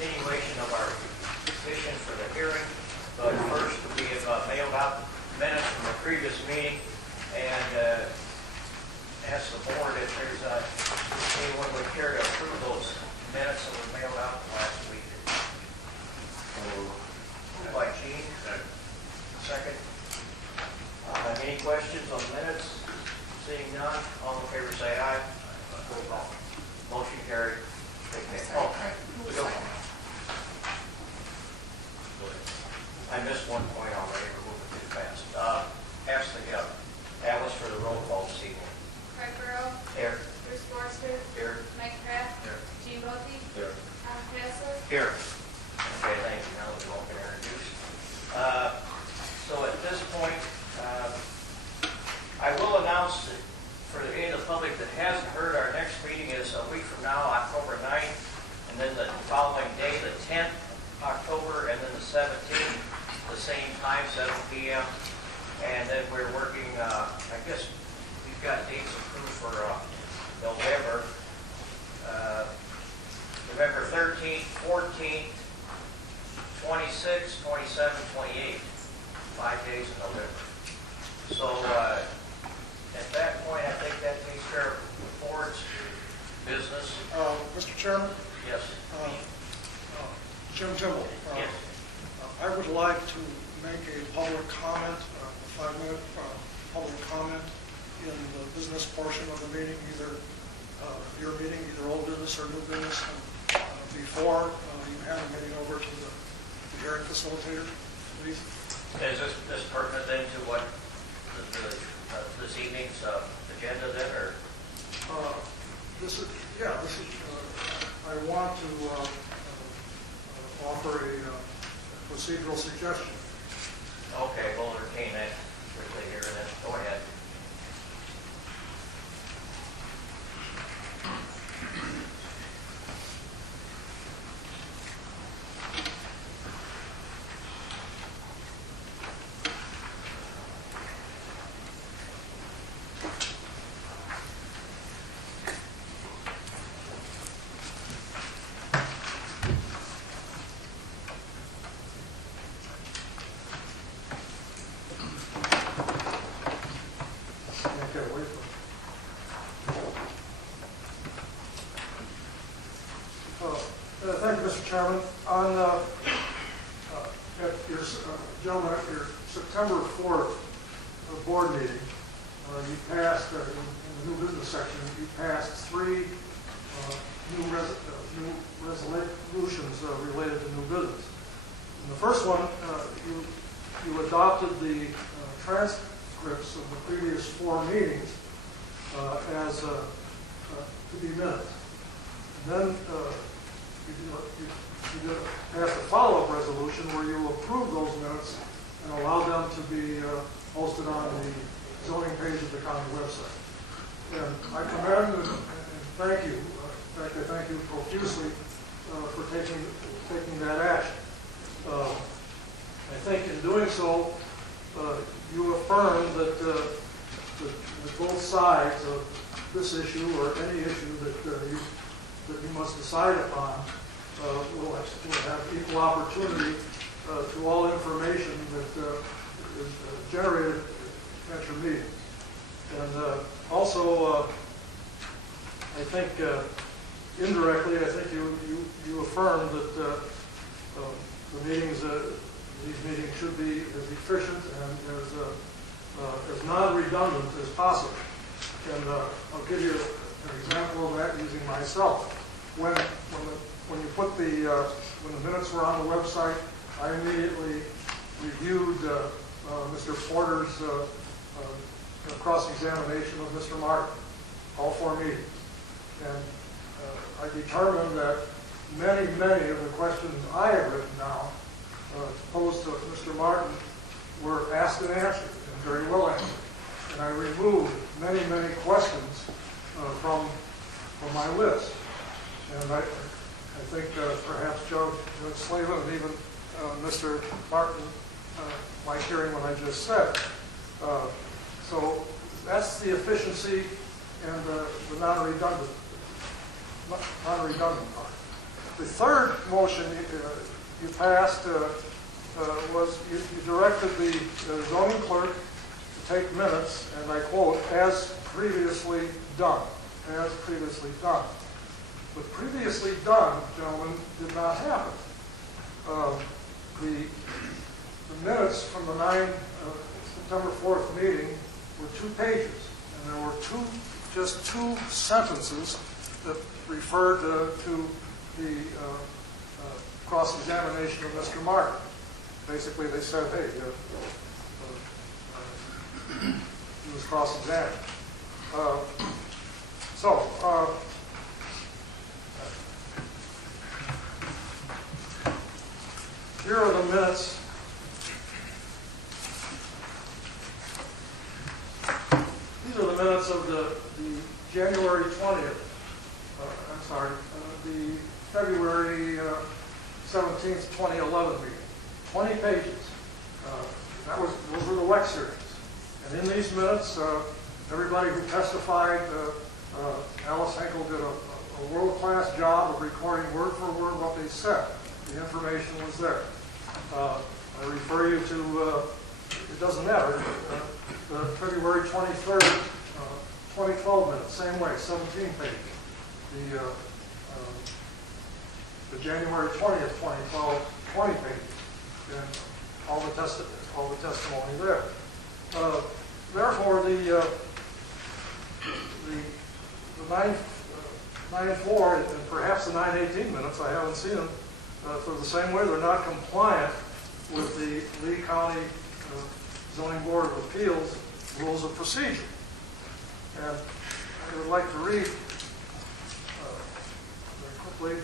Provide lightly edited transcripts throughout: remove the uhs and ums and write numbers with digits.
continuation of our petition for the hearing. But first, we have mailed out minutes from the previous meeting and asked the board if there's anyone would care to approve those minutes that were mailed out last week. Moved by Gene. Second. Any questions on minutes? Seeing none, all in favor say aye. Roll call. Motion carried. I missed one point already. We're moving too fast. Ask the that was for the roll call this evening. Craig Burrow. Here. Bruce Forster. Here. Mike Kraft. Here. Gene Wilkie. Here. Tom Castle. Here. Okay, thank you. Now that we all been introduced. So at this point, I will announce that for any of the public that hasn't heard, our next meeting is a week from now, October 9th, and then the following day, the 10th October, and then the 17th, the same time, 7 p.m. And then we're working, I guess we've got dates approved for November. November 13th, 14th, 26th, 27th, 28th, 5 days in November. So at that point, I think that takes care of the board's business. Mr. Chairman? Yes. Jim Timble. Yes. I would like to make a public comment, a 5-minute public comment in the business portion of the meeting, either your meeting, either old business or new business, and before you hand the meeting over to the hearing facilitator, please. Is this pertinent then to what this evening's agenda then, or? This is, I want to offer a procedural suggestion. Okay, we'll entertain that quickly here and then. Go ahead. Thank you, Mr. Chairman. On at your gentlemen, at your September 4th board meeting, you passed in the new business section. You passed 3 new resolutions related to new business. In the first one, you adopted the transcripts of the previous 4 meetings as to be minutes. And then you passed a follow-up resolution where you approved those minutes and allowed them to be posted on the zoning page of the county website. And I commend and thank you. In fact, I thank you profusely for taking that action. I think in doing so, you affirm that both sides of this issue or any issue that you must decide upon will have equal opportunity to all information that is generated at your meeting. And also, I think indirectly, I think you affirm that the meetings, these meetings should be as efficient and as non-redundant as possible. And I'll give you an example of that using myself. When you put when the minutes were on the website, I immediately reviewed Mr. Porter's cross-examination of Mr. Martin, all 4 meetings. And I determined that many of the questions I have written down posed to Mr. Martin were asked and answered, and very well answered. And I removed many questions from my list. And I think perhaps Judge Slavin and even Mr. Martin might hearing what I just said. So that's the efficiency and the non-redundant part. The third motion you passed was you directed the zoning clerk to take minutes, and I quote, "as previously done." As previously done. But previously done, gentlemen, did not happen. The minutes from the September 4th meeting were 2 pages, and there were just two sentences that referred to the cross-examination of Mr. Martin. Basically, they said, hey, he was cross-examined. Here are the minutes. These are the minutes of the January 20th, the February 17th, 2011 meeting. 20 pages. Those were the WEC series. And in these minutes, everybody who testified, Alice Henkel did a world-class job of recording word for word what they said. The information was there. I refer you to, it doesn't matter, the February 23rd, 2012 minutes, same way, 17 pages. The January 20th, 2012, 20 pages, and all the testimony there. Therefore, the 9-4 and perhaps the 9-18 minutes, I haven't seen them, for the same way, they're not compliant with the Lee County Zoning Board of Appeals rules of procedure. And I would like to read very quickly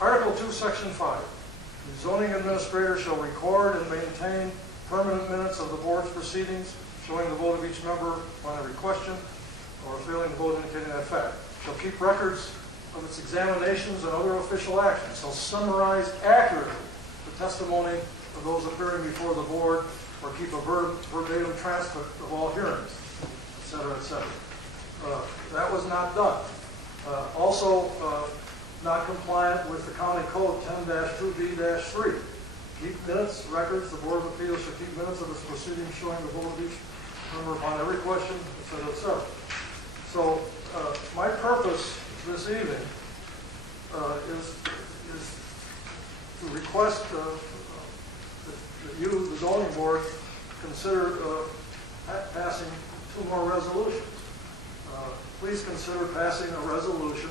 Article 2, Section 5. The zoning administrator shall record and maintain permanent minutes of the board's proceedings showing the vote of each member on every question, or failing to vote indicating that fact. Shall keep records of its examinations and other official actions. Shall summarize accurately the testimony of those appearing before the board, or keep a verbatim transcript of all hearings, etc., etc. That was not done. Also, not compliant with the County Code 10-2B-3. Keep minutes, records. The Board of Appeals should keep minutes of its proceedings showing the vote of each member upon every question, etc., etc. So, my purpose this evening is to request that you, the zoning board, consider passing 2 more resolutions. Please consider passing a resolution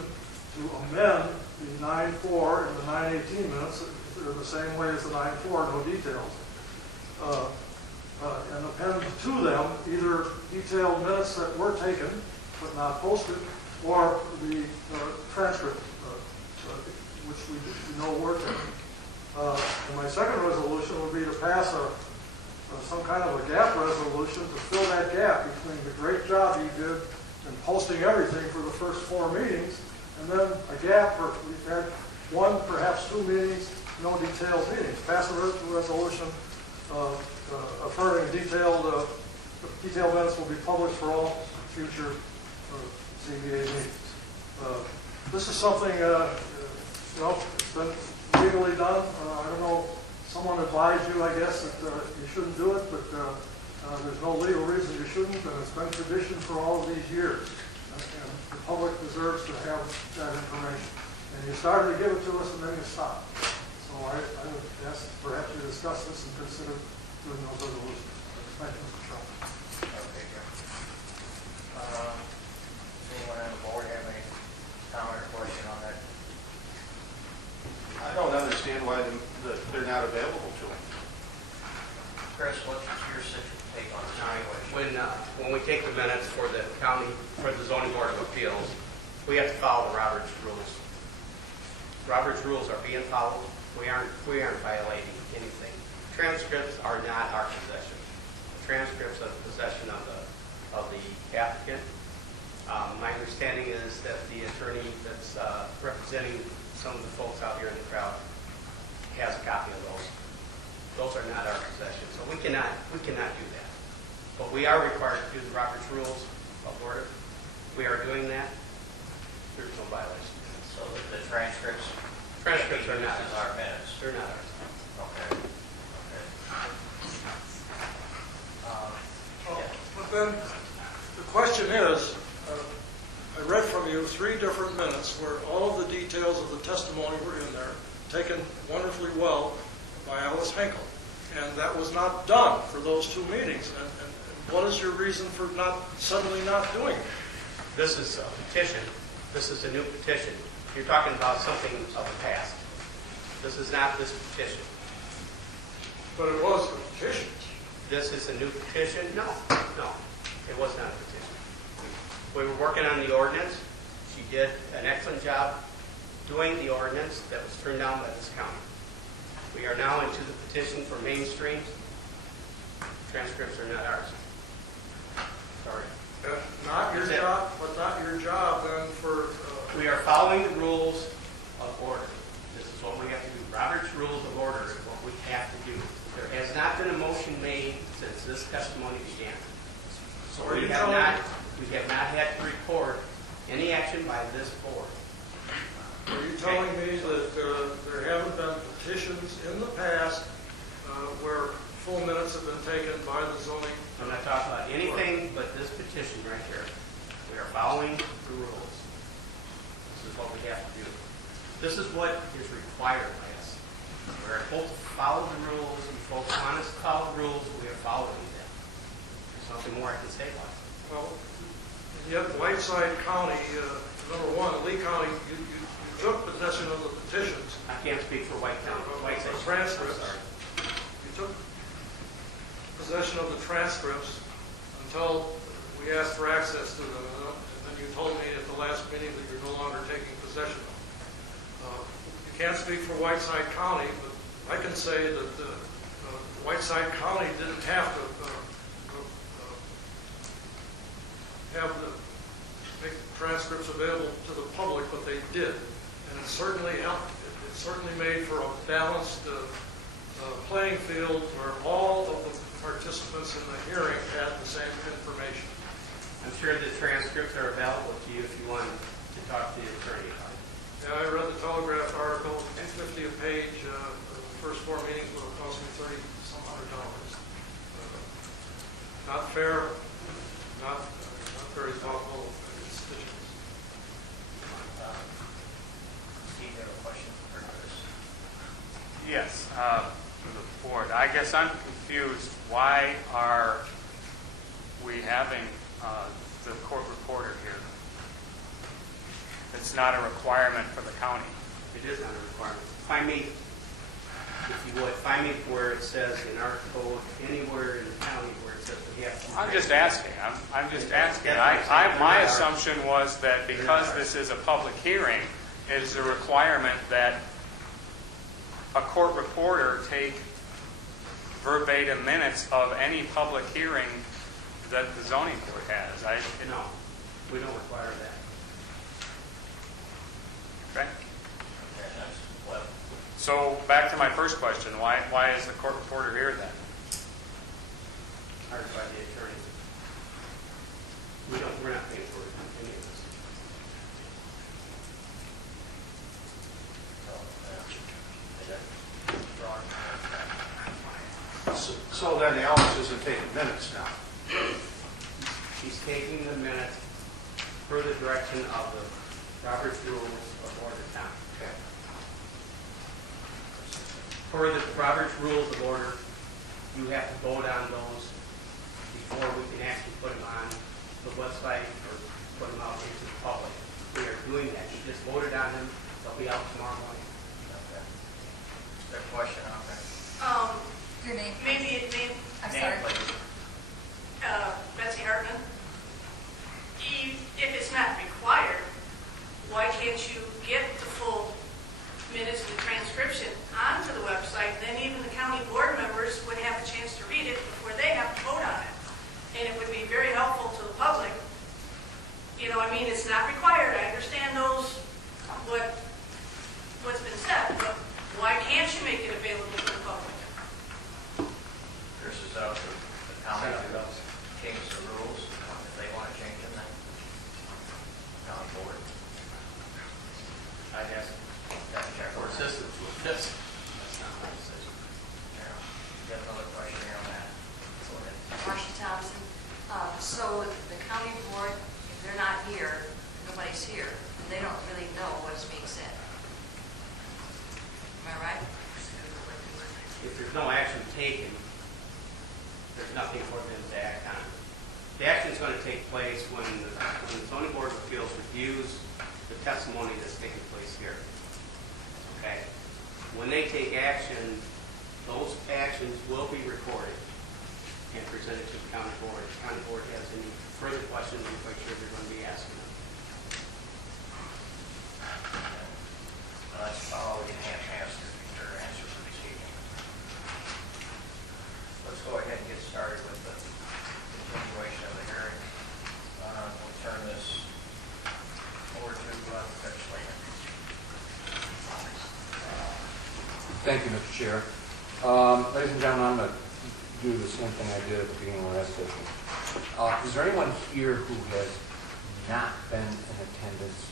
to amend the 9-4 and the 9-18 minutes. They're the same way as the 9-4, no details. And append to them either detailed minutes that were taken but not posted, or the transcript, which we know were taken. And my second resolution would be to pass some kind of a gap resolution to fill that gap between the great job he did in posting everything for the first 4 meetings, and then a gap where we've had 1, perhaps 2 meetings, no detailed meetings. Pass a resolution affirming detailed minutes will be published for all future ZBA meetings. This is something, it's been legally done. I don't know, someone advised you, I guess, that you shouldn't do it, but there's no legal reason you shouldn't, and it's been tradition for all of these years. And the public deserves to have that information. And you started to give it to us, and then you stopped. So I would ask perhaps you discuss this and consider doing those resolutions. Thank you, Mr. Chairman. Okay, Does anyone on the board have any comment or question on that? I don't understand why they're not available to them. Chris, what's your take on this situation? When we take the minutes for the zoning board of appeals, we have to follow the Roberts rules. Roberts rules are being followed. We aren't violating anything. Transcripts are not our possession. Transcripts are the possession of the applicant. My understanding is that the attorney that's representing some of the folks out here in the crowd has a copy of those. Those are not our possession, so we cannot do that. But we are required to do the Roberts Rules of Order, We are doing that. There's no violation. So the transcripts? Transcripts are not. These are minutes. They're not ours. Okay. Okay. Well, but then, the question is, I read from you 3 different minutes where all of the details of the testimony were in there, taken wonderfully well by Alice Henkel. And that was not done for those 2 meetings. And what is your reason for suddenly not doing it? This is a petition. This is a new petition. You're talking about something of the past. This is not this petition. But it was a petition. This is a new petition? No, it was not a petition. We were working on the ordinance. She did an excellent job doing the ordinance that was turned down by this county. We are now into the petition for mainstream. Transcripts are not ours. Sorry. Not your job, but not your job then for... We are following the rules of order. This is what we have to do. Robert's Rules of Order is what we have to do. There has not been a motion made since this testimony began. So we have not had to record any action by this board. Are you telling me that there haven't been petitions in the past where full minutes have been taken by the zoning? I'm not talking about anything but this petition right here. We are following the rules. This is what we have to do. This is what is required by us. We're supposed to follow the rules. We're supposed to honestly follow the rules. We are following them. There's nothing more I can say about it. Well, yet Whiteside County, number one, Lee County, you took possession of the petitions. I can't speak for White County. The transcripts. You took possession of the transcripts until we asked for access to them, and then you told me at the last meeting that you're no longer taking possession of them. You can't speak for Whiteside County, but I can say that Whiteside County didn't have to make the transcripts available to the public, but they did. And it certainly helped. It certainly made for a balanced playing field where all of the participants in the hearing had the same information. I'm sure the transcripts are available to you if you want to talk to the attorney about it. Yeah, I read the Telegraph article, $250 a page. The first 4 meetings would have cost me $30-some $100. Not fair, not very thoughtful constituents. Steve, you have a question for Chris? Yes, for the board. I guess I'm confused. Why are we having the court reporter here? It's not a requirement for the county. It is not a requirement. Find me, if you would, find me where it says in our code, anywhere in the county where it says we have to. I'm just asking. I'm just asking. My assumption was that because this is a public hearing, it is a requirement that a court reporter take verbatim minutes of any public hearing that the zoning board has. No, we don't require that. Okay. Okay, that's well. So back to my first question, why is the court reporter here then? Hired by the attorney. We're not paying for any of this. So then Alice isn't taking minutes now. He's taking the minutes per the direction of the Robert's Rules of Order town. Okay. Per the Robert's Rules of Order, you have to vote on those before we can actually put them on the website or put them out into the public. We are doing that. You just voted on them. They'll be out tomorrow morning. Okay. Is there a question out there? Your name? Maybe it may, I'm Name, sorry. please. Betsy Hartman. If it's not required, why can't you get the full minutes and transcription onto the website? Then even the county board members would have a chance to read it before they have to vote on it. And it would be very helpful to the public. You know, I mean, it's not required. I understand what's been said, but why can't you make it available to the public? Chris, is that the county to change the rules if they want to change them then? county board, if they're not here, nobody's here, and they don't really know what's being said. Am I right? If there's no action taken, there's nothing for them to act on. The action is going to take place when the zoning board of appeals reviews the testimony that's taking place here. Okay? When they take action, those actions will be recorded and presented to the county board. If the county board has any further questions, I'm quite sure they're going to be asking them. That's all we can answer for this evening. Let's go ahead and get started with the continuation of the hearing. We'll turn this over to Judge Slayton. Thank you, Mr. Chair. Ladies and gentlemen, I'm going to do the same thing I did at the beginning of the last session. Is there anyone here who has not been in attendance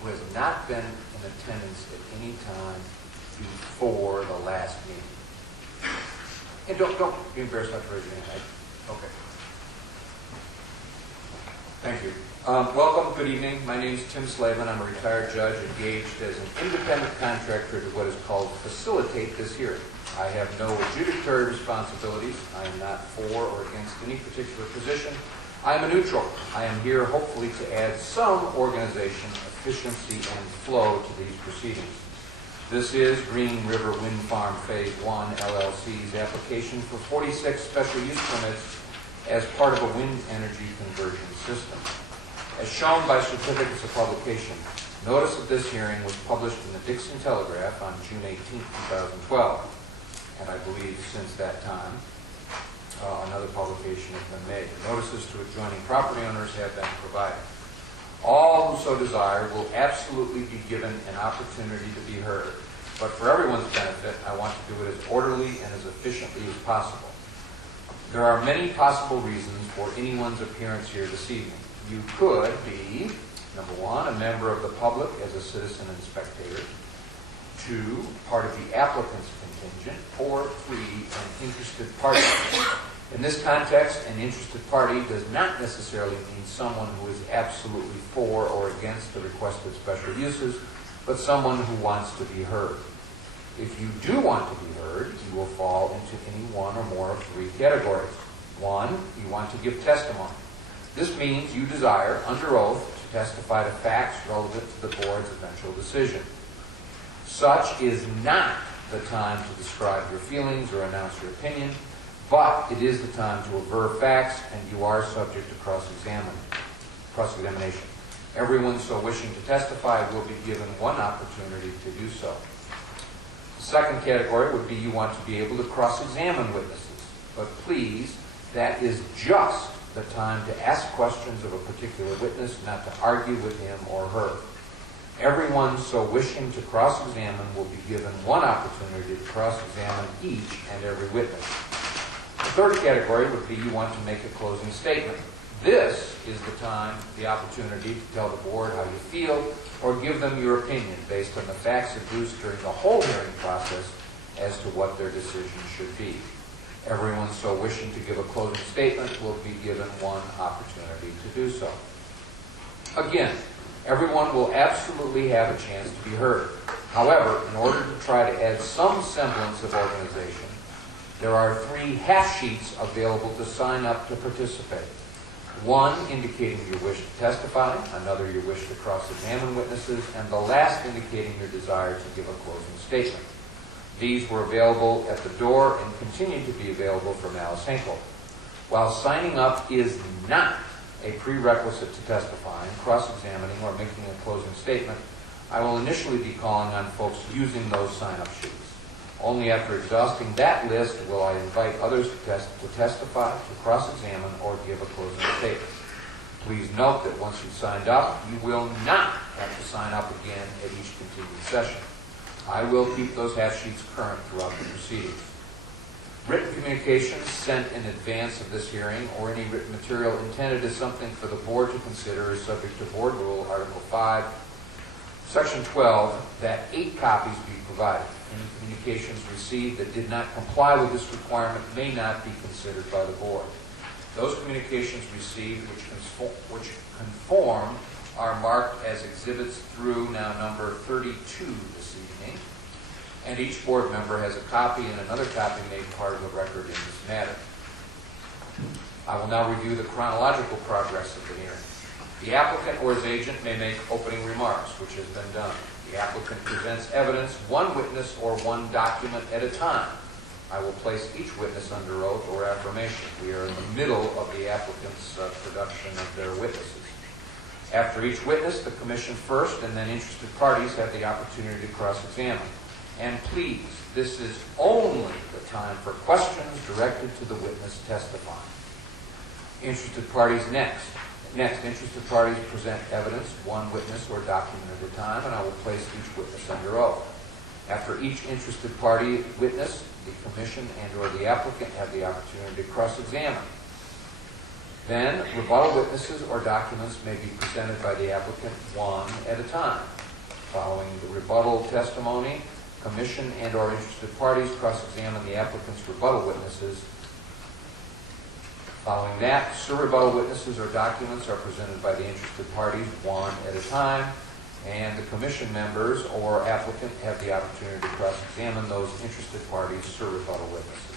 who has not been in attendance at any time before the last meeting? And don't be embarrassed not to raise your hand. Okay. Thank you. Welcome, good evening. My name is Tim Slavin. I'm a retired judge engaged as an independent contractor to what is called facilitate this hearing. I have no adjudicatory responsibilities. I am not for or against any particular position. I am a neutral. I am here hopefully to add some organization, efficiency, and flow to these proceedings. This is Green River Wind Farm Phase 1 LLC's application for 46 special use permits as part of a wind energy conversion system. As shown by certificates of publication, notice of this hearing was published in the Dixon Telegraph on June 18, 2012. And I believe since that time, another publication has been made. Notices to adjoining property owners have been provided. All who so desire will absolutely be given an opportunity to be heard. But for everyone's benefit, I want to do it as orderly and as efficiently as possible. There are many possible reasons for anyone's appearance here this evening. You could be, number one, a member of the public as a citizen and spectator. 2, part of the applicant's contingent. Or 3, an interested party. In this context, an interested party does not necessarily mean someone who is absolutely for or against the requested special uses, but someone who wants to be heard. If you do want to be heard, you will fall into any one or more of 3 categories. 1, you want to give testimony. This means you desire, under oath, to testify to facts relevant to the board's eventual decision. Such is not the time to describe your feelings or announce your opinion, but it is the time to aver facts, and you are subject to cross-examination. Everyone so wishing to testify will be given one opportunity to do so. The second category would be you want to be able to cross-examine witnesses, but please, that is just the time to ask questions of a particular witness, not to argue with him or her. Everyone so wishing to cross-examine will be given one opportunity to cross-examine each and every witness. The third category would be you want to make a closing statement. This is the time, the opportunity to tell the board how you feel or give them your opinion based on the facts adduced during the whole hearing process as to what their decision should be. Everyone so wishing to give a closing statement will be given one opportunity to do so. Again, everyone will absolutely have a chance to be heard. However, in order to try to add some semblance of organization, there are 3 half sheets available to sign up to participate. 1 indicating your wish to testify, another your wish to cross-examine witnesses, and the last indicating your desire to give a closing statement. These were available at the door and continue to be available from Alice Hinkle. While signing up is not a prerequisite to testifying, cross-examining, or making a closing statement, I will initially be calling on folks using those sign-up sheets. Only after exhausting that list will I invite others to testify, to cross-examine, or give a closing statement. Please note that once you've signed up, you will not have to sign up again at each continued session. I will keep those half sheets current throughout the proceedings. Written communications sent in advance of this hearing or any written material intended as something for the board to consider is subject to Board Rule Article 5, Section 12, that 8 copies be provided. Any communications received that did not comply with this requirement may not be considered by the board. Those communications received which conform are marked as exhibits through now number 32 this evening, and each board member has a copy and another copy made part of the record in this matter. I will now review the chronological progress of the hearing. The applicant or his agent may make opening remarks, which has been done. The applicant presents evidence, one witness or one document at a time. I will place each witness under oath or affirmation. We are in the middle of the applicant's production of their witnesses. After each witness, the commission first and then interested parties have the opportunity to cross-examine. And please, this is only the time for questions directed to the witness testifying. Interested parties next. Next, interested parties present evidence, one witness or document at a time, and I will place each witness under oath. After each interested party witness, the commission and or the applicant have the opportunity to cross-examine. Then, rebuttal witnesses or documents may be presented by the applicant one at a time. Following the rebuttal testimony, commission and or interested parties cross-examine the applicant's rebuttal witnesses. Following that, surrebuttal witnesses or documents are presented by the interested parties one at a time, and the commission members or applicant have the opportunity to cross-examine those interested parties' surrebuttal witnesses.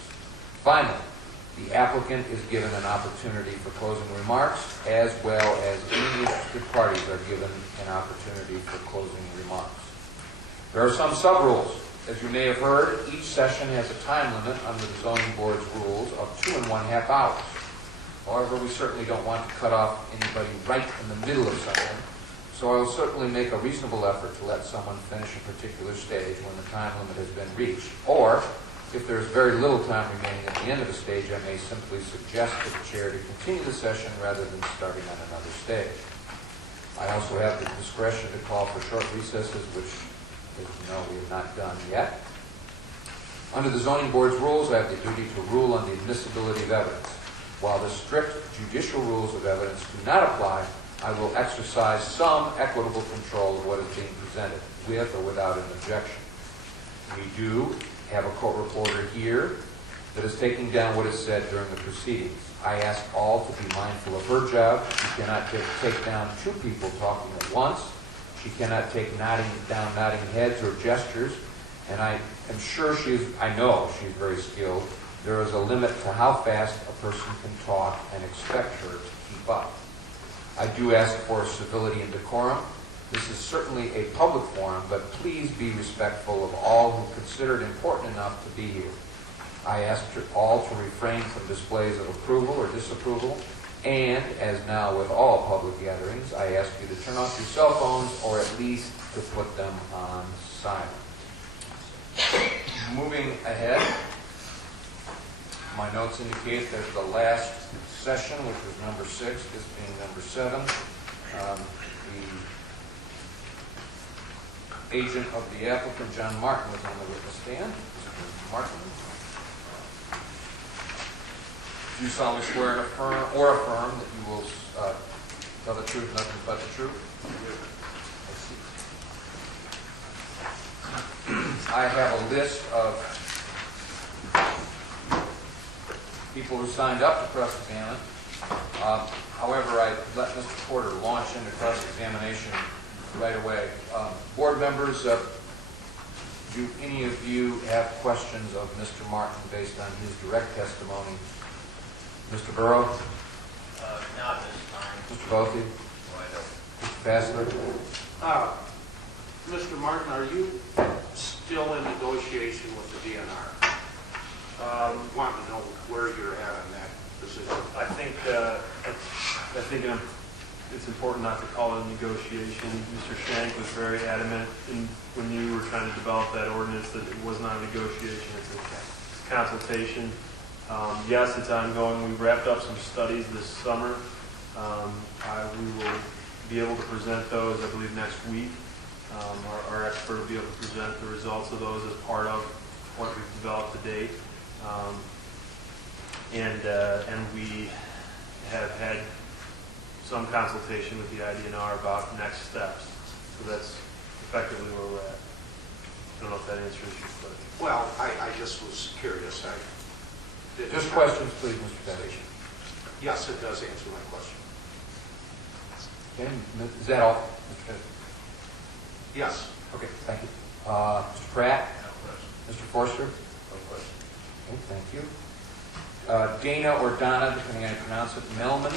Finally, the applicant is given an opportunity for closing remarks, as well as any interested parties are given an opportunity for closing remarks. There are some sub-rules. As you may have heard, each session has a time limit under the zoning board's rules of 2 1/2 hours. However, we certainly don't want to cut off anybody right in the middle of something, so I will certainly make a reasonable effort to let someone finish a particular stage when the time limit has been reached. Or, if there is very little time remaining at the end of a stage, I may simply suggest to the chair to continue the session rather than starting on another stage. I also have the discretion to call for short recesses, which, as you know, we have not done yet. Under the zoning board's rules, I have the duty to rule on the admissibility of evidence. While the strict judicial rules of evidence do not apply, I will exercise some equitable control of what is being presented, with or without an objection. We do have a court reporter here that is taking down what is said during the proceedings. I ask all to be mindful of her job. She cannot take down 2 people talking at once. She cannot take nodding heads or gestures, and I am sure I know she's very skilled. There is a limit to how fast a person can talk and expect her to keep up. I do ask for civility and decorum. This is certainly a public forum, but please be respectful of all who consider it important enough to be here. I ask all to refrain from displays of approval or disapproval, and, as now with all public gatherings, I ask you to turn off your cell phones or at least to put them on silent. Moving ahead, my notes indicate that the last session, which was number 6, this being number 7, the agent of the applicant, John Martin, was on the witness stand. Mr. Martin, do you solemnly swear and affirm that you will tell the truth, nothing but the truth? I have a list of people who signed up to cross-examine. However, I let Mr. Porter launch into cross-examination right away. Board members, do any of you have questions of Mr. Martin based on his direct testimony? Mr. Burrow? Not this time. Mr. Bothy? Mr. Fassler? Mr. Martin, are you still in negotiation with the DNR? Want to know where you're at on that decision. I think it's important not to call it a negotiation. Mr. Shank was very adamant when you were trying to develop that ordinance that it was not a negotiation, it's a consultation. Yes, it's ongoing. We wrapped up some studies this summer. We will be able to present those, I believe, next week. Our expert will be able to present the results of those as part of what we've developed to date. And we have had some consultation with the IDNR about next steps. So that's effectively where we're at. I don't know if that answers your question. Well, I just was curious. Just questions, please, Mr. Petty. Yes, it does answer my question. Okay, is that all, Mr. Petty? Yes. Okay, thank you. Mr. Pratt? No question. Mr. Forster? No question. Okay, thank you. Dana or Donna, depending on how you pronounce it, Melman?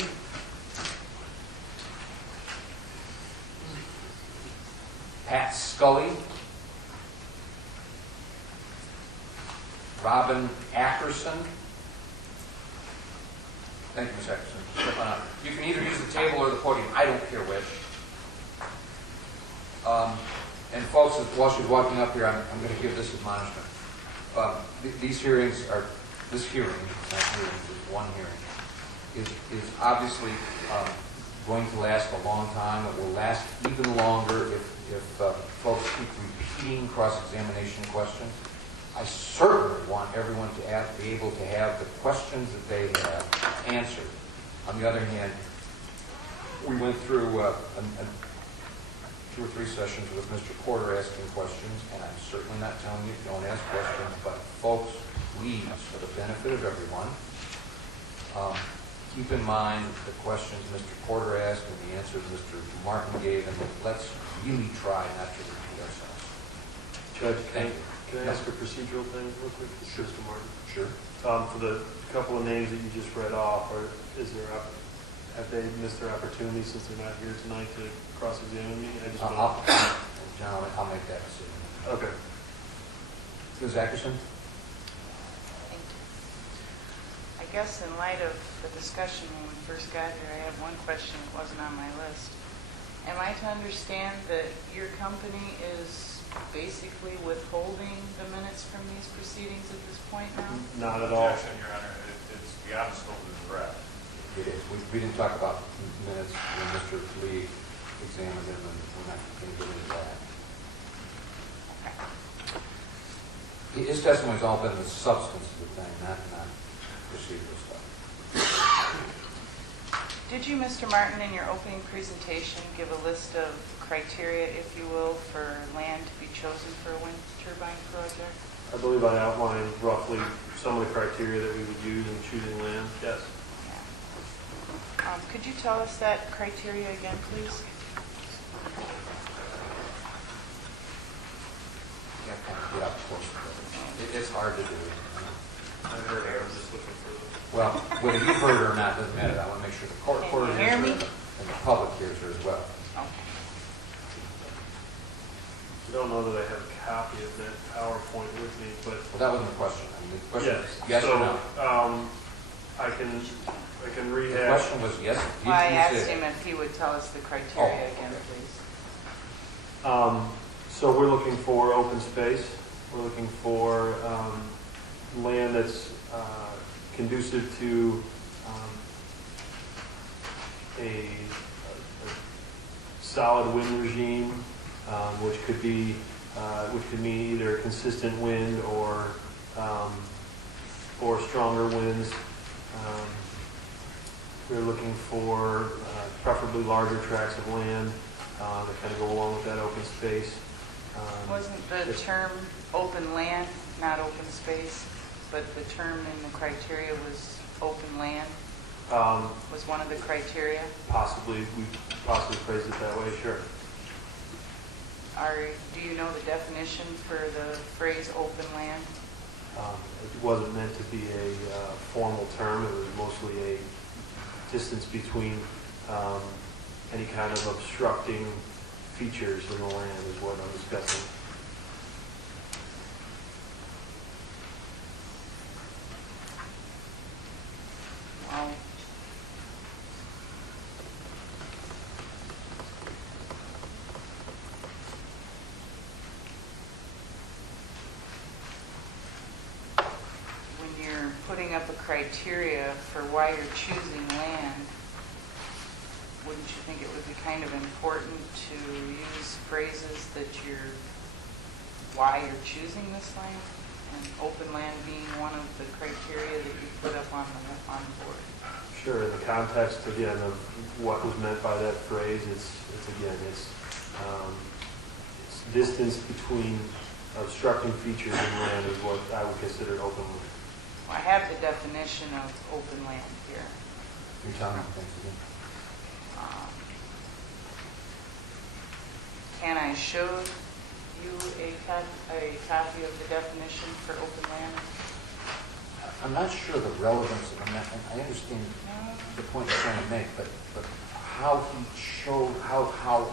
Pat Scully? Robin Ackerson? Thank you, Ms. Ackerson. You can either use the table or the podium. I don't care which. And folks, while she's walking up here, I'm going to give this admonishment. These hearings are, this hearing, not hearings, is one hearing, is obviously going to last a long time. It will last even longer if folks keep repeating cross-examination questions. I certainly want everyone to be able to have the questions that they have answered. On the other hand, we went through 2 or 3 sessions with Mr. Porter asking questions, and I'm certainly not telling you don't ask questions, but folks, please, for the benefit of everyone, keep in mind the questions Mr. Porter asked and the answers Mr. Martin gave, and let's really try not to repeat ourselves. Judge, Thank you. can I ask a procedural thing real quick, Sure. Mr. Martin? Sure. For the couple of names that you just read off, have they missed their opportunity since they're not here tonight to cross-examine me? I just want John, I'll make that decision. Okay. Ms. Ackerson? Thank you. I guess in light of the discussion when we first got here, I have one question that wasn't on my list. Am I to understand that your company is basically withholding the minutes from these proceedings at this point now? Not at all. Objection, Your Honor. It's beyond the scope of the draft. It is. We didn't talk about minutes when Mr. Lee examined them, and we're not going to get into that. His testimony's all been the substance of the thing, not procedural stuff. Did you, Mr. Martin, in your opening presentation, give a list of criteria, if you will, for land to be chosen for a wind turbine project? I believe I outlined roughly some of the criteria that we would use in choosing land. Yes. Could you tell us that criteria again, please? Yeah, kind of get up close. It's hard to do. I heard it. I was just looking for the... Well, whether you've heard it or not doesn't matter. I want to make sure the court Can you hears hear me? her and the public hears her as well. Okay. I don't know that I have a copy of that PowerPoint with me, but Well, that wasn't the question. I mean, the question was yes so, or no. I can The rehash. question was yes. Well, I you asked said- him if he would tell us the criteria again, okay. please. So we're looking for open space. We're looking for land that's conducive to a solid wind regime, which could mean either consistent wind or stronger winds. We're looking for preferably larger tracts of land that kind of go along with that open space. Wasn't the term open land, not open space, but the term in the criteria was open land? Was one of the criteria? We possibly phrased it that way, sure. Do you know the definition for the phrase open land? It wasn't meant to be a formal term. It was mostly a distance between any kind of obstructing features in the land is what I'm discussing. Well, when you're putting up a criteria for why you're choosing land, wouldn't you think it would be kind of important to use phrases that why you're choosing this land? And open land being one of the criteria that you put up on the board? Sure, in the context, again, of what was meant by that phrase, it's distance between obstructing features in land is what I would consider open land. I have the definition of open land here. You're telling me things again. Can I show you a copy of the definition for open land? I'm not sure the relevance, I understand the point you're trying to make, but how he showed, how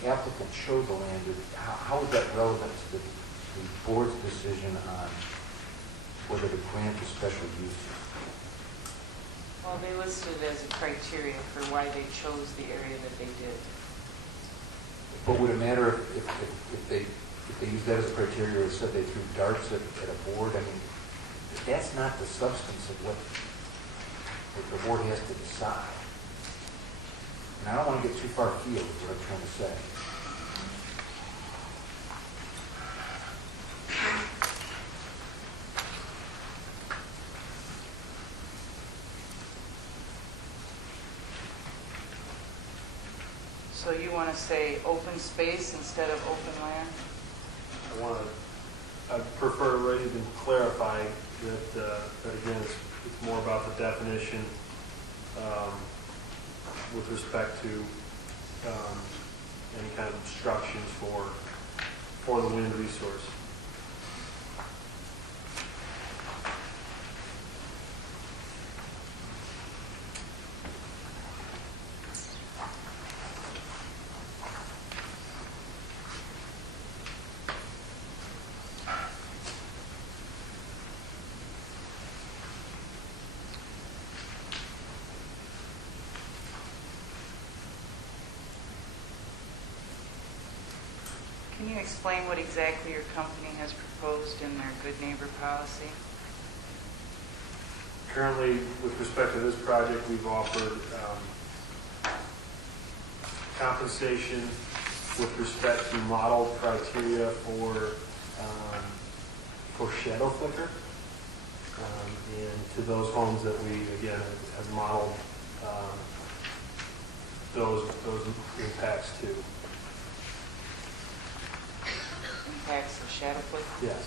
the applicant showed the land, how is that relevant to the board's decision on whether to grant the special use? Well, they listed it as a criteria for why they chose the area that they did. But would it matter if they used that as a criteria or said they threw darts at a board? I mean, that's not the substance of what the board has to decide. And I don't want to get too far afield is what I'm trying to say. So you want to say open space instead of open land? I prefer rather than clarify that again, it's more about the definition with respect to any kind of obstructions for the wind resource. Can you explain what exactly your company has proposed in their good neighbor policy? Currently, with respect to this project, we've offered compensation with respect to model criteria for shadow flicker, and to those homes that we again have modeled those impacts to. Impacts of shadow flicker? Yes.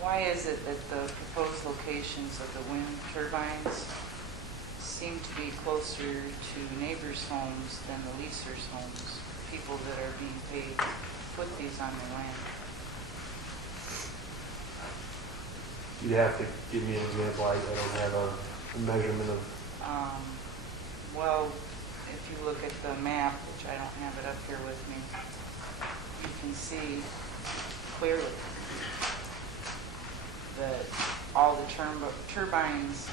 Why is it that the proposed locations of the wind turbines seem to be closer to neighbors' homes than the leasers' homes, people that are being paid to put these on their land? You'd have to give me an example. I don't have a measurement of. Well, if you look at the map, which I don't have it up here with me, you can see clearly that all the turbines,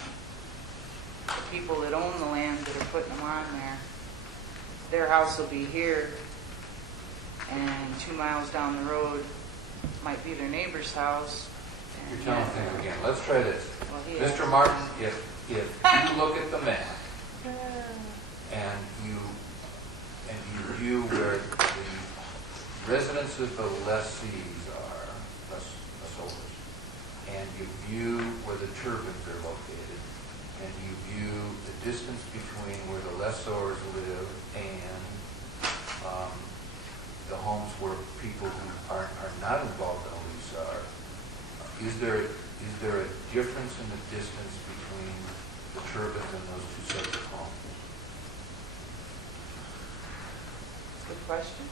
the people that own the land that are putting them on there, their house will be here, and 2 miles down the road might be their neighbor's house. You're telling things again. Let's try this. Well, Mr. Martin, if you look at the map and you view where the residences of the lessees are, lessees, and you view where the turbines are located, and you view the distance between where the lessors live and the homes where people who are not involved in a lease are, is there a difference in the distance between the turbines and those two sets of homes? Good question.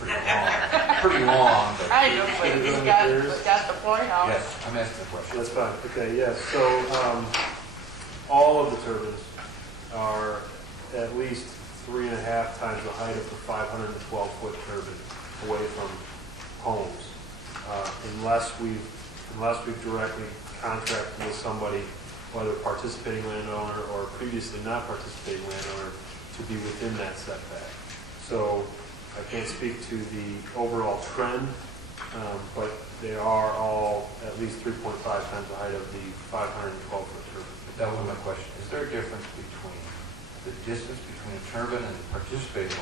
Pretty long, but I know, but he's got the point out. yes, I'm asking the question. That's fine. Okay, yes. So all of the turbines are at least 3.5 times the height of the 512-foot turbine away from homes, unless we've directly contracted with somebody, whether participating landowner or previously not participating landowner, to be within that setback. So I can't speak to the overall trend, but they are all at least 3.5 times the height of the 512-foot turbine. That was my question. Is there a difference between the distance between a turbine and the participating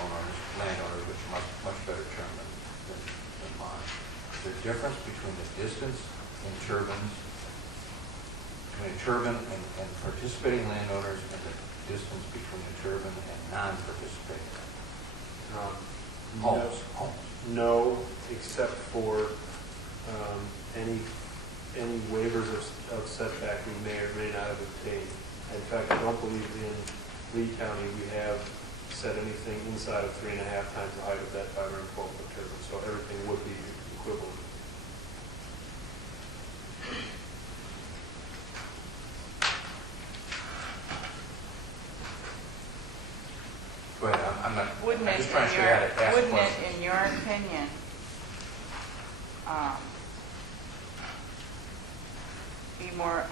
landowners, which are much better term than mine? Is there a difference between the distance in turbines between a turbine and participating landowners and the distance between a turbine and non-participating? Homes. No, except for any waivers of setback we may or may not have obtained. In fact, I don't believe in Lee County we have set anything inside of 3.5 times the height of that 512-foot turbine, so everything would be equivalent. Go ahead, I'm not, Wouldn't I'm it, just trying to show you how to ask wouldn't questions. it, in your opinion, be more,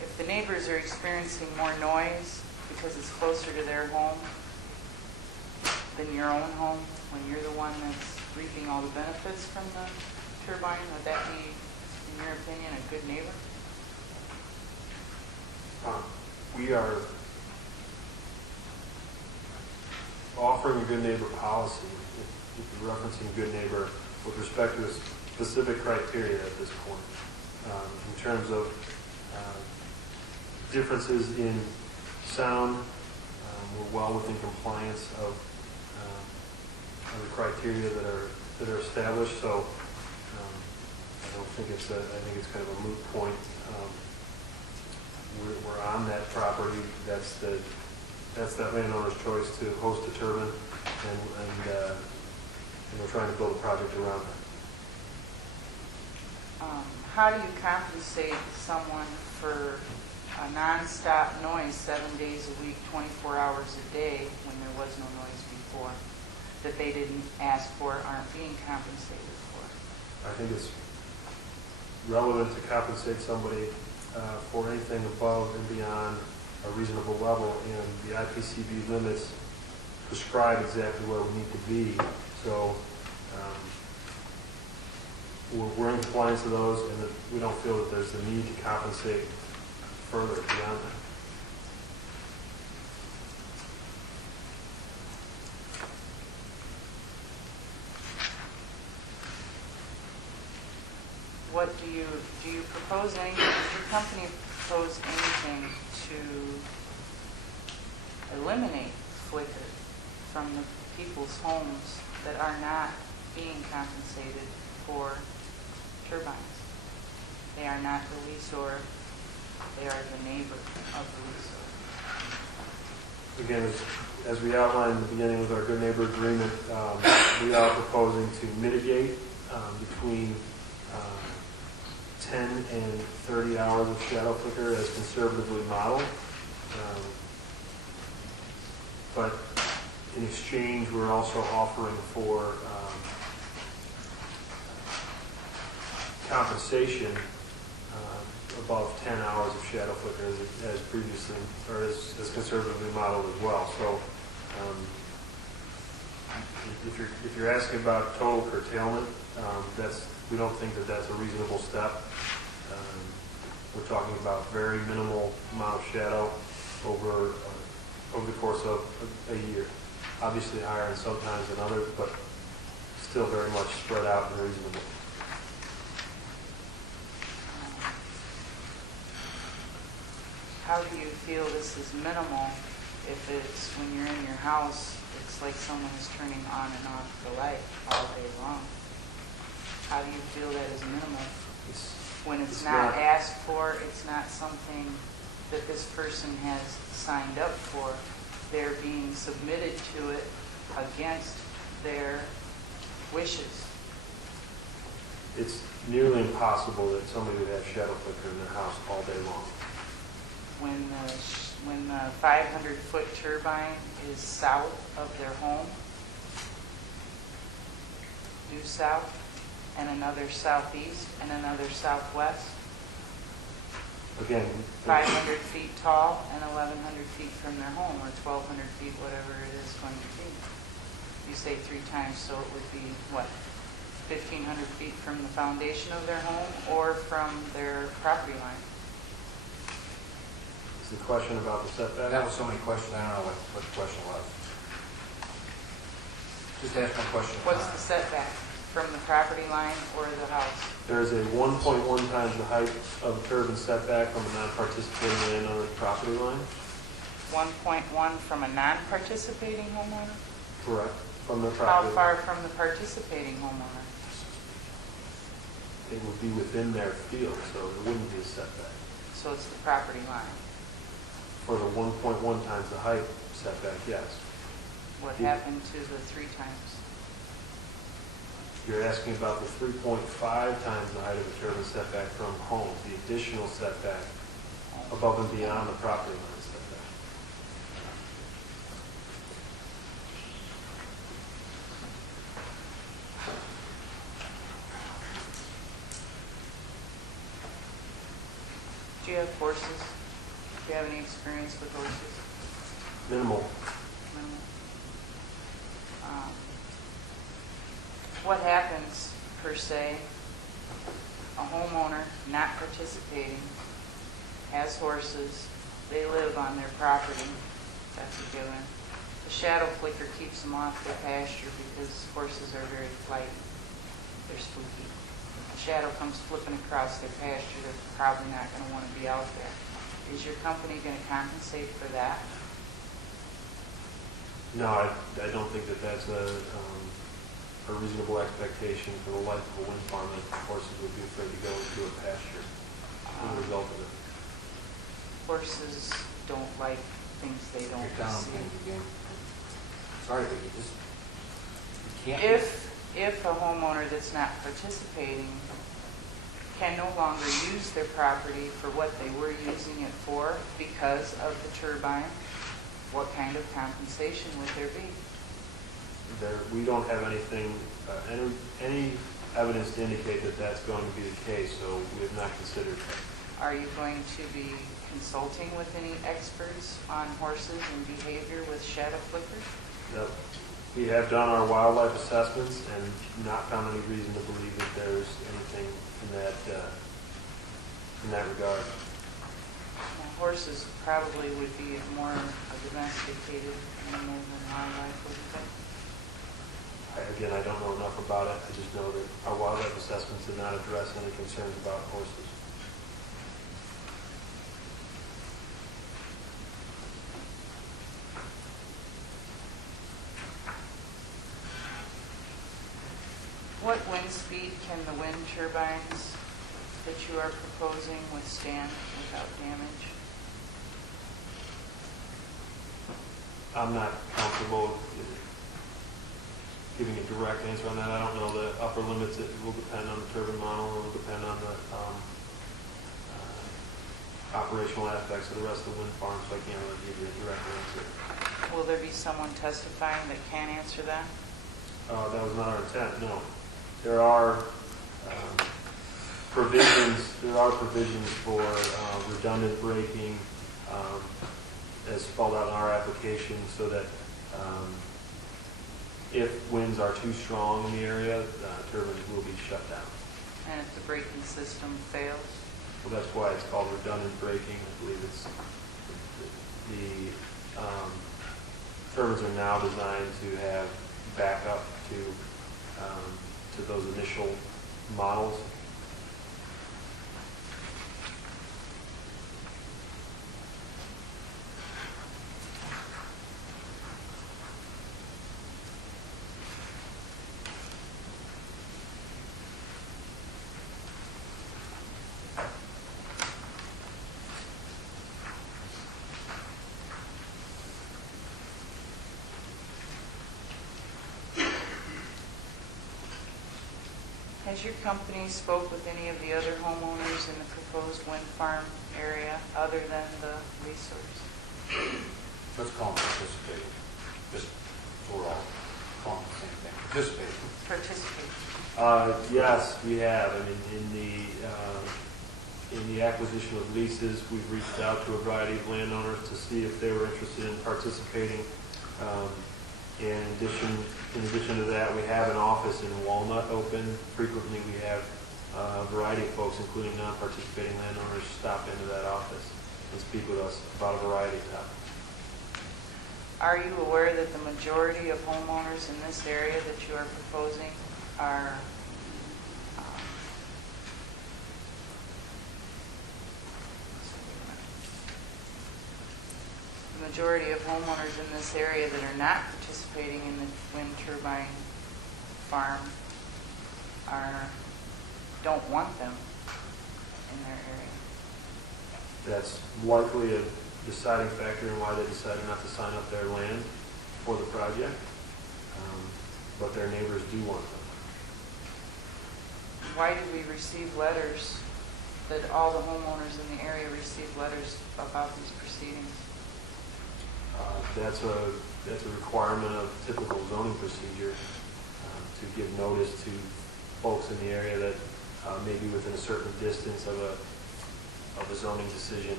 if the neighbors are experiencing more noise because it's closer to their home than your own home, when you're the one that's reaping all the benefits from the turbine, would that be, in your opinion, a good neighbor? We are offering a good neighbor policy, if you're referencing good neighbor, with respect to specific criteria at this point. In terms of differences in sound, we're well within compliance of the criteria that are established. So I don't think I think it's kind of a moot point. We're on that property. That's that landowner's choice to host a turbine, and we're trying to build a project around that. How do you compensate someone for a nonstop noise 7 days a week, 24 hours a day, when there was no noise before, that they didn't ask for, aren't being compensated for? I think it's relevant to compensate somebody for anything above and beyond a reasonable level, and the IPCB limits prescribe exactly where we need to be. So we're in compliance with those, and we don't feel that there's the need to compensate further beyond that. What do you propose anything, does your company propose anything to eliminate flicker from the people's homes that are not being compensated for turbines? They are not the leaseor, they are the neighbor of the leaseor. Again, as we outlined in the beginning with our good neighbor agreement, we are proposing to mitigate between 10 and 30 hours of shadow flicker as conservatively modeled. But in exchange, we're also offering for compensation above 10 hours of shadow flicker as previously, or as conservatively modeled as well. So if you're asking about total curtailment, we don't think that that's a reasonable step. We're talking about very minimal amount of shadow over the course of a year. Obviously higher in some times than others, but still very much spread out and reasonable. How do you feel this is minimal if it's, when you're in your house, it's like someone is turning on and off the light all day long? How do you feel that is minimal? When it's not asked for, it's not something that this person has signed up for. They're being submitted to it against their wishes. It's nearly impossible that somebody would have shadow flicker in their house all day long. When the 500-foot turbine is south of their home, due south, and another southeast, and another southwest, Again, 500 feet tall and 1,100 feet from their home, or 1,200 feet, whatever it is going to be. You say 3 times, so it would be, what, 1,500 feet from the foundation of their home or from their property line? is the question about the setback? That was so many questions, I don't know what the question was. Just ask my question. What's the setback? from the property line or the house? There's a 1.1 times the height of curb and setback from a non-participating landowner's property line. 1.1 from a non-participating homeowner? Correct. From the How property. far from the participating homeowner? It would be within their field, so it wouldn't be a setback. So it's the property line. For the 1.1 times the height setback, yes. What Yeah. happened to the 3 times? You're asking about the 3.5 times the height of the curb and setback from homes, the additional setback above and beyond the property line setback. Do you have horses? Do you have any experience with horses? Minimal. Minimal. What happens, per se, a homeowner not participating, has horses, they live on their property, that's a given. The shadow flicker keeps them off their pasture because horses are very flighty. They're spooky. A shadow comes flipping across their pasture, they're probably not going to want to be out there. Is your company going to compensate for that? No, I don't think that that's a reasonable expectation for the life of a wind farm that horses would be afraid to go into a pasture as a result of it. Horses don't like things they don't You're down see. again. Sorry, but you can't. If a homeowner that's not participating can no longer use their property for what they were using it for because of the turbine, what kind of compensation would there be? We don't have anything, any evidence to indicate that that's going to be the case, so we have not considered that. Are you going to be consulting with any experts on horses and behavior with shadow flickers? Yep. We have done our wildlife assessments and not found any reason to believe that there's anything in that regard. Now, horses probably would be more a domesticated animal than wildlife, wouldn't they? Again, I don't know enough about it. I just know that our wildlife assessments did not address any concerns about horses. What wind speed can the wind turbines that you are proposing withstand without damage? I'm not comfortable giving a direct answer on that. I don't know the upper limits. It will depend on the turbine model. It will depend on the operational aspects of the rest of the wind farm, so I can't really give you a direct answer. Will there be someone testifying that can answer that? That was not our intent, no. There are provisions for redundant braking as spelled out in our application, so that if winds are too strong in the area, turbines will be shut down. And if the braking system fails? Well, that's why it's called redundant braking. I believe it's the turbines are now designed to have backup to those initial models. Has your company spoke with any of the other homeowners in the proposed wind farm area other than the resource? Let's call them participating. Just so we're all calling the same thing. Participating. Participate. Yes, we have. I mean, in the acquisition of leases, we've reached out to a variety of landowners to see if they were interested in participating. In addition to that, we have an office in Walnut open. Frequently, we have a variety of folks, including non-participating landowners, stop into that office and speak with us about a variety of topics. Are you aware that the majority of homeowners in this area that you are proposing are the majority of homeowners in this area that are not participating in the wind turbine farm don't want them in their area. That's likely a deciding factor in why they decided not to sign up their land for the project, but their neighbors do want them. Why do we receive letters, that all the homeowners in the area receive letters about these proceedings? That's a requirement of typical zoning procedure, to give notice to folks in the area that may be within a certain distance of a zoning decision,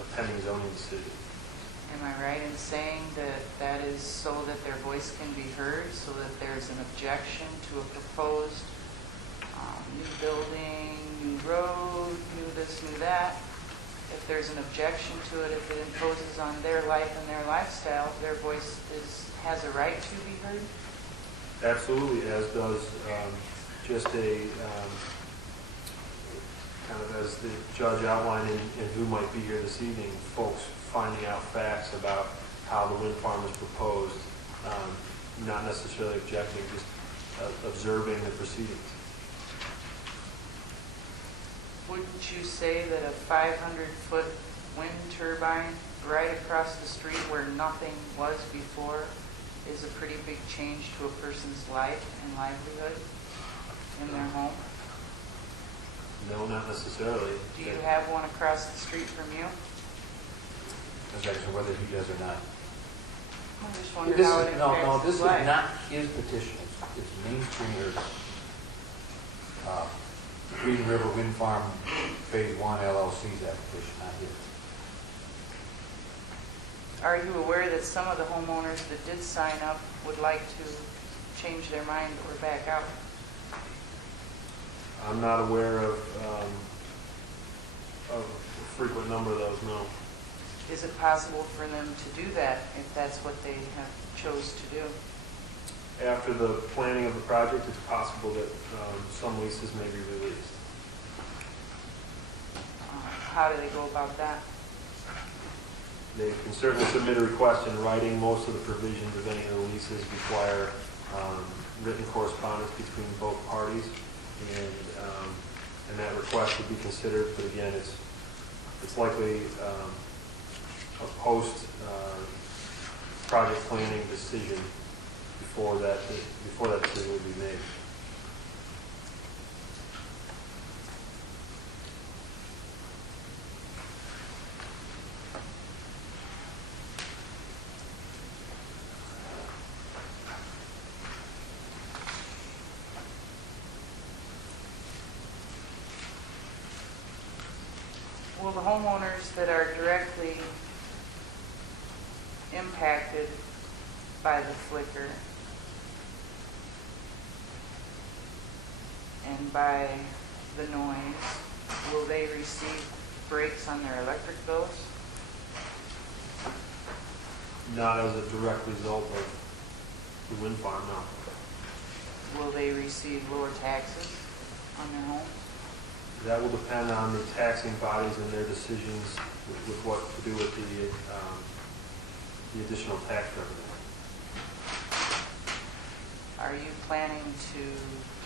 a pending zoning decision. Am I right in saying that that is so that their voice can be heard, so that there's an objection to a proposed new building, new road, new this, new that? If there's an objection to it, if it imposes on their life and their lifestyle, their voice has a right to be heard? Absolutely, as does just a kind of as the judge outlined and who might be here this evening, folks finding out facts about how the wind farm is proposed, not necessarily objecting, just observing the proceedings. Wouldn't you say that a 500-foot wind turbine right across the street where nothing was before is a pretty big change to a person's life and livelihood in their home? No, not necessarily. Do you have one across the street from you? That's actually whether he does or not. I just wondered This how is, it no, impacts this his is life. not his petition. It's mainstream or Green River Wind Farm Phase 1 LLC's application, not his. Are you aware that some of the homeowners that did sign up would like to change their mind or back out? I'm not aware of a frequent number of those, no. Is it possible for them to do that if that's what they have chose to do? After the planning of the project, it's possible that some leases may be released. How do they go about that? They can certainly submit a request in writing. Most of the provisions of any of the leases require written correspondence between both parties, and that request would be considered. But again, it's likely a post project planning decision before that decision would be made. Will the homeowners that are directly impacted by the flicker and by the noise, will they receive breaks on their electric bills? Not as a direct result of the wind farm, no. Will they receive lower taxes on their homes? That will depend on the taxing bodies and their decisions with what to do with the additional tax revenue. Are you planning to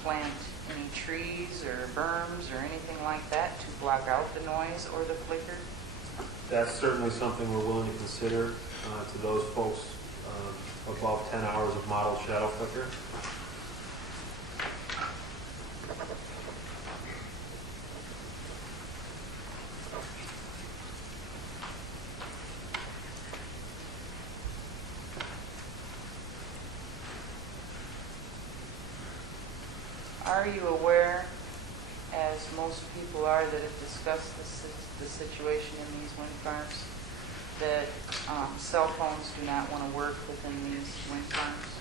plant any trees or berms or anything like that to block out the noise or the flicker? That's certainly something we're willing to consider to those folks above 10 hours of modeled shadow flicker. Are you aware, as most people are that have discussed the situation in these wind farms, that cell phones do not want to work within these wind farms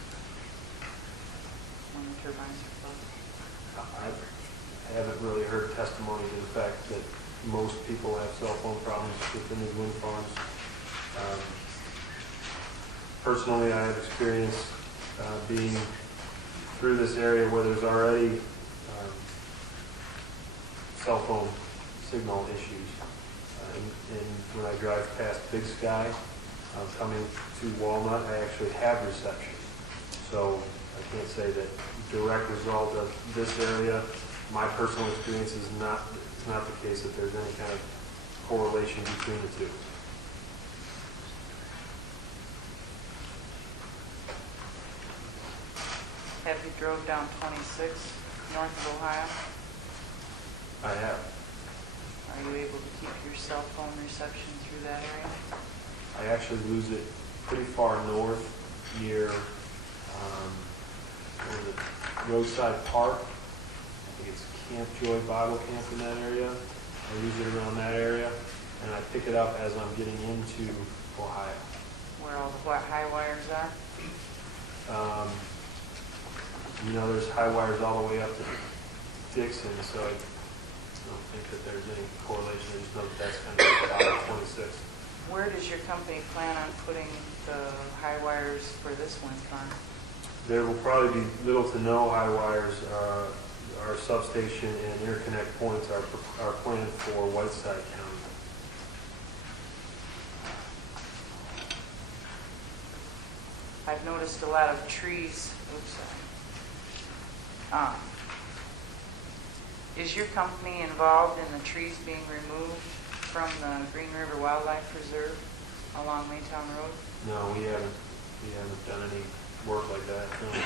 when the turbines are closed? I haven't really heard testimony to the fact that most people have cell phone problems within these wind farms. Personally, I have experience being through this area where there's already cell phone signal issues. And when I drive past Big Sky, coming to Walnut, I actually have reception. So I can't say that direct result of this area. My personal experience is not the case that there's any kind of correlation between the two. Have you drove down 26 north of Ohio? I have. Are you able to keep your cell phone reception through that area? I actually lose it pretty far north near Roadside Park. I think it's Camp Joy Bible Camp in that area. I use it around that area, and I pick it up as I'm getting into Ohio. Where all the high wires are? There's high wires all the way up to Dixon, so I don't think that there's any correlation. I just know that that's kind of about 26. Where does your company plan on putting the high wires for this wind farm? There will probably be little to no high wires. Our substation and interconnect points are planned for Whiteside County. I've noticed a lot of trees. Oops, sorry. Is your company involved in the trees being removed from the Green River Wildlife Preserve along Maytown Road? No, we haven't done any work like that. No.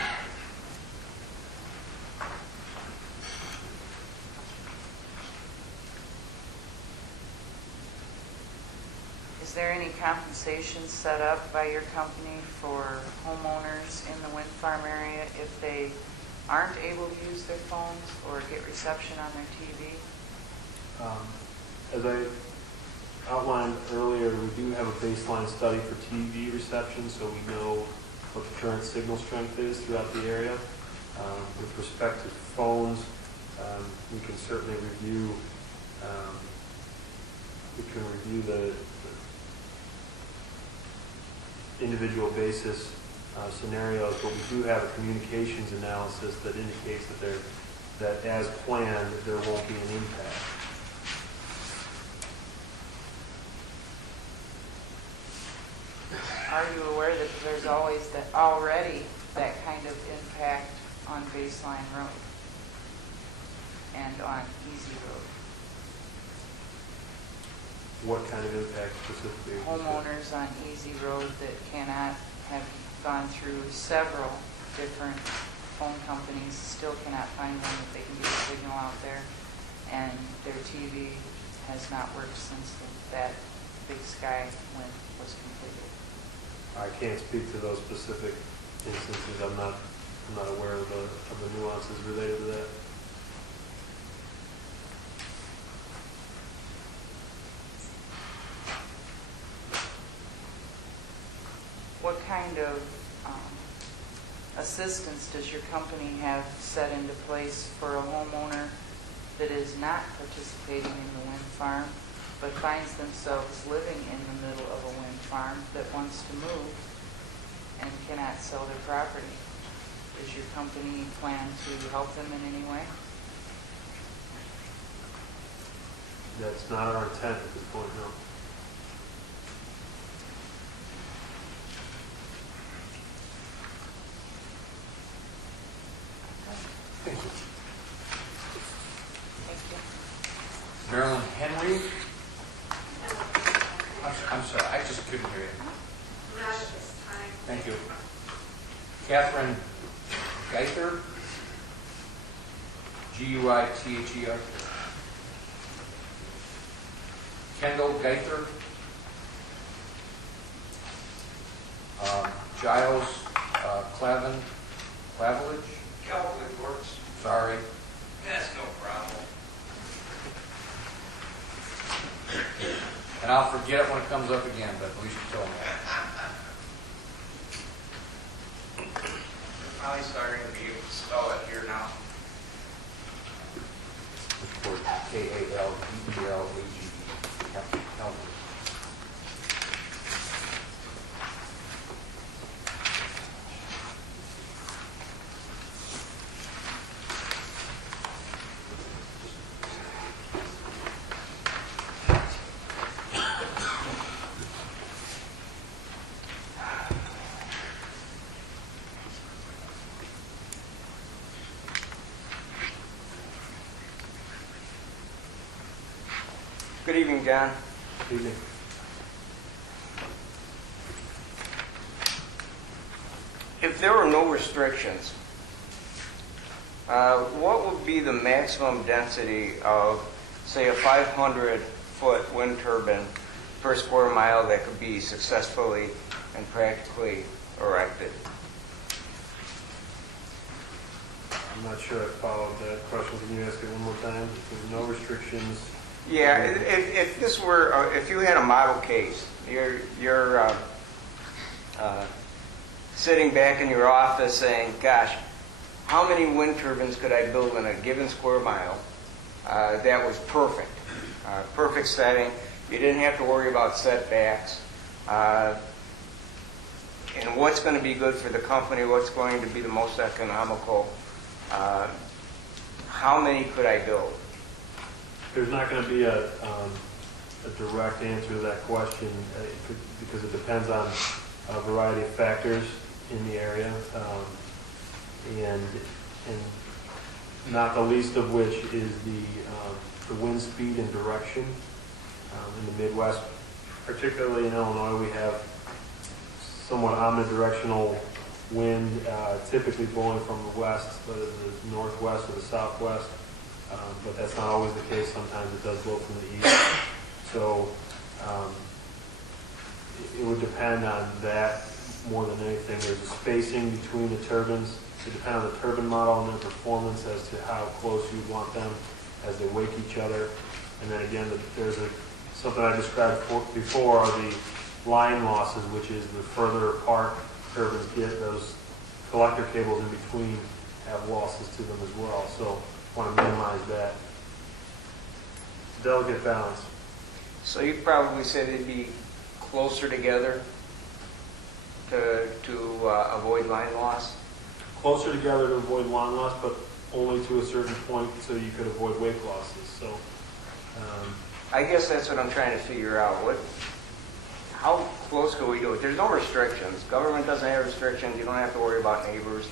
Is there any compensation set up by your company for homeowners in the wind farm area if they aren't able to use their phones or get reception on their TV? As I outlined earlier, we do have a baseline study for TV reception, so we know what the current signal strength is throughout the area. With respect to phones, we can certainly review the individual basis scenarios, but we do have a communications analysis that indicates that as planned, there won't be an impact. Are you aware that there's already that kind of impact on Baseline Road and on Easy Road? What kind of impact specifically? Homeowners on Easy Road that have gone through several different phone companies, still cannot find one that they can get a signal out there, and their TV has not worked since that Big Sky win was completed. I can't speak to those specific instances. I'm not aware of the nuances related to that. What kind of assistance does your company have set into place for a homeowner that is not participating in the wind farm, but finds themselves living in the middle of a wind farm that wants to move and cannot sell their property? Does your company plan to help them in any way? That's not our intent at this point, no. Thank you. Thank you. Marilyn Henry? I'm sorry, I just couldn't hear you. Not at this time. Thank you. Catherine Geither? G-U-I-T-H-E-R. Kendall Geither? Giles Claveledge? Calvin works. Sorry. That's no problem. And I'll forget it when it comes up again, but at least you told me. Probably starting to be able to spell it here now. It's for K-A-L-E-E-L-A-G-E. Calvin. Good evening, John. Evening. If there were no restrictions, what would be the maximum density of, say, a 500-foot wind turbine per square mile that could be successfully and practically erected? I'm not sure I followed that question. Can you ask it one more time? There's no restrictions. Yeah, if this were, if you had a model case, you're sitting back in your office saying, gosh, how many wind turbines could I build in a given square mile that was perfect? Perfect setting. You didn't have to worry about setbacks. And what's going to be good for the company, what's going to be the most economical. How many could I build? There's not going to be a direct answer to that question because it depends on a variety of factors in the area, and not the least of which is the wind speed and direction. In the Midwest, particularly in Illinois, we have somewhat omnidirectional wind, typically blowing from the west, whether the northwest or the southwest, but that's not always the case. Sometimes it does blow from the east. So it would depend on that more than anything. There's a spacing between the turbines. It depends on the turbine model and their performance as to how close you want them as they wake each other. And then again, there's something I described before are the line losses, which is the further apart turbines get, those collector cables in between have losses to them as well. So I want to minimize that. It's a delicate balance. So you probably said it'd be closer together to avoid line loss? Closer together to avoid line loss, but only to a certain point so you could avoid wake losses. So I guess that's what I'm trying to figure out. How close can we do it? There's no restrictions. Government doesn't have restrictions. You don't have to worry about neighbors.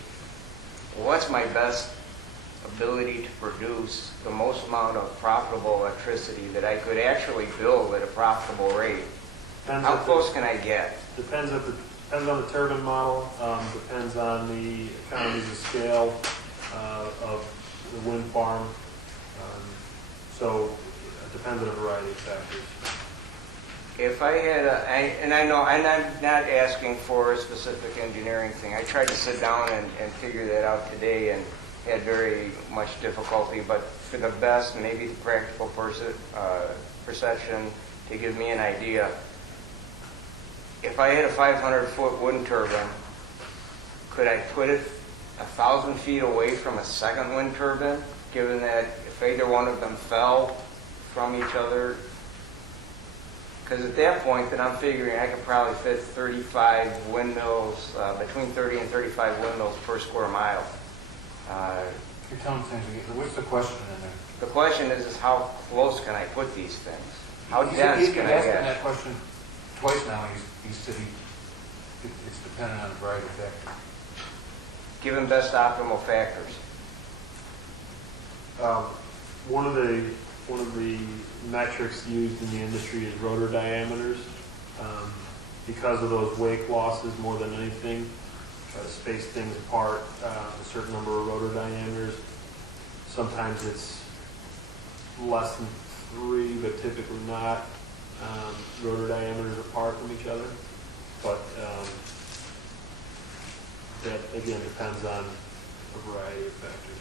What's my best ability to produce the most amount of profitable electricity that I could actually build at a profitable rate? How close can I get? Depends on the turbine model. Depends on the economies of scale of the wind farm. So it depends on a variety of factors. If I had and I know I'm not asking for a specific engineering thing. I tried to sit down and figure that out today and had very much difficulty, but for the best, maybe the practical perception to give me an idea. If I had a 500-foot wind turbine, could I put it 1,000 feet away from a second wind turbine, given that if either one of them fell from each other? Because at that point, then I'm figuring I could probably fit 35 windmills, between 30 and 35 windmills per square mile. You're telling things again. What's the question in there? The question is how close can I put these things? How He's dense can I asking get? that question twice now. He said it's dependent on a variety of factors. Given best optimal factors. One of the metrics used in the industry is rotor diameters. Because of those wake losses more than anything, try to space things apart a certain number of rotor diameters. Sometimes it's less than 3, but typically not. Rotor diameters apart from each other. But that, again, depends on a variety of factors.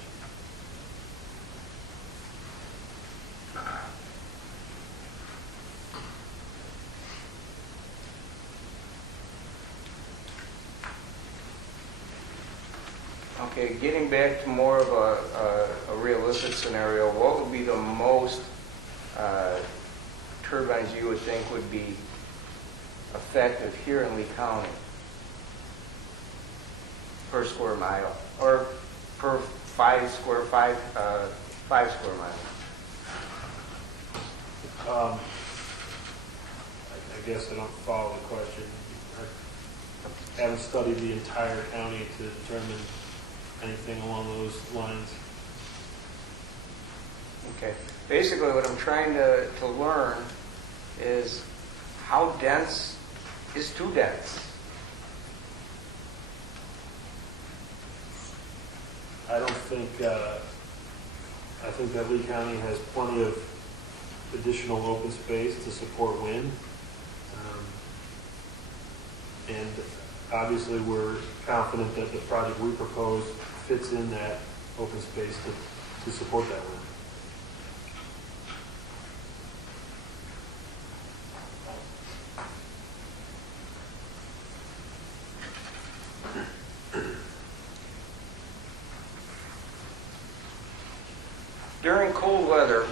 Okay, getting back to more of a realistic scenario, what would be the most turbines you would think would be effective here in Lee County per square mile, or per 5 square miles? I guess I don't follow the question. I haven't studied the entire county to determine anything along those lines. Okay. Basically, what I'm trying to learn is how dense is too dense? I don't think, I think that Lee County has plenty of additional open space to support wind. And obviously, we're confident that the project we propose fits in that open space to support that wind. During cold weather,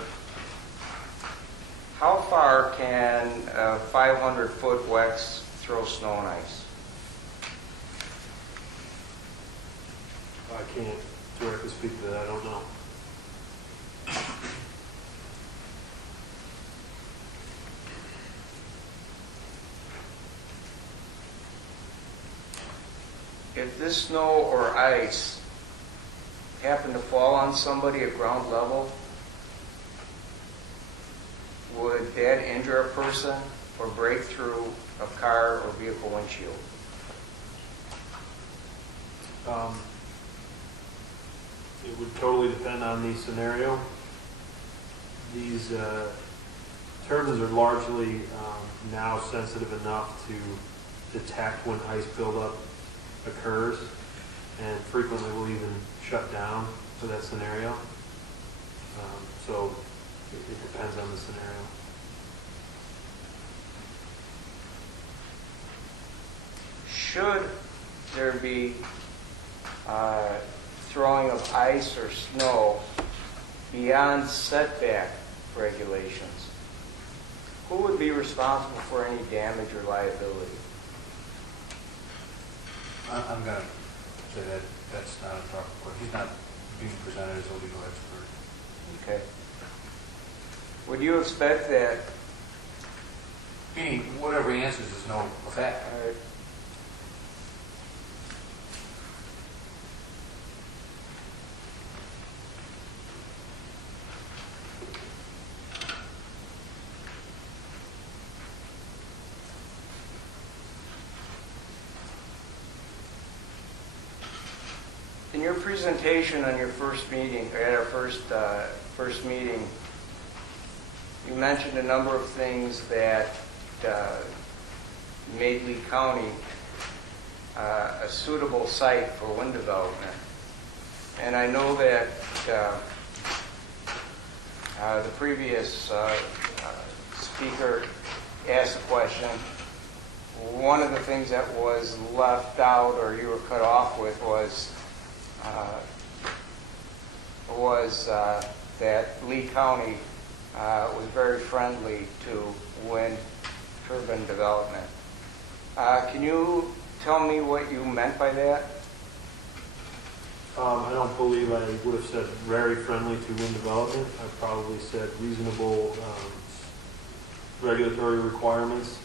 how far can a 500-foot Wex throw snow and ice? I can't directly speak to that, I don't know. If this snow or ice happened to fall on somebody at ground level, would that injure a person or break through a car or vehicle windshield? It would totally depend on the scenario. These turbines are largely now sensitive enough to detect when ice buildup occurs, and frequently will even shut down for that scenario. So it depends on the scenario. Should there be throwing of ice or snow beyond setback regulations, who would be responsible for any damage or liability? I'm going to say that that's not a proper question. He's not being presented as a legal expert. Okay. Would you expect that? Meaning, whatever he answers is no effect. In your presentation on your first meeting, or at our first meeting, you mentioned a number of things that made Lee County a suitable site for wind development. And I know that the previous speaker asked a question. One of the things that was left out or you were cut off with was that Lee County was very friendly to wind turbine development. Can you tell me what you meant by that? I don't believe I would have said very friendly to wind development. I probably said reasonable regulatory requirements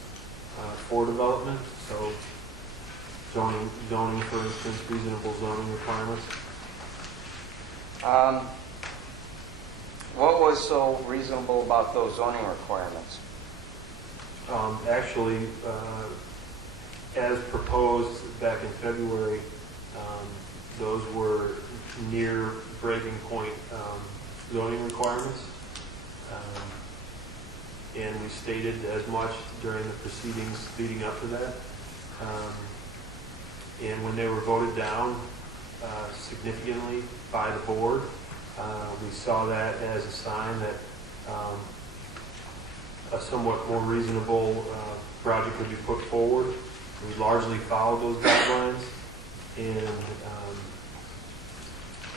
for development. So zoning, for instance, reasonable zoning requirements. What was so reasonable about those zoning requirements? Actually, as proposed back in February, those were near breaking point zoning requirements. And we stated as much during the proceedings leading up to that. And when they were voted down significantly by the board, we saw that as a sign that a somewhat more reasonable project would be put forward. We largely followed those guidelines,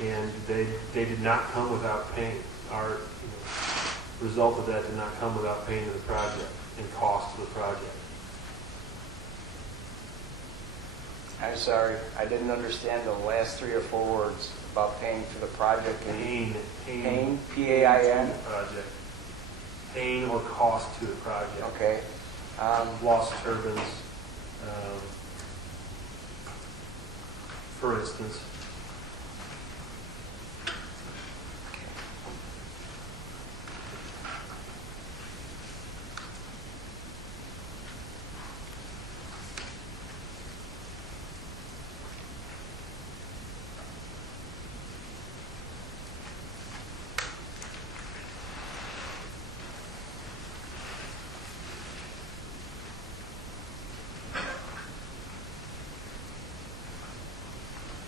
and they did not come without pain. Our result of that did not come without pain to the project and cost to the project. I'm sorry, I didn't understand the last 3 or 4 words about paying for the project. Pain, P-A-I-N? Project. Pain or cost to the project. Okay. Lost turbines, for instance.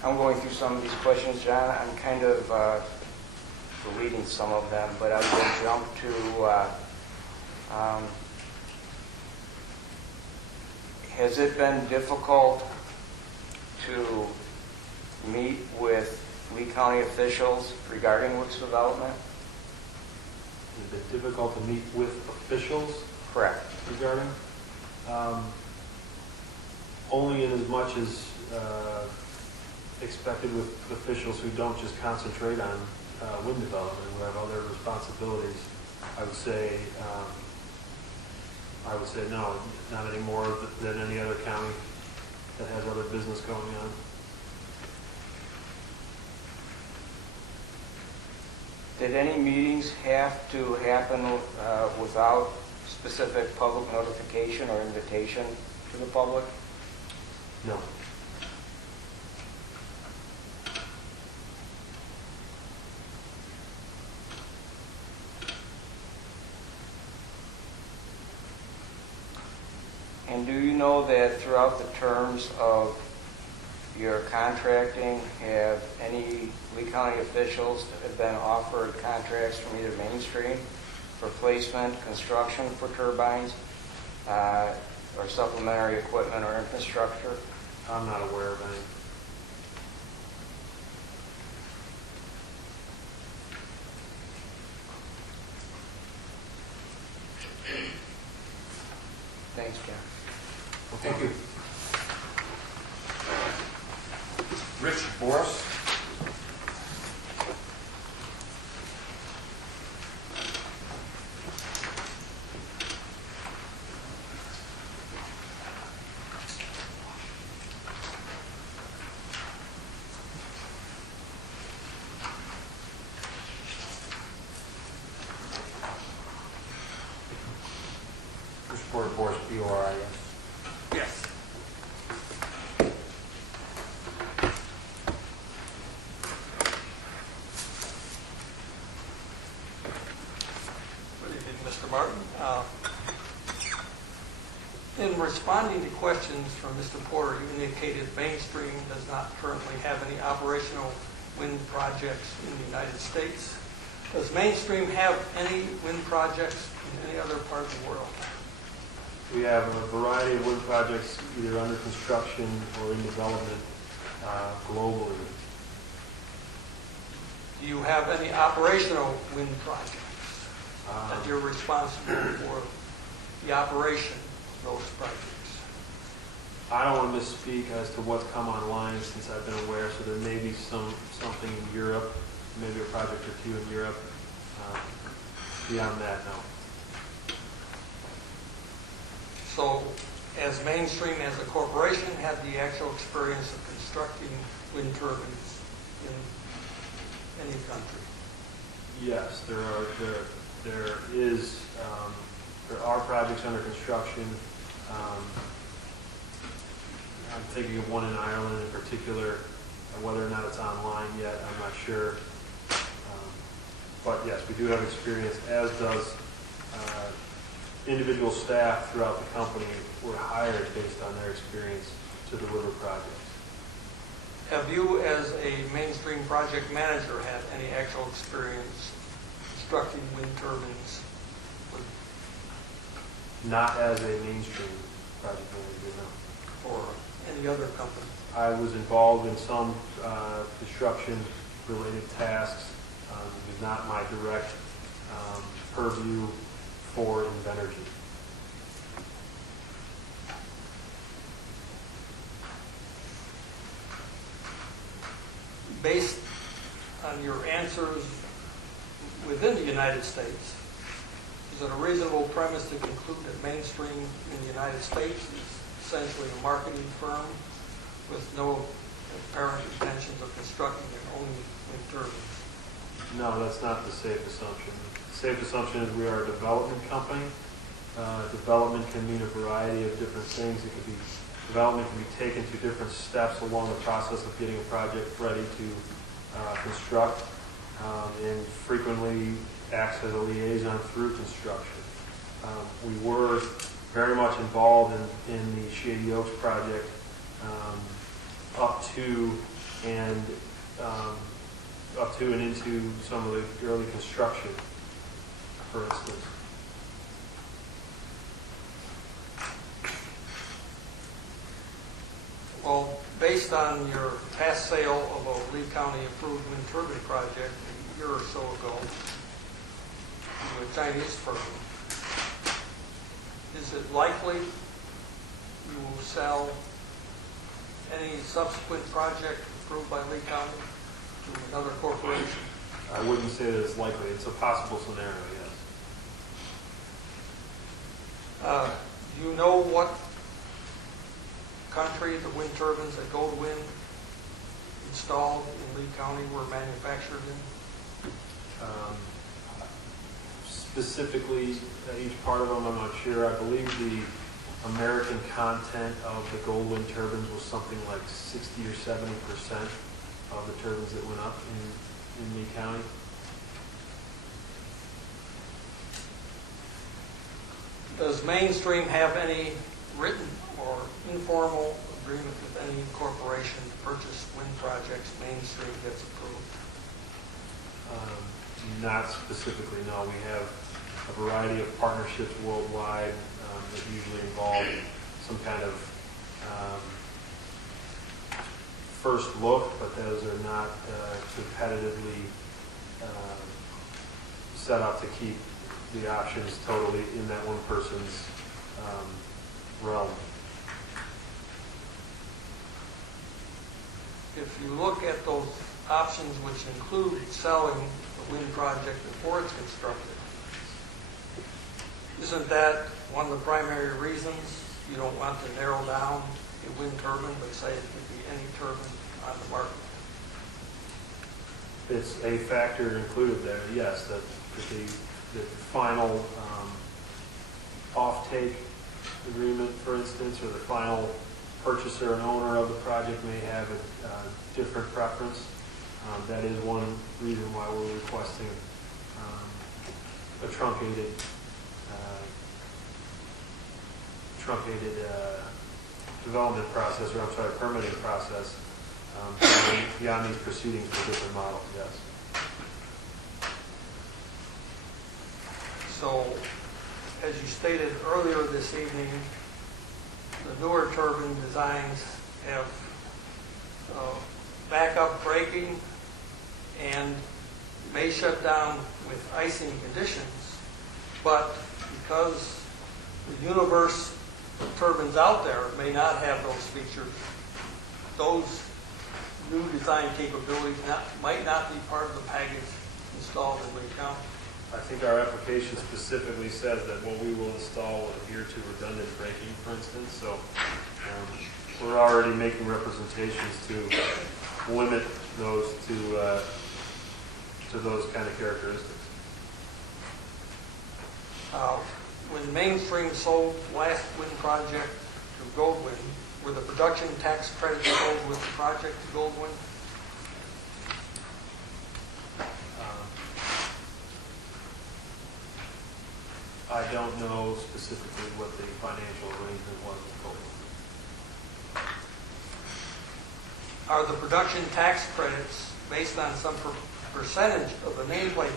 I'm going through some of these questions, John. I'm kind of deleting some of them, but I will jump to, has it been difficult to meet with Lee County officials regarding Woods development? Has it been difficult to meet with officials Correct. regarding? Only in as much as expected with officials who don't just concentrate on wind development, who have other responsibilities. I would say no, not any more than any other county that has other business going on. Did any meetings have to happen without specific public notification or invitation to the public? No. And do you know that throughout the terms of your contracting, have any Lee County officials have been offered contracts from either Mainstream for placement, construction for turbines, or supplementary equipment or infrastructure? I'm not aware of any. Thanks, Ken. Thank you. Rich Boris. Mr. Boris, B-O-R-I-S. Yes. Good evening, Mr. Martin. In responding to questions from Mr. Porter, you indicated Mainstream does not currently have any operational wind projects in the United States. Does Mainstream have any wind projects in any other part of the world? We have a variety of wind projects either under construction or in development globally. Do you have any operational wind projects that you're responsible for the operation of those projects? I don't want to misspeak as to what's come online since I've been aware, so there may be something in Europe, maybe a project or two in Europe. Beyond that, no. So, as Mainstream, as a corporation, had the actual experience of constructing wind turbines in any country? Yes, there are projects under construction. I'm thinking of one in Ireland in particular. Whether or not it's online yet, I'm not sure. But yes, we do have experience, as does individual staff throughout the company were hired based on their experience to deliver projects. Have you, as a Mainstream project manager, had any actual experience constructing wind turbines? Not as a Mainstream project manager, no. Or any other company? I was involved in some construction-related tasks. It was not my direct purview for Invenergy. Based on your answers within the United States, is it a reasonable premise to conclude that Mainstream in the United States is essentially a marketing firm with no apparent intentions of constructing their own wind turbines? No, that's not the safe assumption. The safe assumption is we are a development company. Development can mean a variety of different things. Development can be taken to different steps along the process of getting a project ready to construct, and frequently acts as a liaison through construction. We were very much involved in the Shady Oaks project up to and up to and into some of the early construction, for instance. Well, based on your past sale of a Lee County approved wind turbine project a year or so ago to a Chinese firm, is it likely you will sell any subsequent project approved by Lee County to another corporation? I wouldn't say that it's likely. It's a possible scenario, yes. Do you know what country the wind turbines that Goldwind installed in Lee County were manufactured in? Specifically, each part of them, I'm not sure. I believe the American content of the Goldwind turbines was something like 60 or 70% of the turbines that went up in Lee County. Does Mainstream have any written or informal agreement with any corporation to purchase wind projects Mainstream gets approved? Not specifically, no. We have a variety of partnerships worldwide that usually involve some kind of first look, but those are not competitively set up to keep the options totally in that one person's realm. If you look at those options which include selling the wind project before it's constructed, isn't that one of the primary reasons you don't want to narrow down a wind turbine, but say it could be any turbine on the market? It's a factor included there, yes, that the final off-take agreement, for instance, or the final purchaser and owner of the project may have a different preference. That is one reason why we're requesting a truncated development process, or I'm sorry, permitting process beyond these proceedings for different models, yes. So, as you stated earlier this evening, the newer turbine designs have backup braking and may shut down with icing conditions, but because the universe of turbines out there may not have those features, those new design capabilities might not be part of the package installed in Lee County. I think our application specifically says that what we will install will adhere to redundant braking, for instance. So we're already making representations to limit those to those kind of characteristics. When Mainstream sold last wind project to Goldwind, were the production tax credits sold with the project to Goldwind? I don't know specifically what the financial arrangement was with Goldwind. Are the production tax credits based on some percentage of the nameplate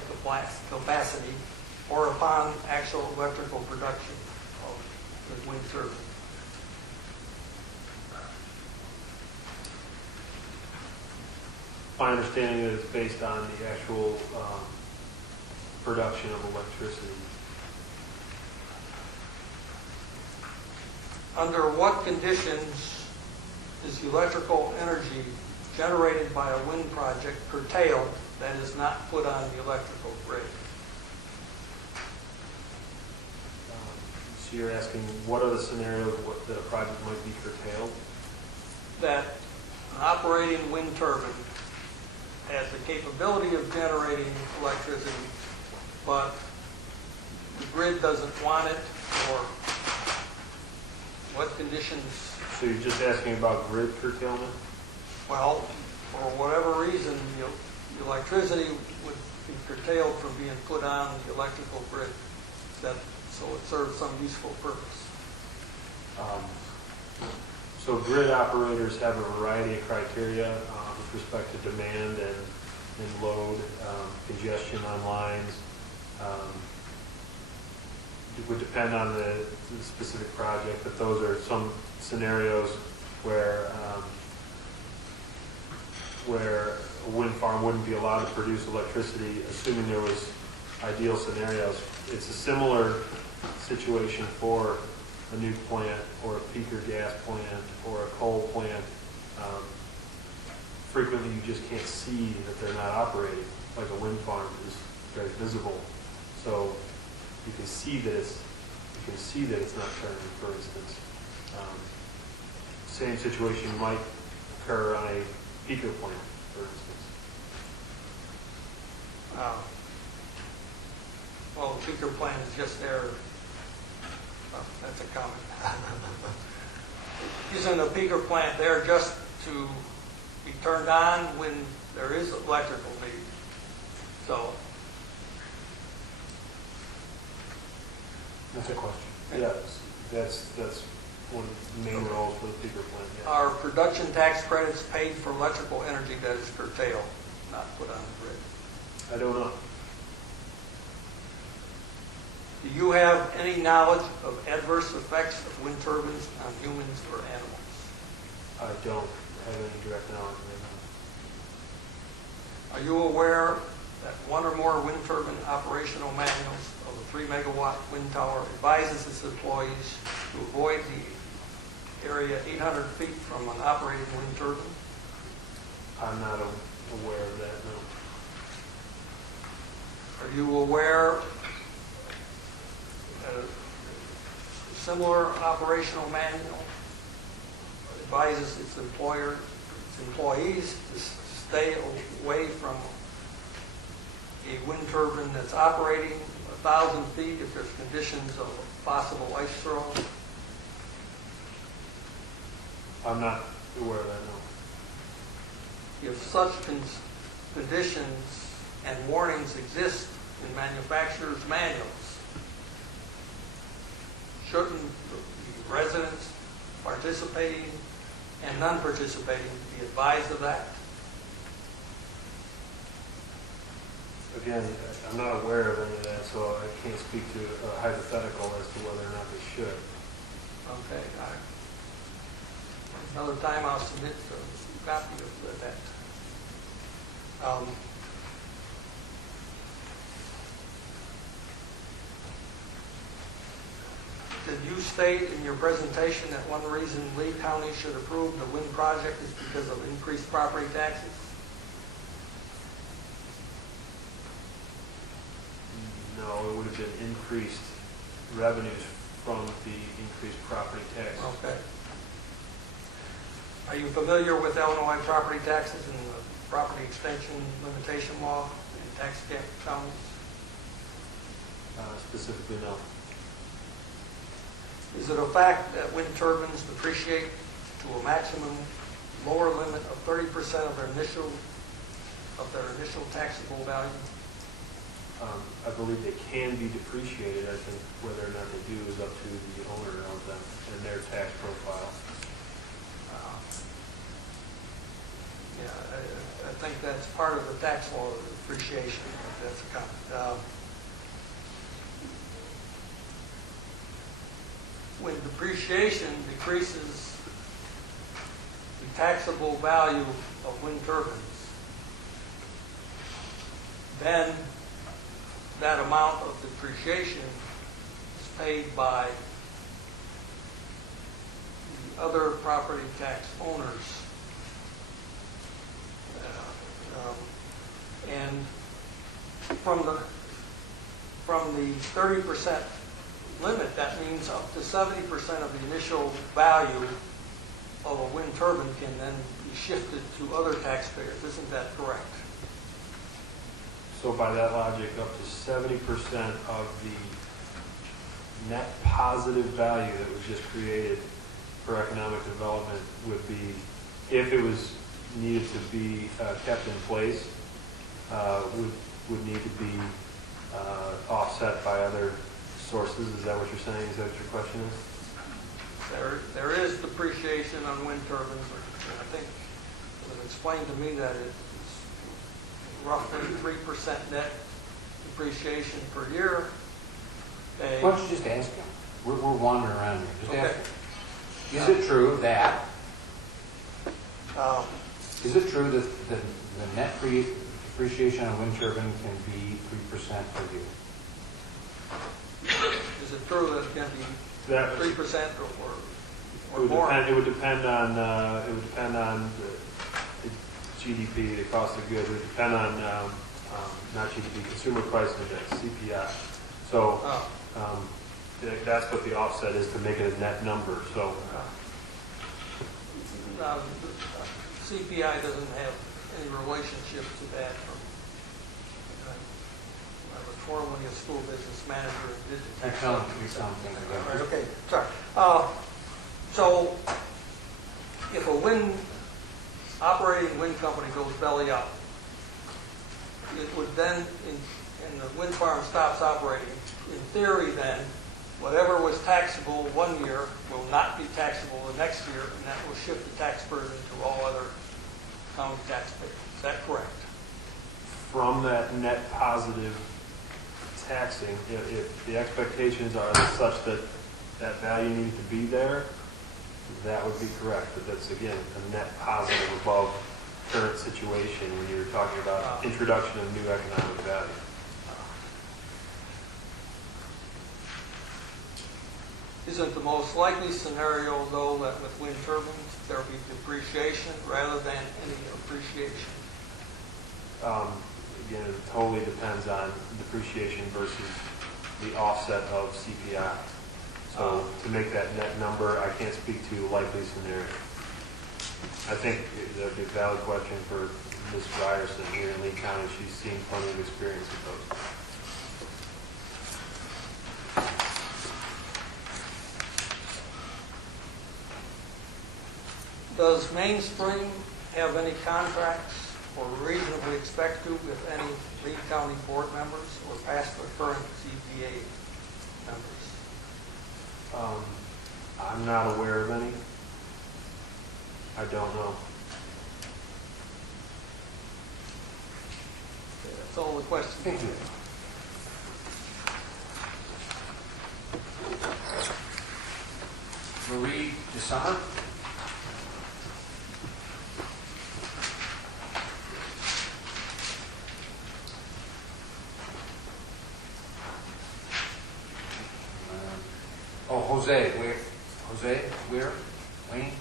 capacity or upon actual electrical production of the wind turbine? My understanding is it's based on the actual production of electricity. Under what conditions is the electrical energy generated by a wind project curtailed that is not put on the electrical grid? So you're asking what are the scenarios that a project might be curtailed? That an operating wind turbine has the capability of generating electricity, but the grid doesn't want it, or what conditions? So you're just asking about grid curtailment? Well, for whatever reason, the electricity would be curtailed from being put on the electrical grid, so it serves some useful purpose. So grid operators have a variety of criteria. with respect to demand and load, congestion on lines. It would depend on the specific project, but those are some scenarios where a wind farm wouldn't be allowed to produce electricity, assuming there was ideal scenarios. It's a similar situation for a nuke plant or a peaker gas plant or a coal plant. Frequently, you just can't see that they're not operating. Like a wind farm is very visible, so you can see that it's not turning. For instance, same situation might occur on a peaker plant, for instance. Well, the peaker plant is just there. Well, that's a comment. Using the peaker plant there just to be turned on when there is electrical need. So That's a question. Yes, that's one of the main roles for the peaker plant. Yeah. are production tax credits paid for electrical energy that is curtailed, not put on the grid? I don't know. Do you have any knowledge of adverse effects of wind turbines on humans or animals? I don't have any direct knowledge right Are you aware that one or more wind turbine operational manuals of a 3-megawatt wind tower advises its employees to avoid the area 800 feet from an operating wind turbine? now. I'm not aware of that, no. Are you aware a similar operational manual advises its employees to stay away from a wind turbine that's operating 1,000 feet if there's conditions of possible ice throw? I'm not aware of that, no. If such conditions and warnings exist in manufacturers' manuals, shouldn't the residents participating and non-participating be advised of that? Again, I'm not aware of any of that, so I can't speak to a hypothetical as to whether or not they should. Okay. Another time I'll submit a copy of that. Did you state in your presentation that one reason Lee County should approve the wind project is because of increased property taxes? No, it would have been increased revenues from the increased property tax. Okay. Are you familiar with Illinois property taxes and the property extension limitation law in tax cap counties? Specifically, no. Is it a fact that wind turbines depreciate to a maximum lower limit of 30% of their initial taxable value? I believe they can be depreciated. I think whether or not they do is up to the owner of them and their tax profile. Yeah, I think that's part of the tax law, depreciation. If that's a comment. When depreciation decreases the taxable value of wind turbines, then that amount of depreciation is paid by the other property tax owners. And from the 30% limit, that means up to 70% of the initial value of a wind turbine can then be shifted to other taxpayers. Isn't that correct? So by that logic, up to 70% of the net positive value that was just created for economic development would be, if it was needed to be kept in place, would need to be offset by other sources. Is that what you're saying? Is that what your question is? There is depreciation on wind turbines. I think it was explained to me that it's roughly 3% net depreciation per year. Why don't you just ask him? We're wandering around here. Just Okay. ask him. Is it true that the net depreciation on a wind turbine can be 3% per year? Is it true that it can be That 3% It or would more? depend, it would depend on the GDP, the cost of goods. It would depend on, not GDP, consumer price index, CPI. So, that's what the offset is, to make it a net number, so. CPI doesn't have any relationship to that. I was formerly a school business manager and did the tax. Something Right, okay, sorry. So if a operating wind company goes belly up, it would then, and the wind farm stops operating, in theory then, whatever was taxable one year will not be taxable the next year, and that will shift the tax burden to all other county taxpayers. Is that correct? From that net positive taxing, if the expectations are such that that value needs to be there, that would be correct. But that's, again, a net positive above current situation when you're talking about introduction of new economic value. Isn't the most likely scenario, though, that with wind turbines, there will be depreciation rather than any appreciation? Again, it totally depends on depreciation versus the offset of CPI. So to make that net number, I can't speak to likely scenario. I think that would be a valid question for Ms. Ryerson here in Lee County. She's seen plenty of experience with those. Does Mainspring have any contracts or reasonably expect to with any Lee County board members or past or current ZBA members? I'm not aware of any. I don't know. Okay, that's all the questions. Thank you. Marie DeSummer? Jose, where? Jose, where? Wayne?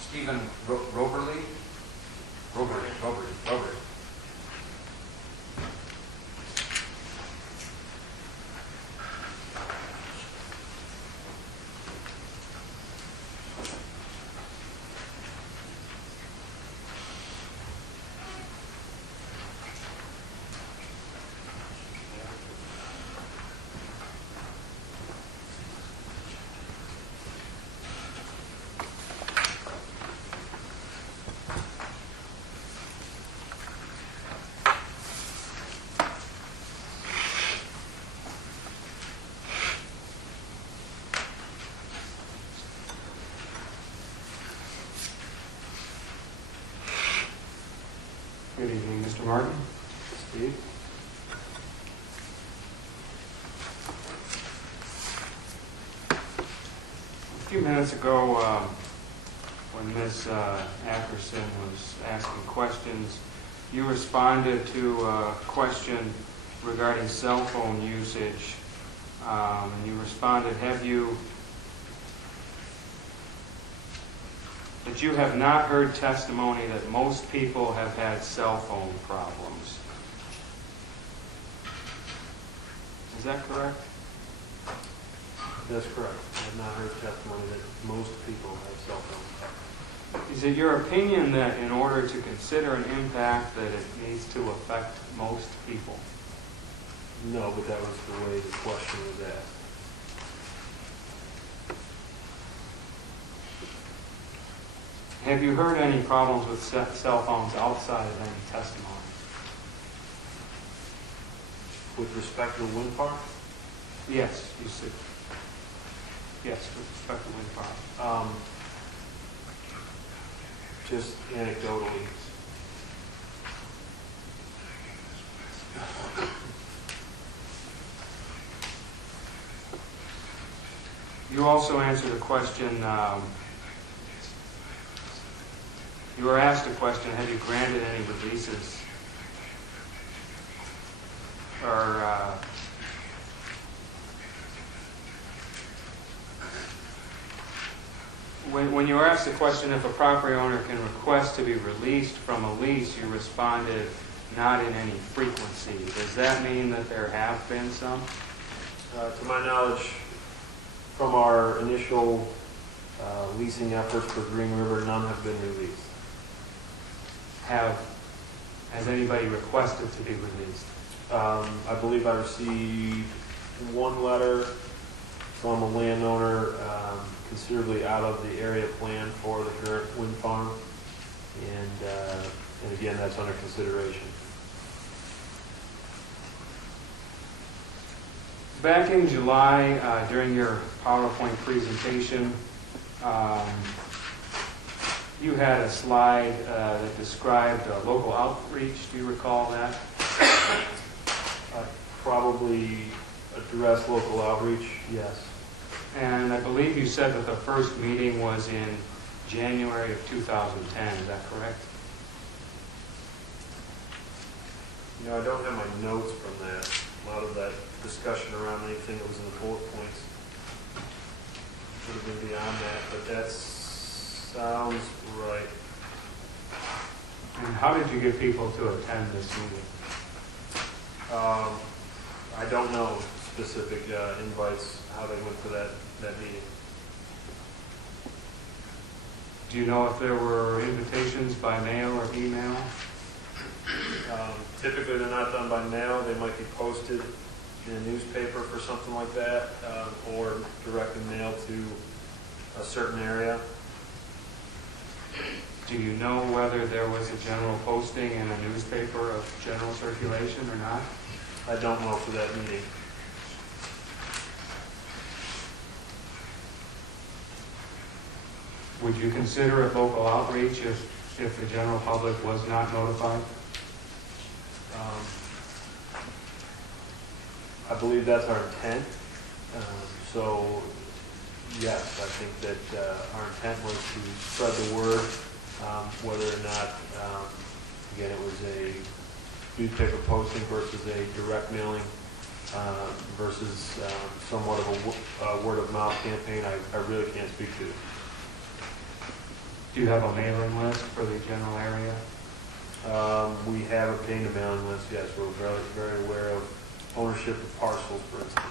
Stephen Roberly? Roberly. Good evening, Mr. Martin. Steve? A few minutes ago, when Ms. Ackerson was asking questions, you responded to a question regarding cell phone usage. And you responded, that you have not heard testimony that most people have had cell phone problems. Is that correct? That's correct. I have not heard testimony that most people have cell phones. Is it your opinion that in order to consider an impact that it needs to affect most people? No, but that was the way the question was asked. Have you heard any problems with cell phones outside of any testimony? With respect to the wind farm? Yes, you said. Yes, with respect to wind farm. Just anecdotally. You also answered a question, you were asked a question, have you granted any releases? Or, when you were asked the question if a property owner can request to be released from a lease, you responded, not in any frequency. Does that mean that there have been some? To my knowledge, from our initial leasing efforts for Green River, none have been released. Has anybody requested to be released? I believe I received one letter from a landowner considerably out of the area plan for the current wind farm, and again, that's under consideration. Back in July, during your PowerPoint presentation, you had a slide that described local outreach. Do you recall that? Probably address local outreach, yes. And I believe you said that the first meeting was in January of 2010. Is that correct? You know, I don't have my notes from that. A lot of that discussion around anything that was in the bullet points would have been beyond that, but that sounds right. And how did you get people to attend this meeting? I don't know specific invites, how they went to that meeting. Do you know if there were invitations by mail or email? Typically, they're not done by mail. They might be posted in a newspaper for something like that, or directly mailed to a certain area. Do you know whether there was a general posting in a newspaper of general circulation or not? I don't know for that meeting. Would you consider it local outreach if the general public was not notified? I believe that's our intent. So, yes, I think that our intent was to spread the word, whether or not, again, it was a newspaper posting versus a direct mailing versus somewhat of a word-of-mouth campaign, I really can't speak to. Do you have a mailing list for the general area? We have obtained a mailing list, yes. We're very, very aware of ownership of parcels, for instance.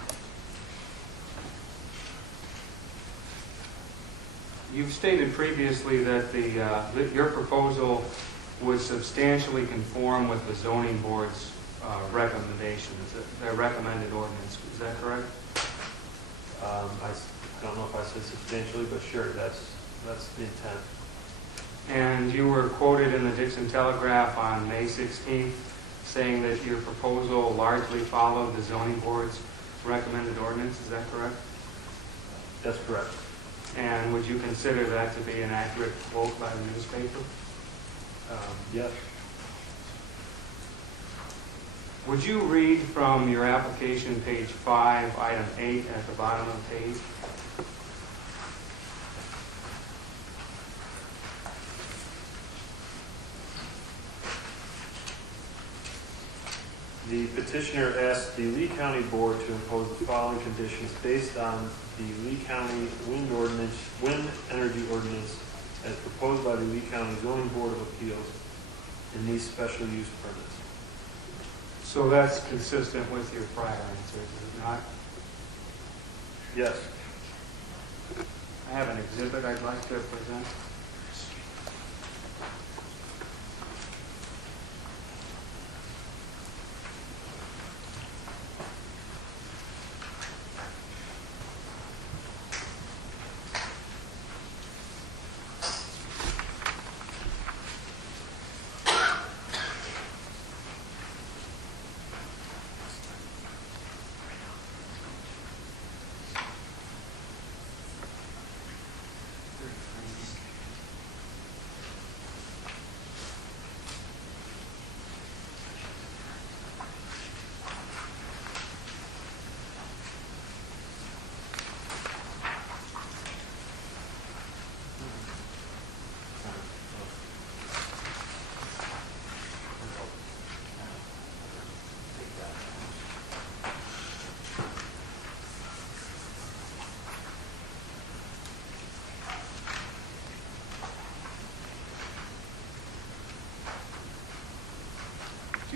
You've stated previously that your proposal would substantially conform with the zoning board's recommendations, their recommended ordinance. Is that correct? I don't know if I said substantially, but sure, that's the intent. And you were quoted in the Dixon Telegraph on May 16th saying that your proposal largely followed the zoning board's recommended ordinance. Is that correct? That's correct. And would you consider that to be an accurate quote by the newspaper? Yes. Would you read from your application, page 5, item 8 at the bottom of the page? The petitioner asked the Lee County Board to impose the following conditions based on the Lee County Wind Energy Ordinance as proposed by the Lee County Zoning Board of Appeals in these special use permits. So that's consistent with your prior answers, is it not? Yes. I have an exhibit I'd like to present.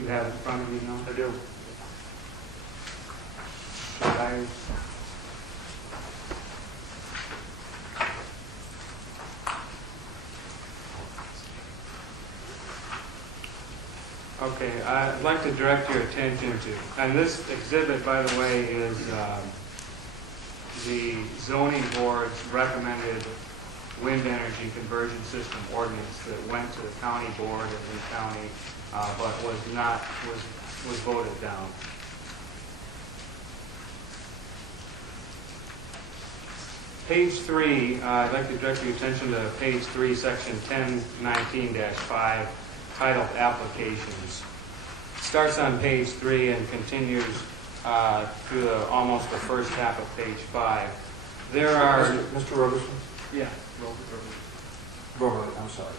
you have in front of you now? I do. Should I? Okay, I'd like to direct your attention to, and this exhibit, by the way, is the zoning board's recommended wind energy conversion system ordinance that went to the county board and the county, but was voted down. Page 3, I'd like to direct your attention to page 3, section 1019-5, titled Applications. Starts on page 3 and continues through almost the first half of page 5. There are... Mr. Roberson? Yeah. Robert, I'm sorry.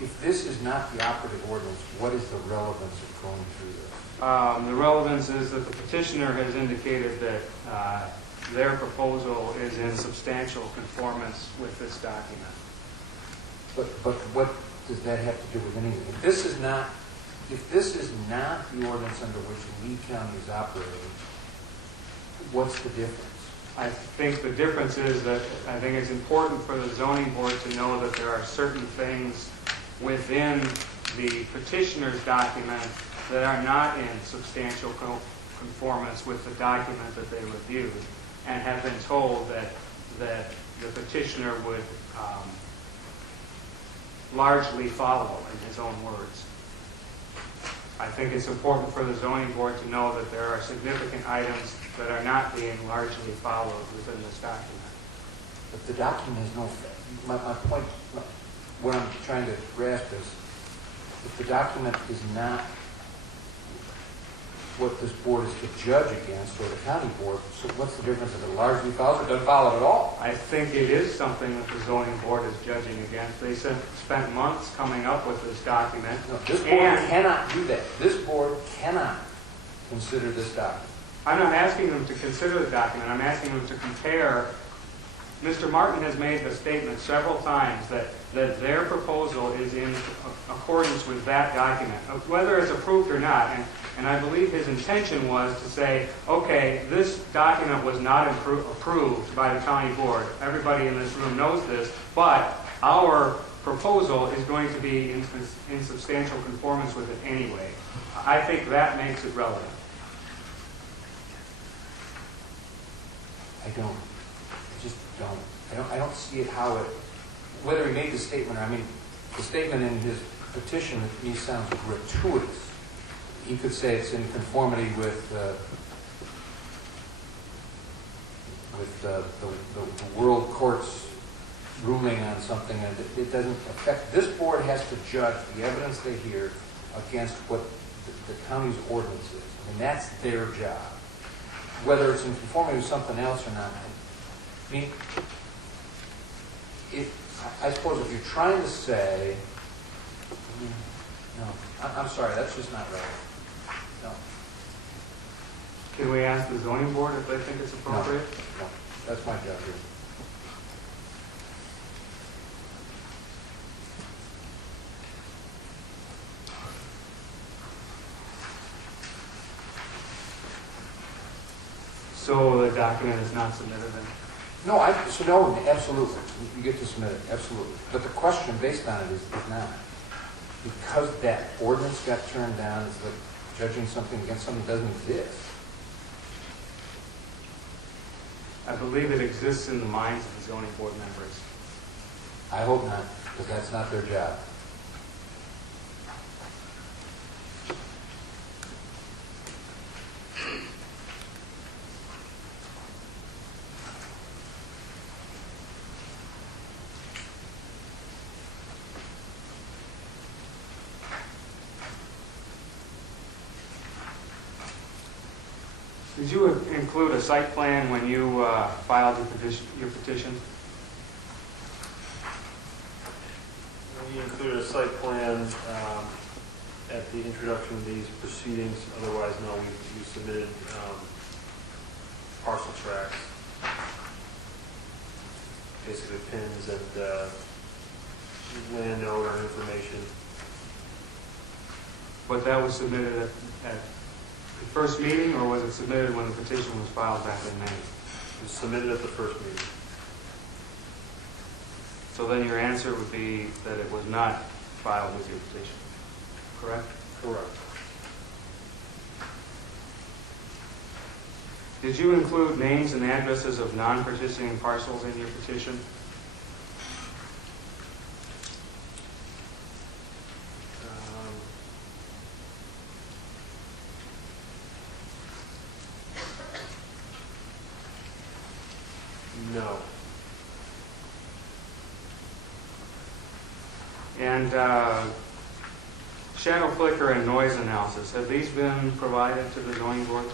If this is not the operative ordinance, what is the relevance of going through this? The relevance is that the petitioner has indicated that their proposal is in substantial conformance with this document. But what does that have to do with anything? If this is not the ordinance under which Lee County is operating, what's the difference? I think the difference is that I think it's important for the zoning board to know that there are certain things within the petitioner's document that are not in substantial conformance with the document that they reviewed, and have been told that the petitioner would largely follow, in his own words. I think it's important for the zoning board to know that there are significant items that are not being largely followed within this document. But the document has no... My point, what I'm trying to grasp is, if the document is not what this board is to judge against, or the county board, so what's the difference if it largely follows or doesn't follow it at all? I think it is something that the zoning board is judging against. They spent months coming up with this document. No, this board cannot do that. This board cannot consider this document. I'm not asking them to consider the document. I'm asking them to compare. Mr. Martin has made the statement several times that their proposal is in accordance with that document, whether it's approved or not. And I believe his intention was to say, okay, this document was not approved by the county board. Everybody in this room knows this, but our proposal is going to be in substantial conformance with it anyway. I think that makes it relevant. I just don't. I don't see it how it, whether he made the statement or, I mean, the statement in his petition to me sounds gratuitous. He could say it's in conformity with the world court's ruling on something, and it doesn't affect. This board has to judge the evidence they hear against what the county's ordinance is. I mean, that's their job. Whether it's in conformity with something else or not. I mean, I suppose if you're trying to say, no, I'm sorry, that's just not right. No. Can we ask the zoning board if they think it's appropriate? No, that's my job here. So the document is not submitted then? No, no, absolutely. You get to submit it, absolutely. But the question based on it is not. Because that ordinance got turned down, it's like judging something against something that doesn't exist. I believe it exists in the minds of the zoning board members. I hope not, because that's not their job. Did you include a site plan when you filed your petition? We included a site plan at the introduction of these proceedings. Otherwise, no, we submitted parcel tracts, basically pins and landowner information. But that was submitted at the first meeting, or was it submitted when the petition was filed back in May? It was submitted at the first meeting. So then your answer would be that it was not filed with your petition, correct? Correct. Did you include names and addresses of non-participating parcels in your petition? No. And shadow flicker and noise analysis, have these been provided to the zoning board?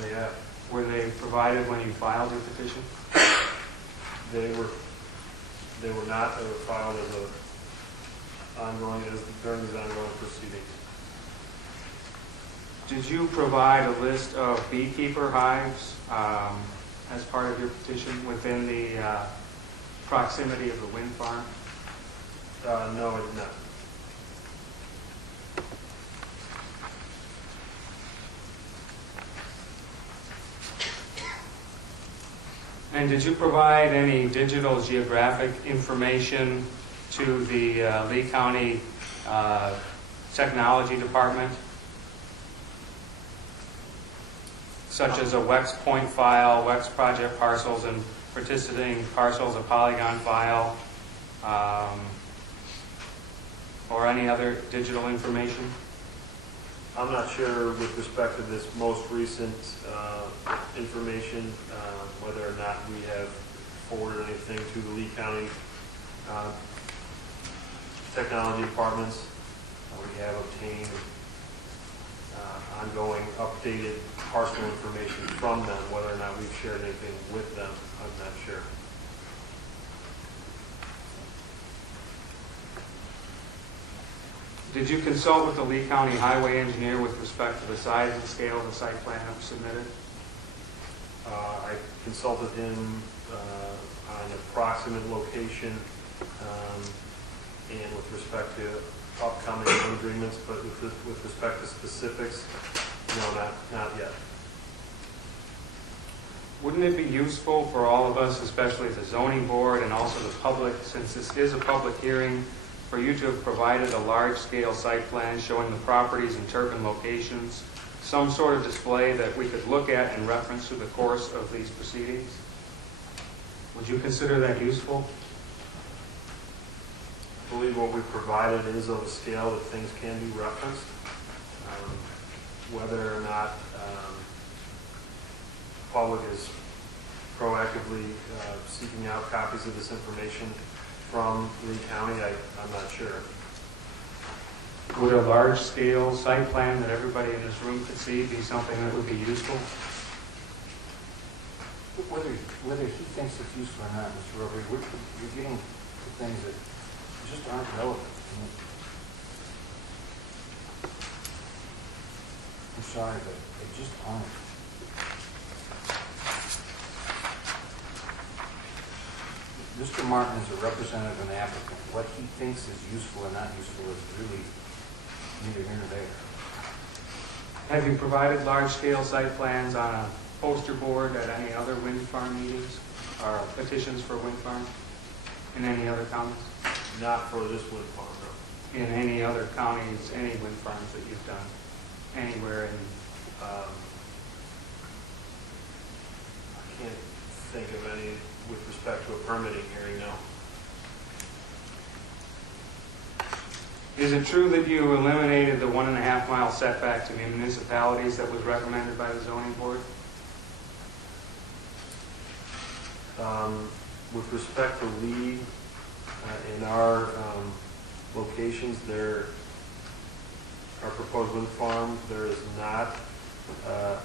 They have. Were they provided when you filed your petition? They were not. They were filed as during these ongoing proceedings. Did you provide a list of beekeeper hives as part of your petition within the proximity of the wind farm? No, I did not. And did you provide any digital geographic information to the Lee County Technology Department, such as a WEX point file, WEX project parcels, and participating parcels, a polygon file, or any other digital information? I'm not sure with respect to this most recent information, whether or not we have forwarded anything to the Lee County technology departments. We have obtained ongoing updated parcel information from them. Whether or not we've shared anything with them, I'm not sure. Did you consult with the Lee County Highway Engineer with respect to the size and scale of the site plan that was submitted? I consulted him on approximate location and with respect to upcoming agreements, but with respect to specifics, no, not yet. Wouldn't it be useful for all of us, especially the zoning board and also the public, since this is a public hearing, for you to have provided a large-scale site plan showing the properties and turbine locations, some sort of display that we could look at in reference to the course of these proceedings? Would you consider that useful? I believe what we provided is of a scale that things can be referenced. Whether or not the public is proactively seeking out copies of this information from Lee County, I'm not sure. Would a large-scale site plan that everybody in this room could see be something that would be useful? Whether he thinks it's useful or not, Mr. Rover, you're getting to things that just aren't relevant. I'm sorry, but they just aren't. Mr. Martin is a representative and applicant. What he thinks is useful or not useful is really neither here nor there. Have you provided large-scale site plans on a poster board at any other wind farm meetings or petitions for wind farms in any other counties? Not for this wind farm, no. In any other counties, any wind farms that you've done, anywhere in... I can't think of any with respect to a permitting hearing, no. Is it true that you eliminated the 1.5-mile setback to municipalities that was recommended by the zoning board? With respect to Lee, in our locations, our proposed wind farm, there is not a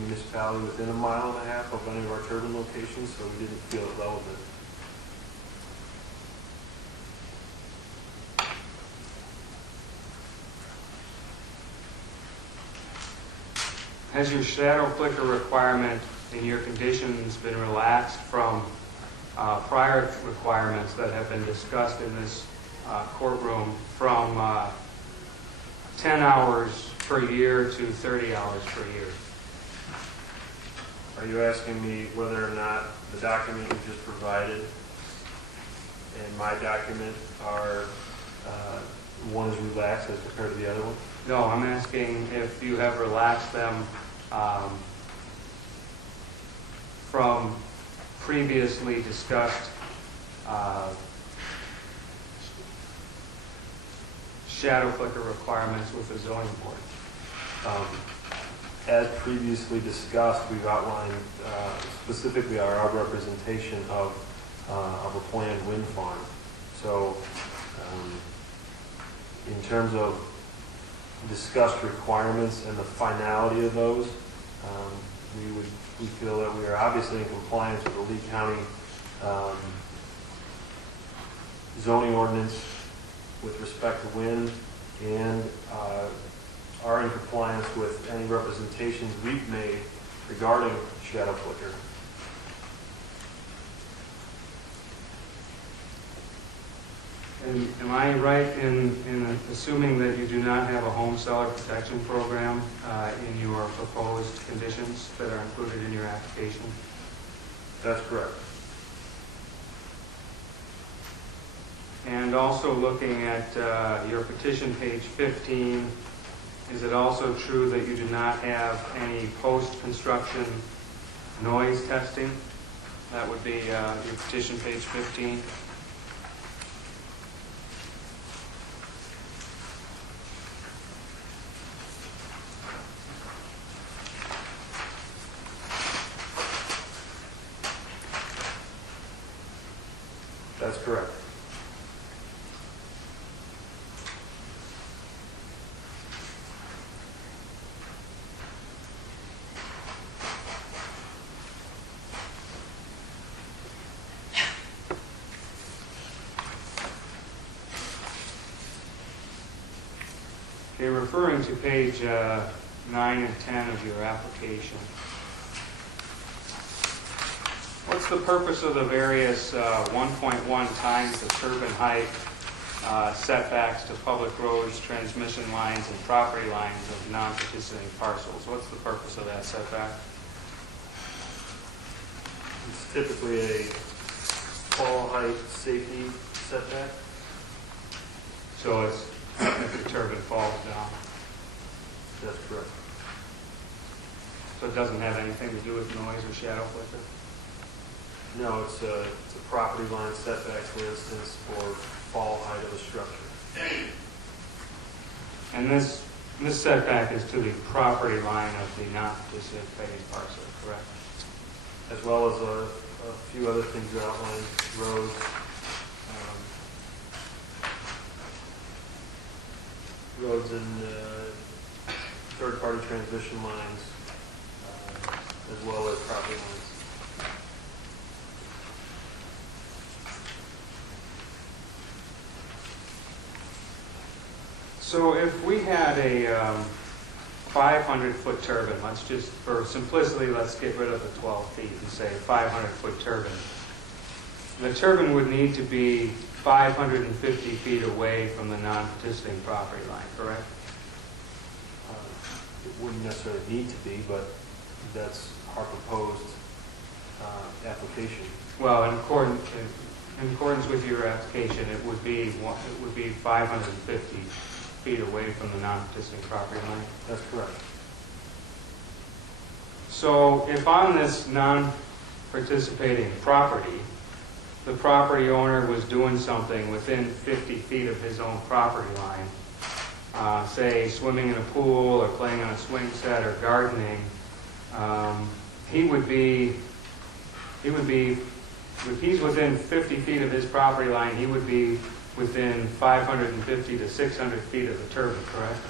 municipality within 1.5 miles of any of our turbine locations, so we didn't feel it relevant. Has your shadow flicker requirement in your conditions been relaxed from prior requirements that have been discussed in this courtroom from 10 hours per year to 30 hours per year. Are you asking me whether or not the document you just provided and my document are, one is relaxed as compared to the other one? No, I'm asking if you have relaxed them from previously discussed shadow flicker requirements with the zoning board. As previously discussed, we've outlined specifically our representation of a planned wind farm. So in terms of discussed requirements and the finality of those, we feel that we are obviously in compliance with the Lee County zoning ordinance with respect to wind, and are in compliance with any representations we've made regarding shadow flicker. And am I right in assuming that you do not have a home seller protection program in your proposed conditions that are included in your application? That's correct. And also looking at your petition, page 15, is it also true that you do not have any post-construction noise testing? That would be your petition, page 15. That's correct. Okay, referring to page 9 and 10 of your application, what's the purpose of the various 1.1 times the turbine height setbacks to public roads, transmission lines, and property lines of non-participating parcels? What's the purpose of that setback? It's typically a fall height safety setback. So it's if the turbine falls down. That's correct. So it doesn't have anything to do with noise or shadow flicker? No, it's a property line setback, for instance, for fall height of a structure. And this setback is to the property line of the non-participating parcel, correct? As well as a few other things outlined, roads, roads and third-party transmission lines, as well as property lines. So if we had a 500-foot turbine, let's just, for simplicity, let's get rid of the 12 feet and say 500-foot turbine. The turbine would need to be 550 feet away from the non-participating property line, correct? It wouldn't necessarily need to be, but that's our proposed application. Well, in accordance with your application, it would be 550 feet away from the non-participating property line. That's correct. So if on this non-participating property, the property owner was doing something within 50 feet of his own property line, say swimming in a pool or playing on a swing set or gardening, he would be, if he's within 50 feet of his property line, he would be within 550 to 600 feet of the turbine, correct?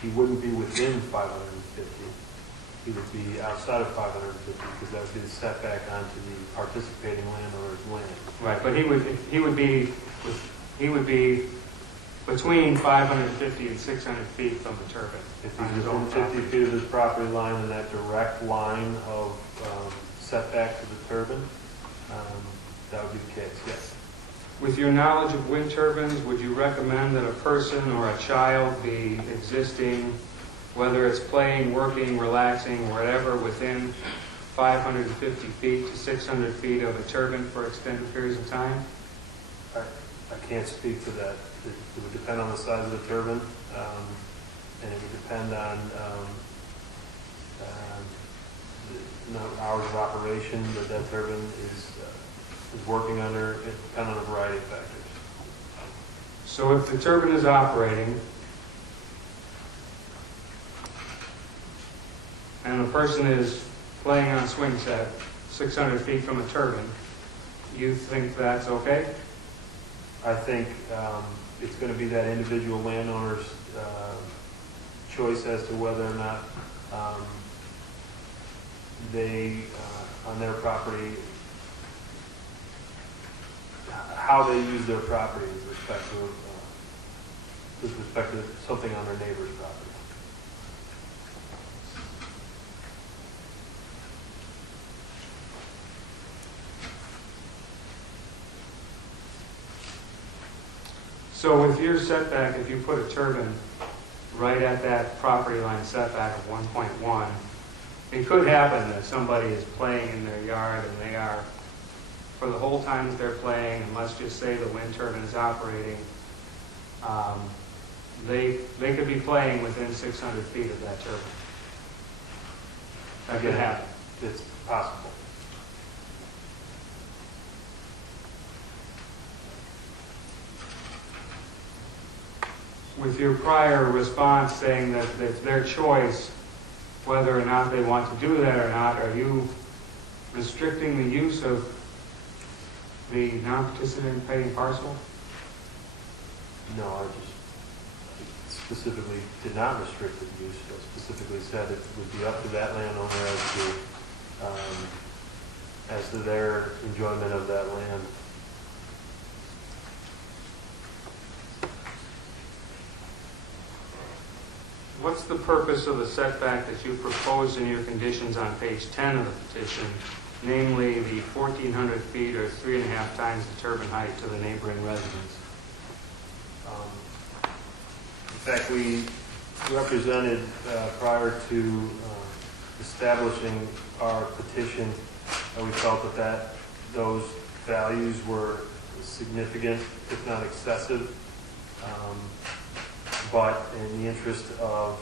He wouldn't be within 550. He would be outside of 550 because that would be the setback onto the participating landowner's land. Right, but he would be between 550 and 600 feet from the turbine. If he's within 50 feet of his property line in that direct line of setback to the turbine, that would be the case, yes. With your knowledge of wind turbines, would you recommend that a person or a child be existing, whether it's playing, working, relaxing, wherever, within 550 feet to 600 feet of a turbine for extended periods of time? I can't speak to that. It would depend on the size of the turbine, and it would depend on the hours of operation that that turbine is working under. It depends on a variety of factors. So if the turbine is operating and the person is playing on a swing set 600 feet from a turbine, you think that's okay? I think it's going to be that individual landowner's choice as to whether or not they, on their property, how they use their property with respect to something on their neighbor's property. So with your setback, if you put a turbine right at that property line setback of 1.1, it could happen that somebody is playing in their yard and they are, for the whole time that they're playing, and let's just say the wind turbine is operating, they could be playing within 600 feet of that turbine. That could happen. It's possible. With your prior response saying that it's their choice whether or not they want to do that or not, are you restricting the use of the non-participating parcel? No, I just specifically did not restrict the use. I specifically said it would be up to that landowner as to their enjoyment of that land. What's the purpose of the setback that you propose in your conditions on page 10 of the petition, namely the 1,400 feet or 3.5 times the turbine height to the neighboring residence? In fact, we represented prior to establishing our petition, we felt that those values were significant, if not excessive. But in the interest of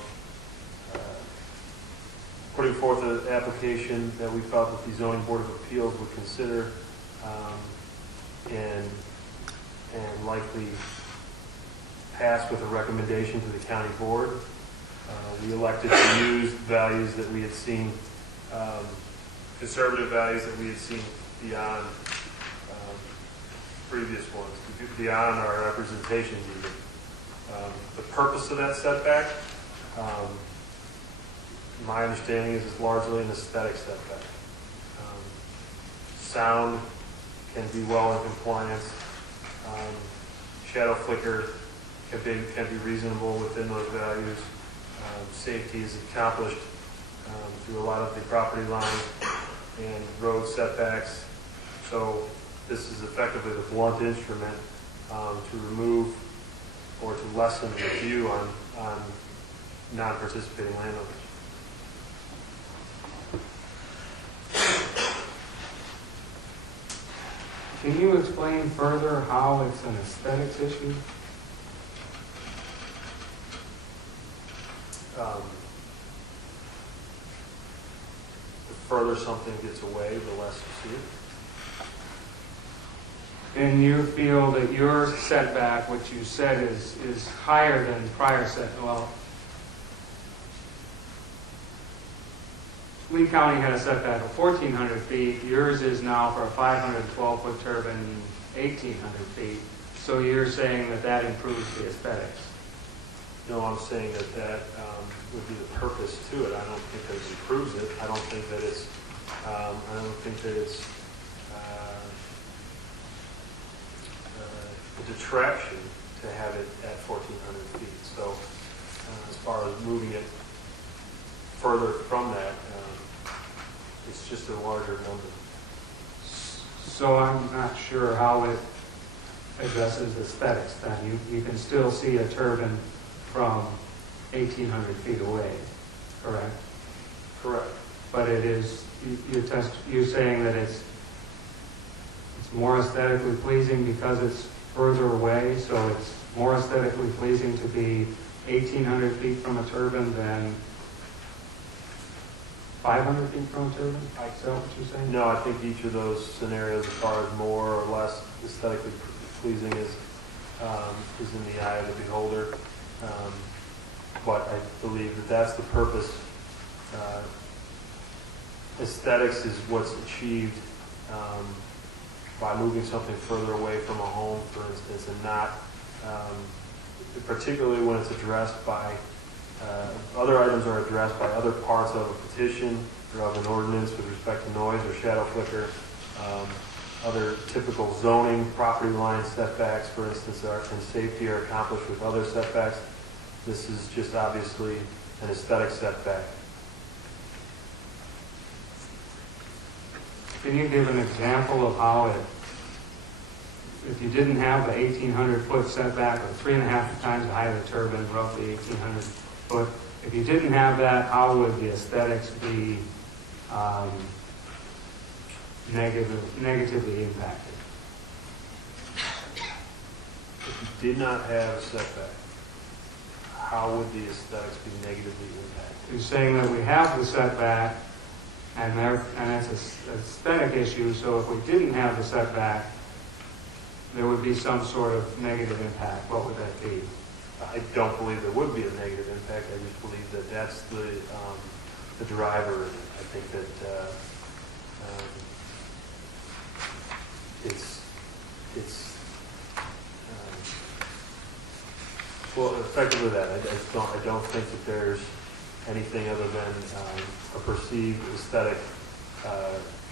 putting forth an application that we felt that the Zoning Board of Appeals would consider and likely pass with a recommendation to the county board, we elected to use values that we had seen, conservative values that we had seen beyond previous ones, beyond our representation even. The purpose of that setback, my understanding is it's largely an aesthetic setback. Sound can be well in compliance. Shadow flicker can be reasonable within those values. Safety is accomplished through a lot of the property line and road setbacks. So this is effectively the blunt instrument to remove or to lessen the view on non-participating landowners. Can you explain further how it's an aesthetics issue? The further something gets away, the less you see it. And you feel that your setback, which you said is higher than prior setback, well, Lee County had a setback of 1,400 feet. Yours is now for a 512-foot turbine, 1,800 feet. So you're saying that that improves the aesthetics? No, I'm saying that would be the purpose to it. I don't think that it improves it. I don't think that it's. A detraction to have it at 1,400 feet. So as far as moving it further from that, it's just a larger number. So I'm not sure how it addresses aesthetics, then you can still see a turbine from 1,800 feet away, correct? Correct. But it is, you're saying that it's more aesthetically pleasing because it's further away, so it's more aesthetically pleasing to be 1,800 feet from a turbine than 500 feet from a turbine? Is that what you're saying? No, I think each of those scenarios, as far as more or less aesthetically pleasing, is in the eye of the beholder. But I believe that that's the purpose. Aesthetics is what's achieved by moving something further away from a home, for instance, and not, particularly when it's addressed by, other items are addressed by other parts of a petition or of an ordinance with respect to noise or shadow flicker. Other typical zoning, property line setbacks, for instance, and safety are accomplished with other setbacks. This is just obviously an aesthetic setback. Can you give an example of how it, if you didn't have the 1,800-foot setback, or 3.5 times the height of the turbine, roughly 1,800 foot, if you didn't have that, how would the aesthetics be negatively impacted? If you did not have a setback, how would the aesthetics be negatively impacted? You're saying that we have the setback, and it's an aesthetic issue, so if we didn't have the setback, there would be some sort of negative impact. What would that be? I don't believe there would be a negative impact. I just believe that that's the driver. I think that well, effectively that. I don't think that there's anything other than a perceived aesthetic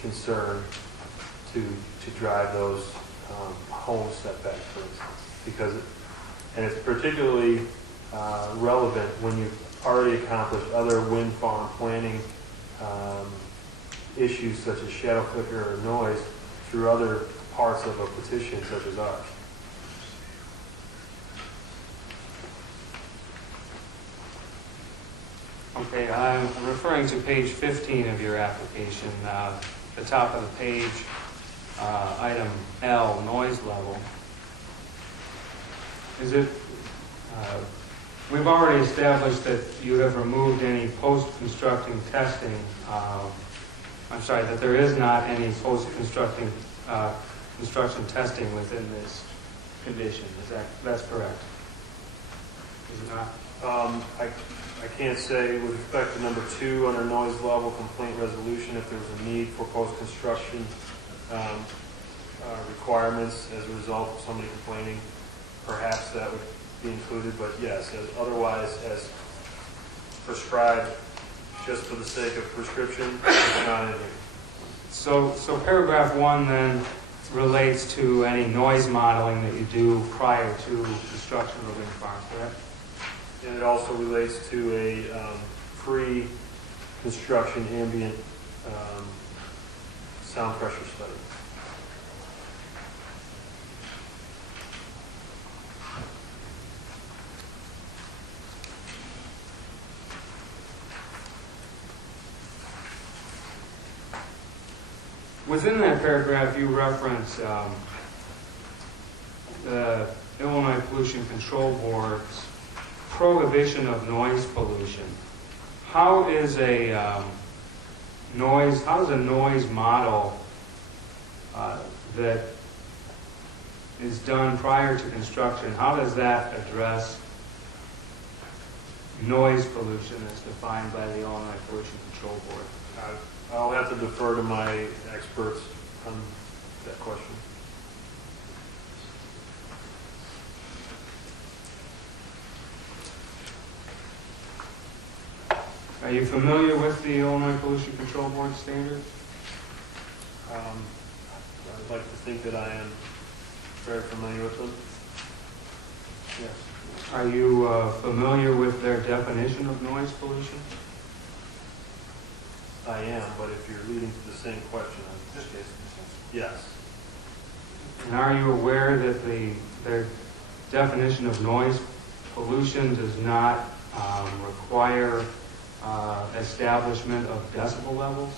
concern to drive those home setbacks, for instance, and it's particularly relevant when you've already accomplished other wind farm planning issues such as shadow flicker or noise through other parts of a petition such as ours. Okay, I'm referring to page 15 of your application, the top of the page, item L, noise level. Is it, we've already established that you have removed any post-constructing testing. I'm sorry, that there is not any post-construction testing within this condition. That's correct? Is it not? I can't say with respect to number 2 under noise level complaint resolution if there's a need for post-construction requirements as a result of somebody complaining. Perhaps that would be included, but yes, otherwise as prescribed just for the sake of prescription, it's not in here. So paragraph 1 then relates to any noise modeling that you do prior to construction of a wind farm, correct? And it also relates to a pre-construction ambient sound pressure study. Within that paragraph, you reference the Illinois Pollution Control Board's prohibition of noise pollution. How is a noise model that is done prior to construction, how does that address noise pollution as defined by the Illinois Pollution Control Board? I'll have to defer to my experts on that question. Are you familiar with the Illinois Pollution Control Board standards? I'd like to think that I am very familiar with them. Yes. Are you familiar with their definition of noise pollution? I am, but if you're leading to the same question, in this case, yes. And are you aware that their definition of noise pollution does not require establishment of decibel levels?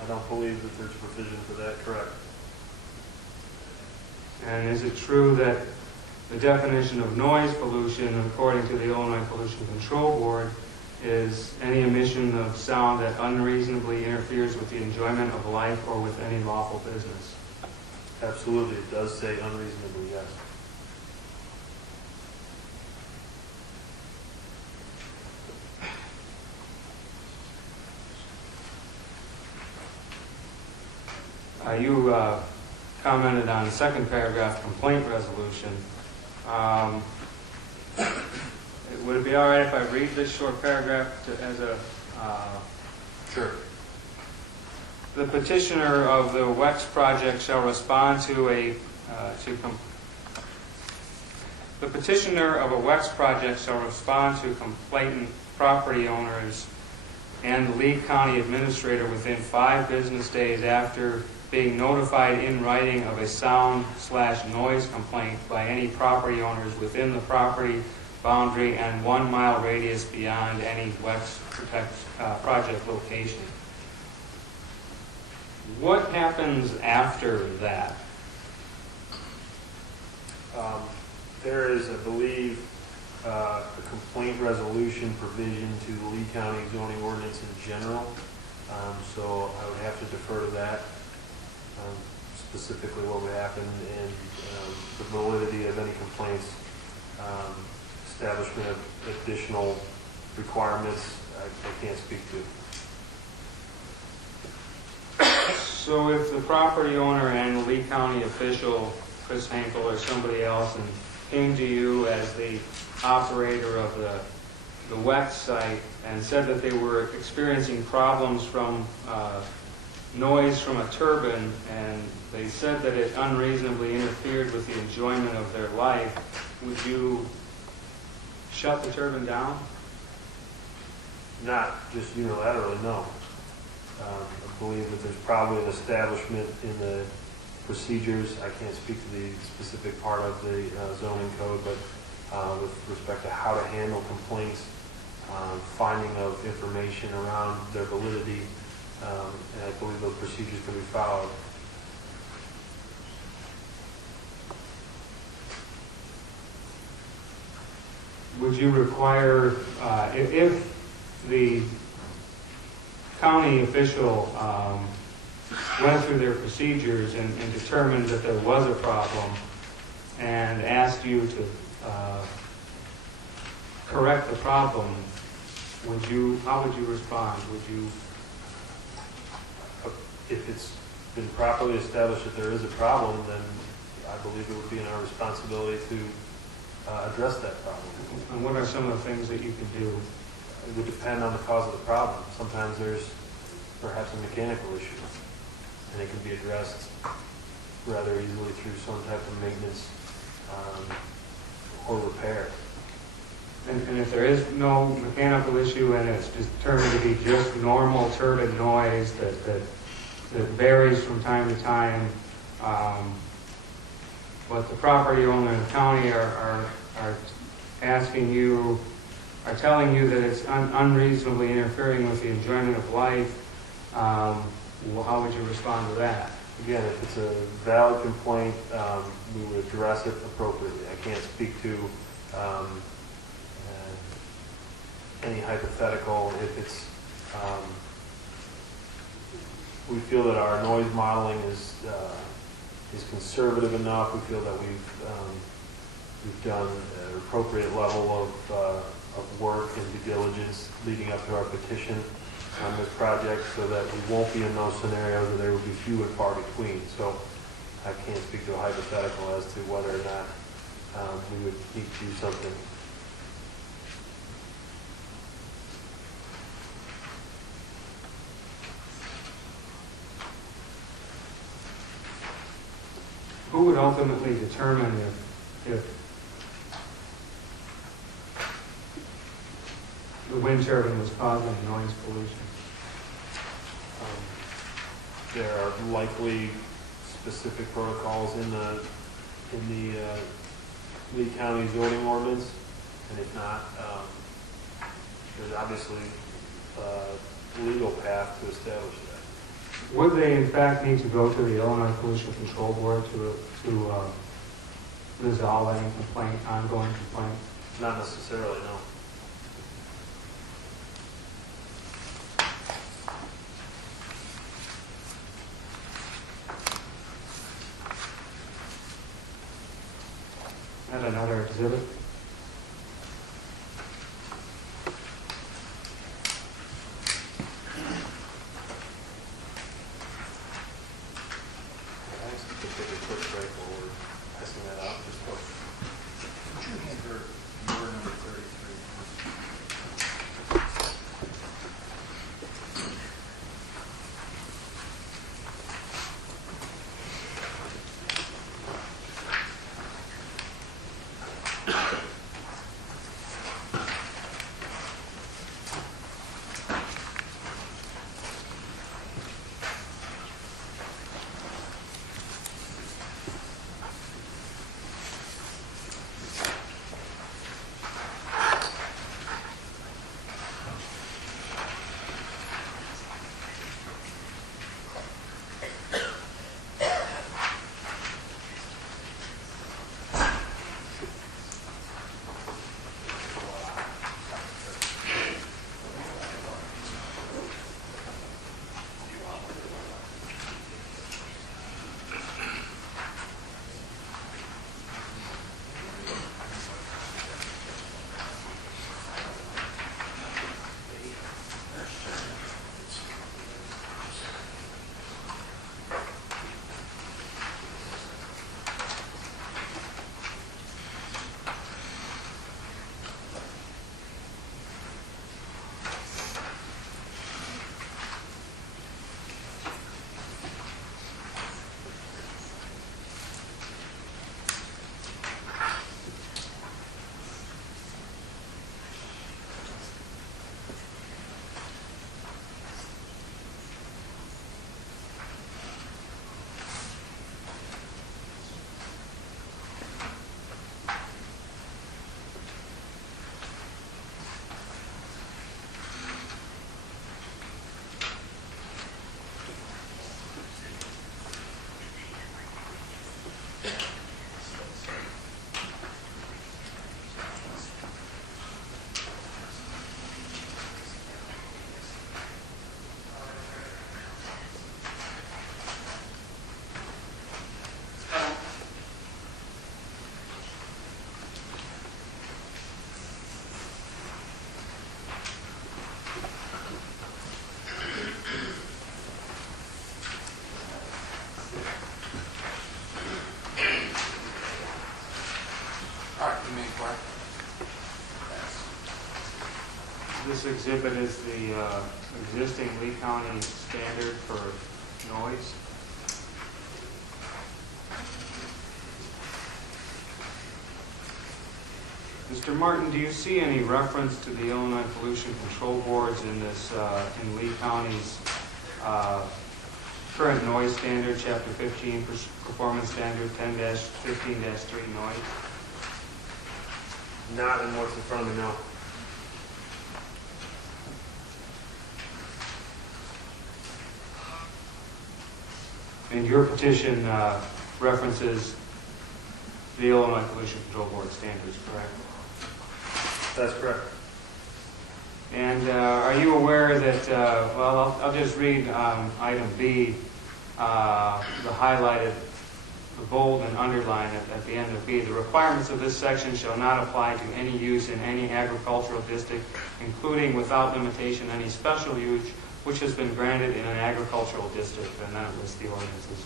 I don't believe that there's provision for that, correct? And is it true that the definition of noise pollution, according to the Illinois Pollution Control Board, is any emission of sound that unreasonably interferes with the enjoyment of life or with any lawful business? Absolutely, it does say unreasonably, yes. You commented on the second paragraph complaint resolution. Would it be all right if I read this short paragraph as a... Sure. The petitioner of the WEX project shall respond to a... The petitioner of a WEX project shall respond to complainant property owners and the Lee County Administrator within 5 business days after being notified in writing of a sound/noise complaint by any property owners within the property boundary and 1 mile radius beyond any WEX project location. What happens after that? There is, I believe, a complaint resolution provision to the Lee County zoning ordinance in general. So I would have to defer to that, specifically what would happen and the validity of any complaints, establishment of additional requirements, I can't speak to. So if the property owner and the Lee County official, Chris Hankel or somebody else, and came to you as the operator of the WEX site and said that they were experiencing problems from noise from a turbine, and they said that it unreasonably interfered with the enjoyment of their life, would you shut the turbine down? Not just unilaterally, no. I believe that there's probably an establishment in the procedures. I can't speak to the specific part of the zoning code, but with respect to how to handle complaints, finding of information around their validity, and I believe those procedures can be followed. Would you require, if the county official went through their procedures and determined that there was a problem and asked you to correct the problem, how would you respond? Would you? If it's been properly established that there is a problem, then I believe it would be in our responsibility to address that problem. And what are some of the things that you can do? It would depend on the cause of the problem. Sometimes there's perhaps a mechanical issue, and it can be addressed rather easily through some type of maintenance or repair. And if there is no mechanical issue and it's determined to be just normal turbine noise that varies from time to time, but the property owner and the county are asking you, are telling you that it's unreasonably interfering with the enjoyment of life, well, how would you respond to that? Again, if it's a valid complaint, we would address it appropriately. I can't speak to any hypothetical. If it's, we feel that our noise modeling is conservative enough. We feel that we've done an appropriate level of work and due diligence leading up to our petition on this project, so that we won't be in those scenarios, and there will be few and far between. So I can't speak to a hypothetical as to whether or not we would need to do something. Who would ultimately determine if the wind turbine was causing noise pollution? There are likely specific protocols in the Lee County zoning ordinance, and if not, there's obviously a legal path to establish that. Would they in fact need to go to the Illinois Pollution Control Board to resolve any complaint, ongoing complaint? Not necessarily, no. And another exhibit. Take a quick break while we're passing that out. Just go. Would you hand her your number 33? This exhibit is the existing Lee County standard for noise. Mr. Martin, do you see any reference to the Illinois Pollution Control Boards in this, in Lee County's current noise standard, Chapter 15, Performance Standard 10-15-3 noise? Not in what's in front of me, no. And your petition references the Illinois Pollution Control Board standards, correct? That's correct. And are you aware that, well, I'll just read item B, the highlighted, the bold and underlined at the end of B. The requirements of this section shall not apply to any use in any agricultural district, including without limitation any special use which has been granted in an agricultural district, and that lists the ordinances.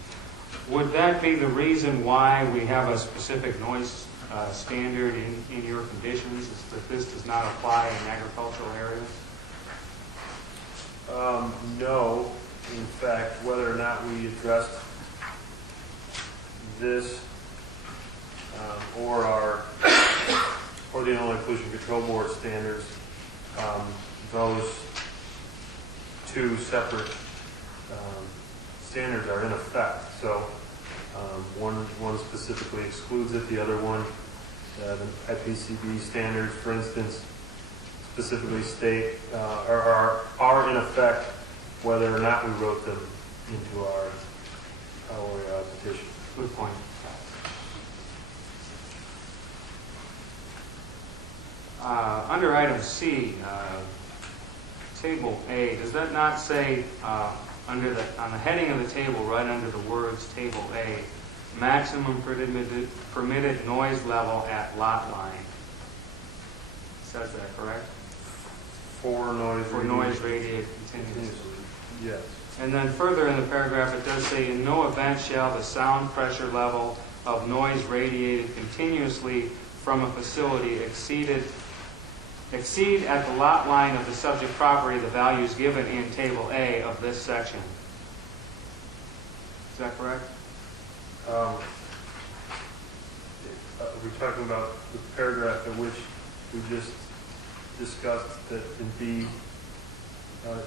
Would that be the reason why we have a specific noise standard in your conditions, is that this does not apply in agricultural areas? No. In fact, whether or not we addressed this or the Illinois Pollution Control Board standards, those two separate standards are in effect. So one specifically excludes it, the other one, the IPCB standards, for instance, specifically state are in effect whether or not we wrote them into our petition. Good point. Under item C, table A, does that not say on the heading of the table, right under the words table A, maximum permitted noise level at lot line? Says that, correct? For noise radiated continuously. Yes. And then further in the paragraph, it does say, in no event shall the sound pressure level of noise radiated continuously from a facility exceed at the lot line of the subject property the values given in Table A of this section. Is that correct? We're talking about the paragraph in which we just discussed that in B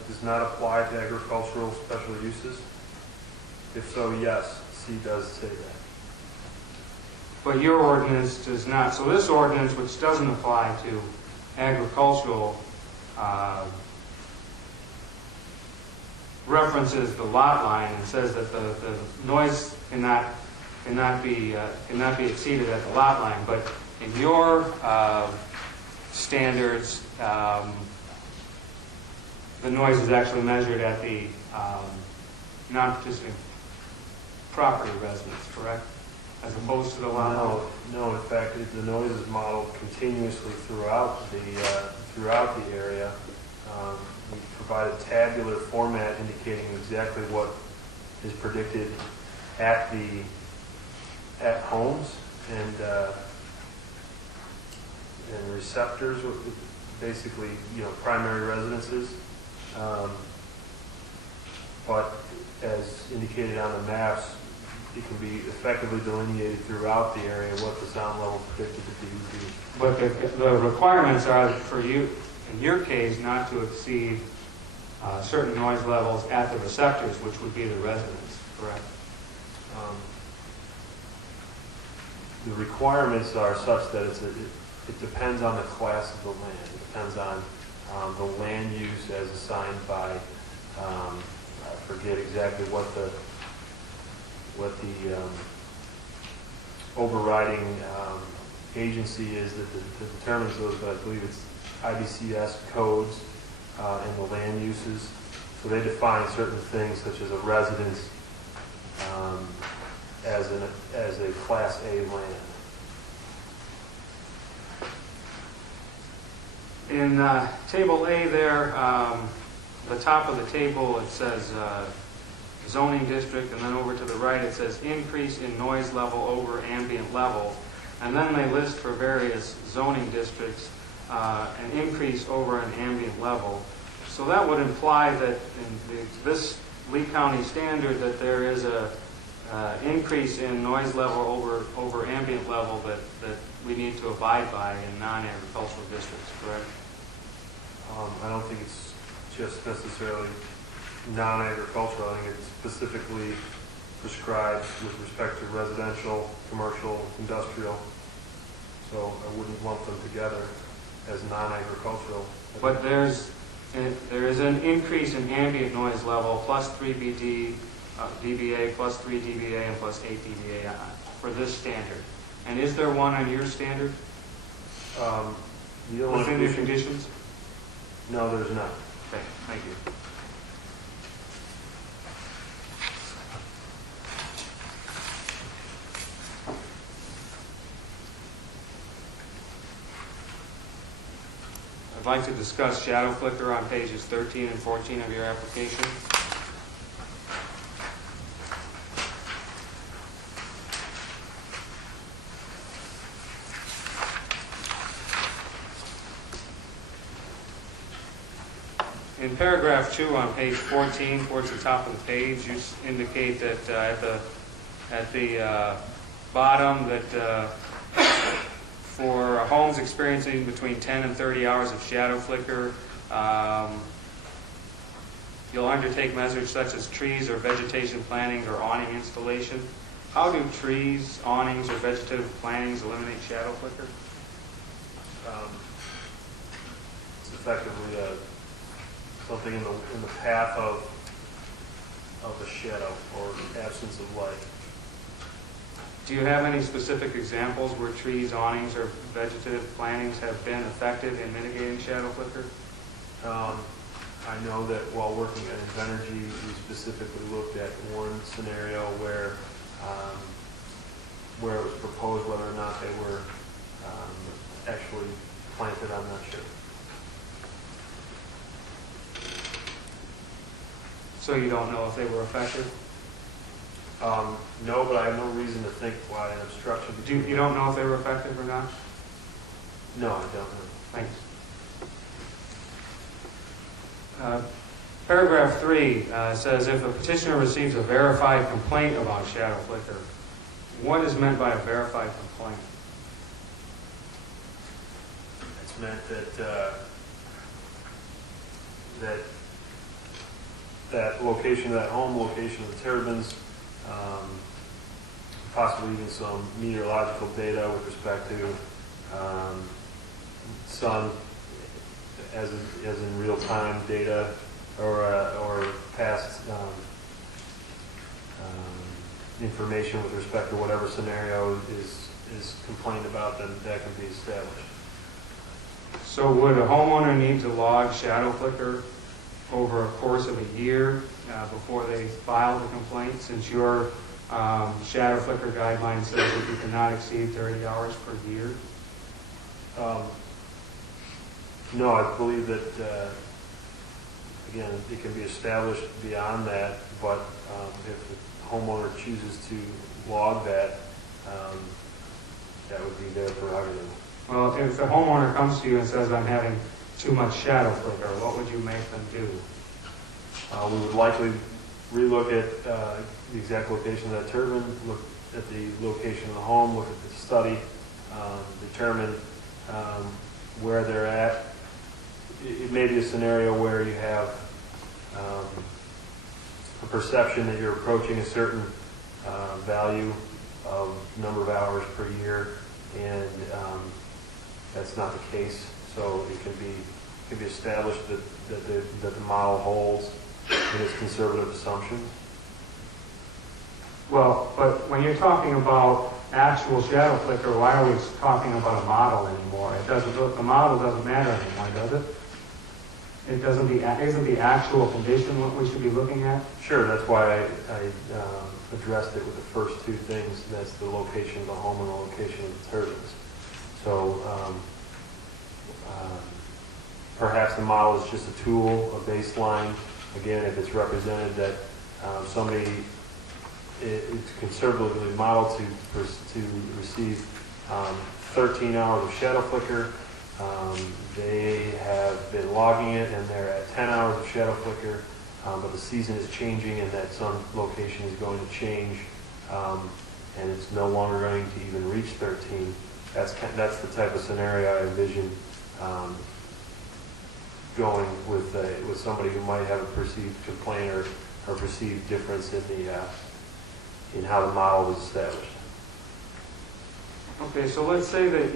does not apply to agricultural special uses. If so, yes, C does say that. But your ordinance does not. So this ordinance, which doesn't apply to agricultural, references the lot line and says that the noise cannot be exceeded at the lot line. But in your standards, the noise is actually measured at the non-participating property residence, correct? As opposed to the lot line? No. In fact, the noise is modeled continuously throughout the area. We provide a tabular format indicating exactly what is predicted at homes and receptors, basically, primary residences. But as indicated on the maps, it can be effectively delineated throughout the area what the sound level predicted to be. But the requirements are for you, in your case, not to exceed certain noise levels at the receptors, which would be the residents, correct? The requirements are such that it depends on the class of the land. It depends on the land use as assigned by, I forget exactly what the overriding agency is that determines those, but I believe it's IBCS codes and the land uses. So they define certain things such as a residence as a Class A land. In Table A there, the top of the table, it says zoning district, and then over to the right it says increase in noise level over ambient level. And then they list for various zoning districts an increase over an ambient level. So that would imply that in this Lee County standard that there is a increase in noise level over ambient level that we need to abide by in non-agricultural districts, correct? I don't think it's just necessarily non-agricultural. I think it's specifically prescribed with respect to residential, commercial, industrial. So I wouldn't lump them together as non-agricultural. But there is an increase in ambient noise level plus 3 dBA, plus 3 dBA, and plus 8 dBA for this standard. And is there one on your standard? Within the conditions? No, there's not. Okay, thank you. I'd like to discuss shadow flicker on pages 13 and 14 of your application. In paragraph 2 on page 14, towards the top of the page, you indicate that at the bottom that for homes experiencing between 10 and 30 hours of shadow flicker, You'll undertake measures such as trees or vegetation planting or awning installation. How do trees, awnings, or vegetative plantings eliminate shadow flicker? It's effectively something in the path of a shadow or absence of light. Do you have any specific examples where trees, awnings, or vegetative plantings have been effective in mitigating shadow flicker? I know that while working at Invenergy, we specifically looked at one scenario where it was proposed, whether or not they were actually planted, I'm not sure. So you don't know if they were effective? No, but I have no reason to think why an obstruction. You don't know if they were effective or not? No, I don't know. Thanks. Paragraph 3 says, if a petitioner receives a verified complaint about shadow flicker, what is meant by a verified complaint? It's meant that location, that home location of the turbines, possibly even some meteorological data with respect to sun as in real-time data or past information with respect to whatever scenario is complained about, then that can be established. So would a homeowner need to log shadow flicker over a course of a year before they file the complaint, since your shadow flicker guideline says that you cannot exceed 30 hours per year? No, I believe that, again, it can be established beyond that, but if the homeowner chooses to log that, that would be their prerogative. Well, if the homeowner comes to you and says, I'm having too much shadow flicker, what would you make them do? We would likely relook at the exact location of that turbine, look at the location of the home, look at the study, determine where they're at. It may be a scenario where you have a perception that you're approaching a certain value of number of hours per year, and that's not the case. So it can be established that the model holds in its conservative assumptions. Well, but when you're talking about actual shadow flicker, why are we talking about a model anymore? The model doesn't matter anymore, does it? Isn't the actual condition what we should be looking at? Sure, that's why I addressed it with the first two things. That's the location of the home and the location of the turbines. So perhaps the model is just a tool, a baseline. Again, if it's represented that it's conservatively modeled to receive 13 hours of shadow flicker. They have been logging it, and they're at 10 hours of shadow flicker, but the season is changing, and that sun location is going to change, and it's no longer going to even reach 13. That's the type of scenario I envision going with somebody who might have a perceived complaint or perceived difference in how the model was established. Okay, so let's say that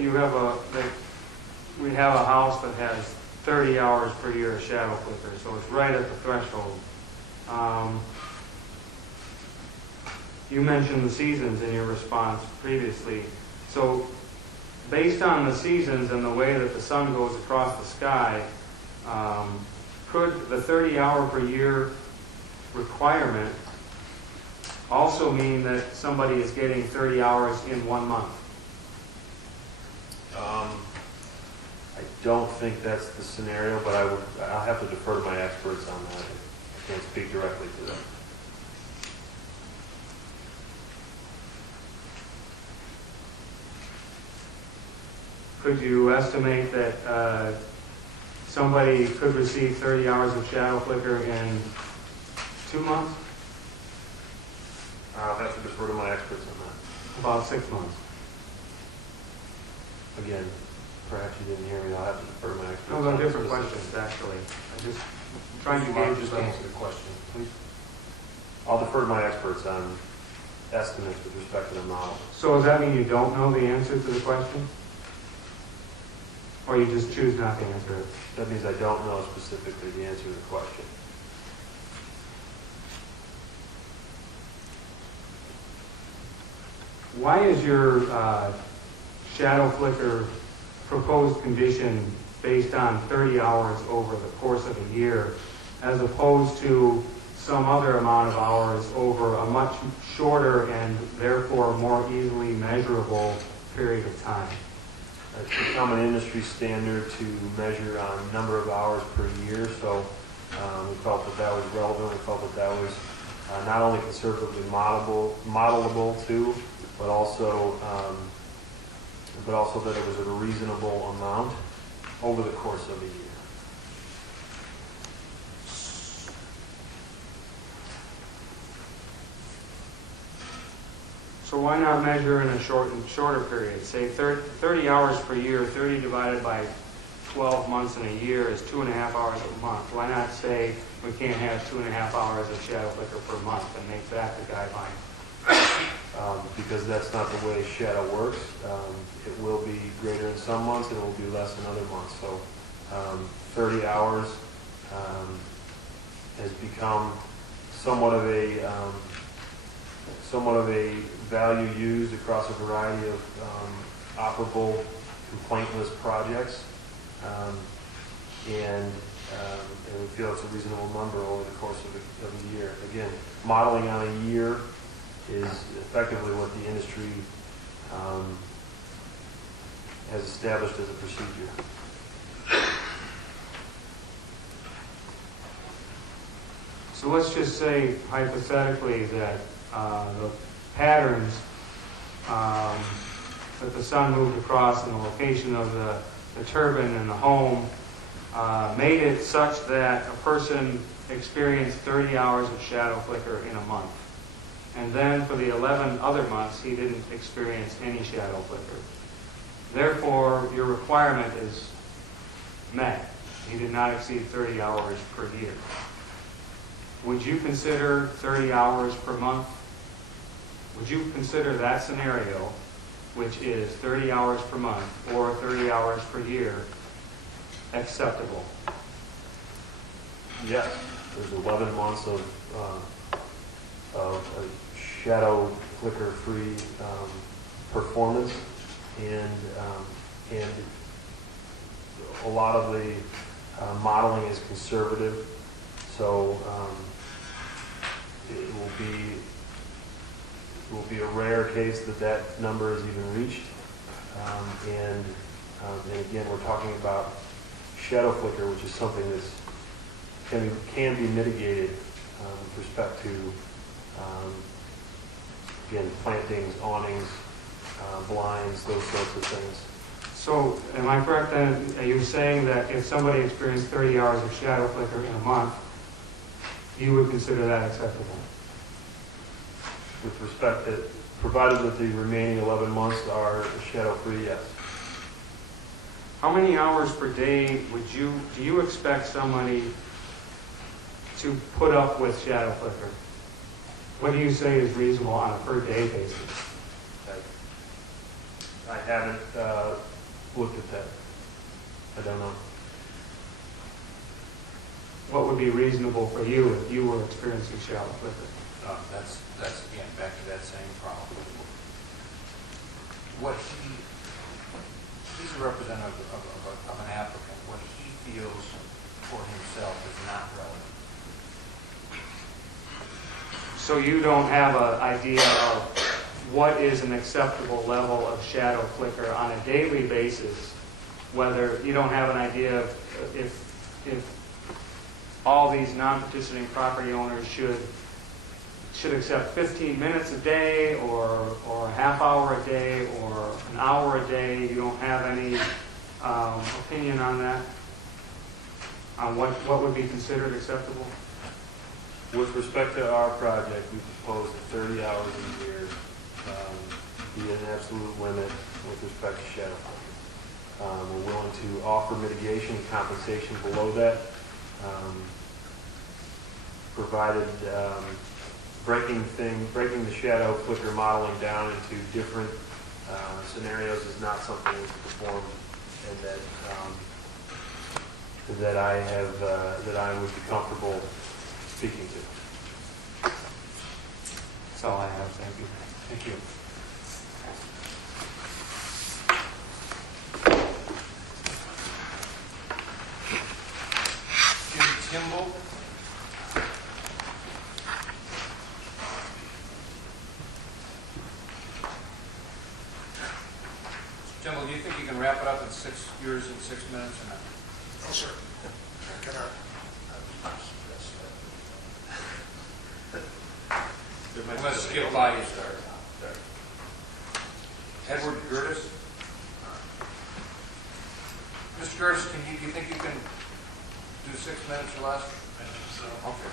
we have a house that has 30 hours per year of shadow flicker, so it's right at the threshold. You mentioned the seasons in your response previously. So based on the seasons and the way that the sun goes across the sky, could the 30-hour per year requirement also mean that somebody is getting 30 hours in 1 month? I don't think that's the scenario, but I'll have to defer to my experts on that. I can't speak directly to them. Could you estimate that somebody could receive 30 hours of shadow flicker in 2 months? I'll have to defer to my experts on that. About 6 months. Again, perhaps you didn't hear me, I'll have to defer my expertise. Those are different questions, actually. I'm just trying to Mark, gauge just answer the question, please. I'll defer to my experts on estimates with respect to the model. So does that mean you don't know the answer to the question? Or you just choose not to answer it? That means I don't know specifically the answer to the question. Why is your shadow flicker proposed condition based on 30 hours over the course of a year, as opposed to some other amount of hours over a much shorter and therefore more easily measurable period of time? It's become an industry standard to measure on number of hours per year, so we felt that that was relevant. We felt that that was not only conservatively modelable too, but also that it was at a reasonable amount over the course of a year. So why not measure in a shorter period? Say 30 hours per year, 30 divided by 12 months in a year is 2.5 hours a month. Why not say we can't have 2.5 hours of shadow flicker per month and make that the guideline? Because that's not the way shadow works. It will be greater in some months, and it will be less in other months. So 30 hours has become somewhat of a value used across a variety of operable, complaintless projects, and we feel it's a reasonable number over the course of a year. Again, modeling on a year is effectively what the industry has established as a procedure. So let's just say hypothetically that the patterns that the sun moved across and the location of the turbine and the home made it such that a person experienced 30 hours of shadow flicker in a month. And then for the 11 other months, he didn't experience any shadow flicker. Therefore, your requirement is met. He did not exceed 30 hours per year. Would you consider 30 hours per month? Would you consider that scenario, which is 30 hours per month or 30 hours per year, acceptable? Yes. There's 11 months of shadow flicker-free performance, and a lot of the modeling is conservative, so it will be a rare case that number is even reached, and again, we're talking about shadow flicker, which is something that can be mitigated with respect to again, plantings, awnings, blinds, those sorts of things. So am I correct then? Are you saying that if somebody experienced 30 hours of shadow flicker in a month, you would consider that acceptable? With respect to, provided that the remaining 11 months are shadow-free, yes. How many hours per day do you expect somebody to put up with shadow flicker? What do you say is reasonable on a per day basis? I haven't looked at that. I don't know. What would be reasonable for you if you were experiencing shadow flicker? That's again back to that same problem. He's a representative of an applicant. What he feels for himself is not relevant. So you don't have an idea of what is an acceptable level of shadow flicker on a daily basis, whether you don't have an idea of if all these non-participating property owners should accept 15 minutes a day or a half hour a day or an hour a day. You don't have any opinion on that, on what would be considered acceptable? With respect to our project, we propose that 30 hours a year be an absolute limit with respect to shadow flicker. We're willing to offer mitigation and compensation below that, provided breaking the shadow flicker modeling down into different scenarios is not something we can perform, and that I would be comfortable speaking to. That's all I have. Thank you. Thank you. Jim Timble. Timble, do you think you can wrap it up in 6 years and 6 minutes or not? No, sir. I cannot. I'm going to skip by you, start. Edward Gertis. Mr. Gertis, do you think you can do 6 minutes or less? I think so. Okay.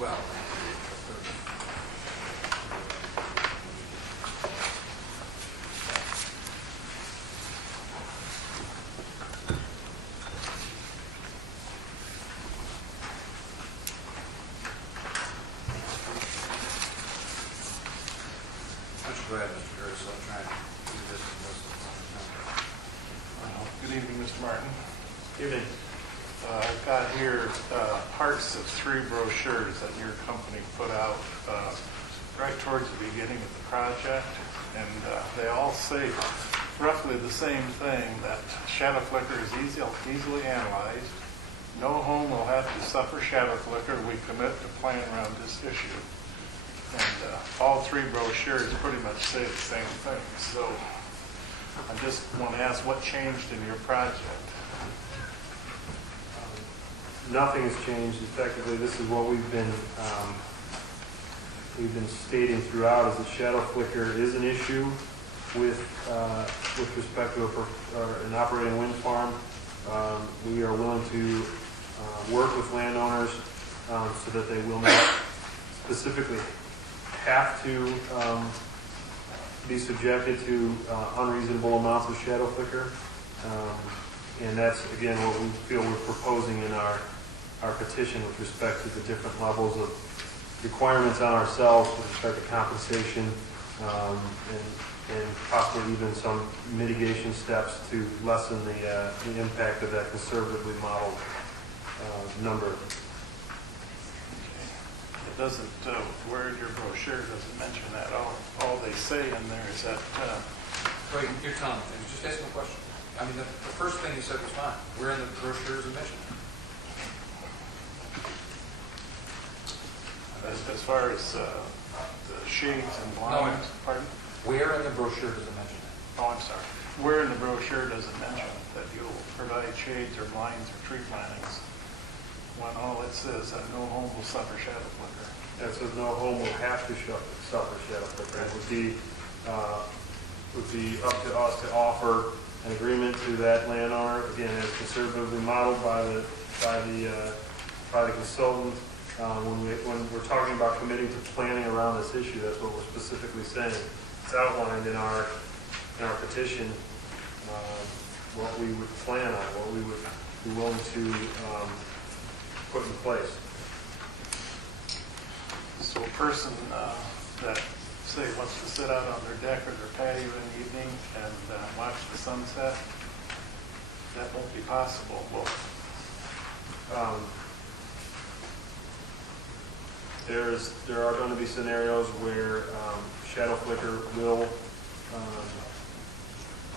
Well, go ahead, Mr. Curtis. I'm trying to do this and listen. Good evening, Mr. Martin. Evening. I've got here parts of 3 brochures that your company put out right towards the beginning of the project, and they all say roughly the same thing, that shadow flicker is easily analyzed. No home will have to suffer shadow flicker. We commit to plan around this issue. And all 3 brochures pretty much say the same thing. So I just want to ask, what changed in your project? Nothing has changed. Effectively, this is what we've been stating throughout: is that shadow flicker is an issue with respect to an operating wind farm. We are willing to work with landowners so that they will not specifically have to be subjected to unreasonable amounts of shadow flicker. And that's, again, what we feel we're proposing in our petition with respect to the different levels of requirements on ourselves with respect to compensation and possibly even some mitigation steps to lessen the impact of that conservatively modeled number. It doesn't, where in your brochure doesn't mention that. All they say in there is that... Wait, you're telling me. Just asking a question. I mean, the first thing you said was fine. Where in the brochure is it mentioned? As far as the shades and blinds, pardon? Where in the brochure does it mention that? Oh, I'm sorry. Where in the brochure does it mention that you'll provide shades or blinds or tree plantings, when all it says that no home will suffer shadow flicker? That says no home will have to suffer shadow flicker. It would be up to us to offer an agreement to that landowner, again, as conservatively modeled by the consultant. When we're talking about committing to planning around this issue, that's what we're specifically saying. It's outlined in our petition what we would plan on, what we would be willing to put in place. So a person that, say, wants to sit out on their deck or their patio in the evening and watch the sunset, that won't be possible. Well, there are going to be scenarios where shadow flicker will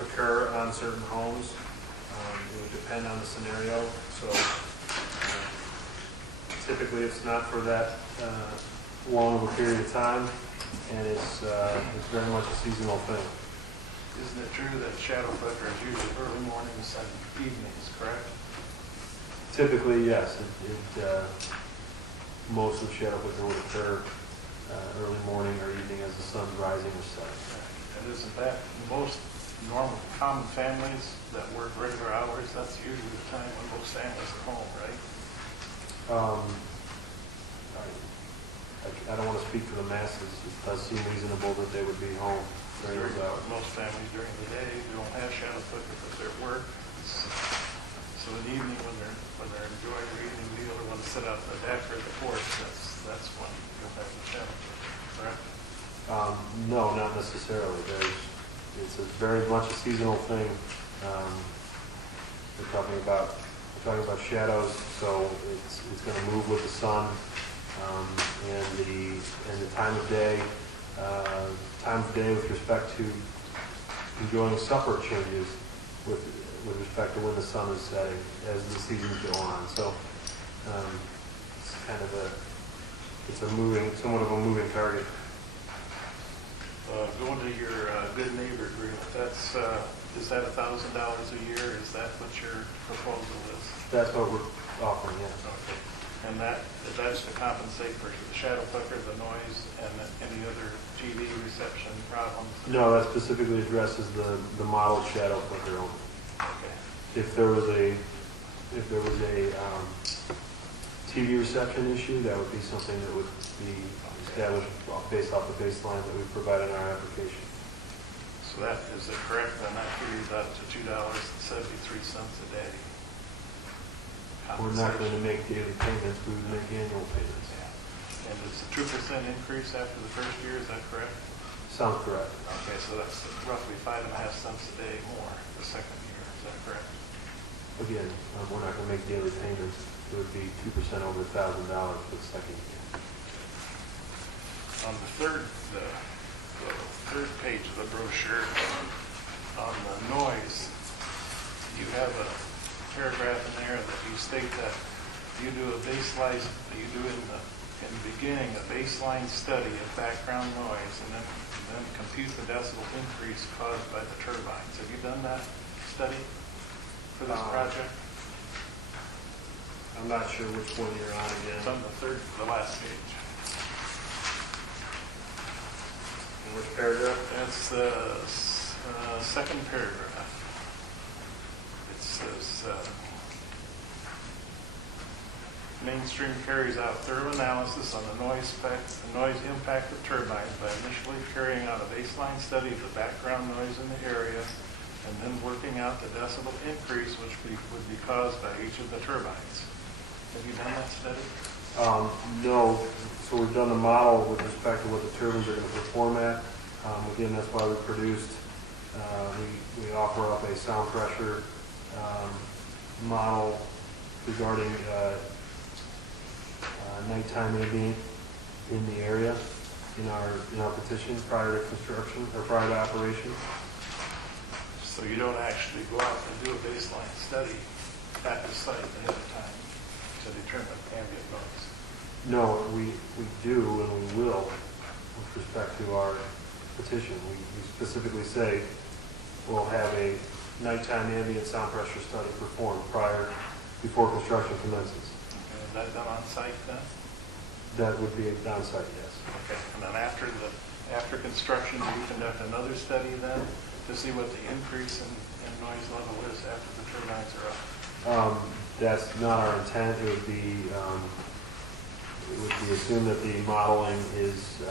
occur on certain homes. It would depend on the scenario. So typically it's not for that long of a period of time, and it's very much a seasonal thing. Isn't it true that shadow flicker is usually early mornings and evenings, correct? Typically, yes. Most of shadow flicker would occur early morning or evening as the sun's rising or setting. And isn't that most normal, common families that work regular hours, that's usually the time when most families are home, right? I don't want to speak for the masses. It does seem reasonable that they would be home during those hours. Most families during the day don't have shadow foot because they're at work. So in the evening when they're enjoying their evening meal or want to sit out on the deck or the porch, that's when you'll have the shadow foot, correct? No, not necessarily. It's very much a seasonal thing. We're talking about shadows, so it's going to move with the sun and the time of day. Time of day with respect to enjoying supper changes with respect to when the sun is setting as the seasons go on. So it's kind of somewhat of a moving target. Going to your good neighbor agreement, is that $1,000 a year? Is that what your proposal is? That's what we're offering, yes. Okay. And that's to compensate for the shadow flicker, the noise, and any other TV reception problems? No, that specifically addresses the model shadow flicker only. Okay. If there was a TV reception issue, that would be something that would be established based off the baseline that we provide in our application. So is it correct then that figures out to $2.73 a day? We're not going to make daily payments, we would make annual payments. Yeah. And it's a 2% increase after the first year, is that correct? Sounds correct. Okay, so that's roughly 5.5 cents a day more the second year, is that correct? Again, we're not going to make daily payments. It would be 2% over $1,000 for the second year. On the third page of the brochure, on the noise, you have a paragraph in there that you state that you do in the beginning a baseline study of background noise and then compute the decibel increase caused by the turbines. Have you done that study for this project? I'm not sure which one you're on again. It's on the last page. In which paragraph? That's the second paragraph. It says, Mainstream carries out thorough analysis on the noise impact of turbines by initially carrying out a baseline study of the background noise in the area and then working out the decibel increase which would be caused by each of the turbines. Have you done that study? No. So we've done the model with respect to what the turbines are going to perform at. Again, that's why we produced, we offer up a sound pressure model regarding nighttime ambient in the area in our petition prior to construction or prior to operation. So you don't actually go out and do a baseline study at the site ahead of time to determine ambient noise? No, we do and we will with respect to our petition. We specifically say we'll have a nighttime ambient sound pressure study performed before construction commences. Okay, is that done on site then? That would be on site, yes. Okay, and then after construction, do you conduct another study then to see what the increase in noise level is after the turbines are up? That's not our intent. It would be assumed that the modeling is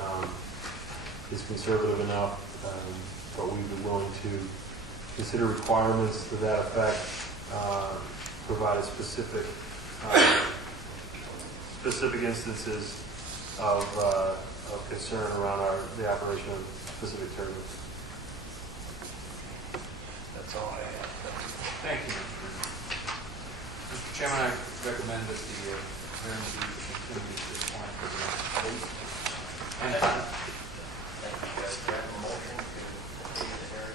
conservative enough, but we would be willing to consider requirements to that effect, provided specific instances of concern around the operation of specific turbines. That's all I have. Thank you. Mr. Chairman, I recommend that the hearing be continued to this point for the next date. And time. Thank you, Judge. Do I have a motion to continue the hearing?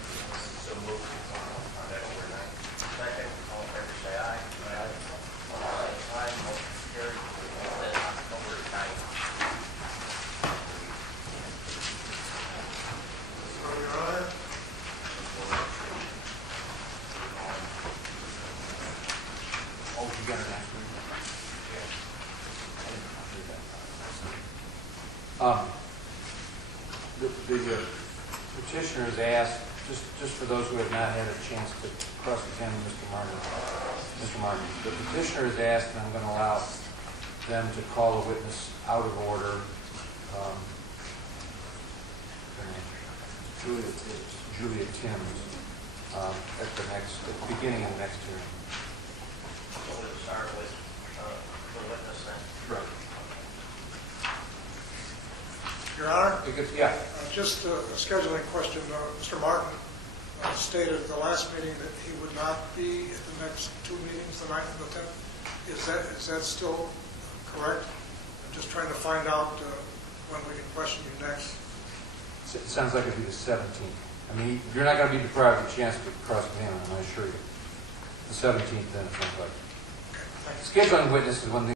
So moved. On October 9th. Second, all in favor say aye. Aye. Aye, motion carried. Then October 9th. Your Honor, Oh, you got an answer? petitioner has asked, just for those who have not had a chance to cross-examine Mr. Martin, the petitioner has asked, and I'm going to allow them to call a witness out of order. Julia Timms, at the beginning of the next hearing. So we'll start with the witness then. Right. Your Honor, Yeah. just a scheduling question. Mr. Martin stated at the last meeting that he would not be at the next two meetings, the 9th and the 10th. Is that still correct? I'm just trying to find out when we can question you next. It sounds like it'd be the 17th. I mean, you're not going to be deprived of a chance to cross-examine him, I assure you. The 17th, then, it sounds like. Okay, thank you. Scheduling witnesses, one thing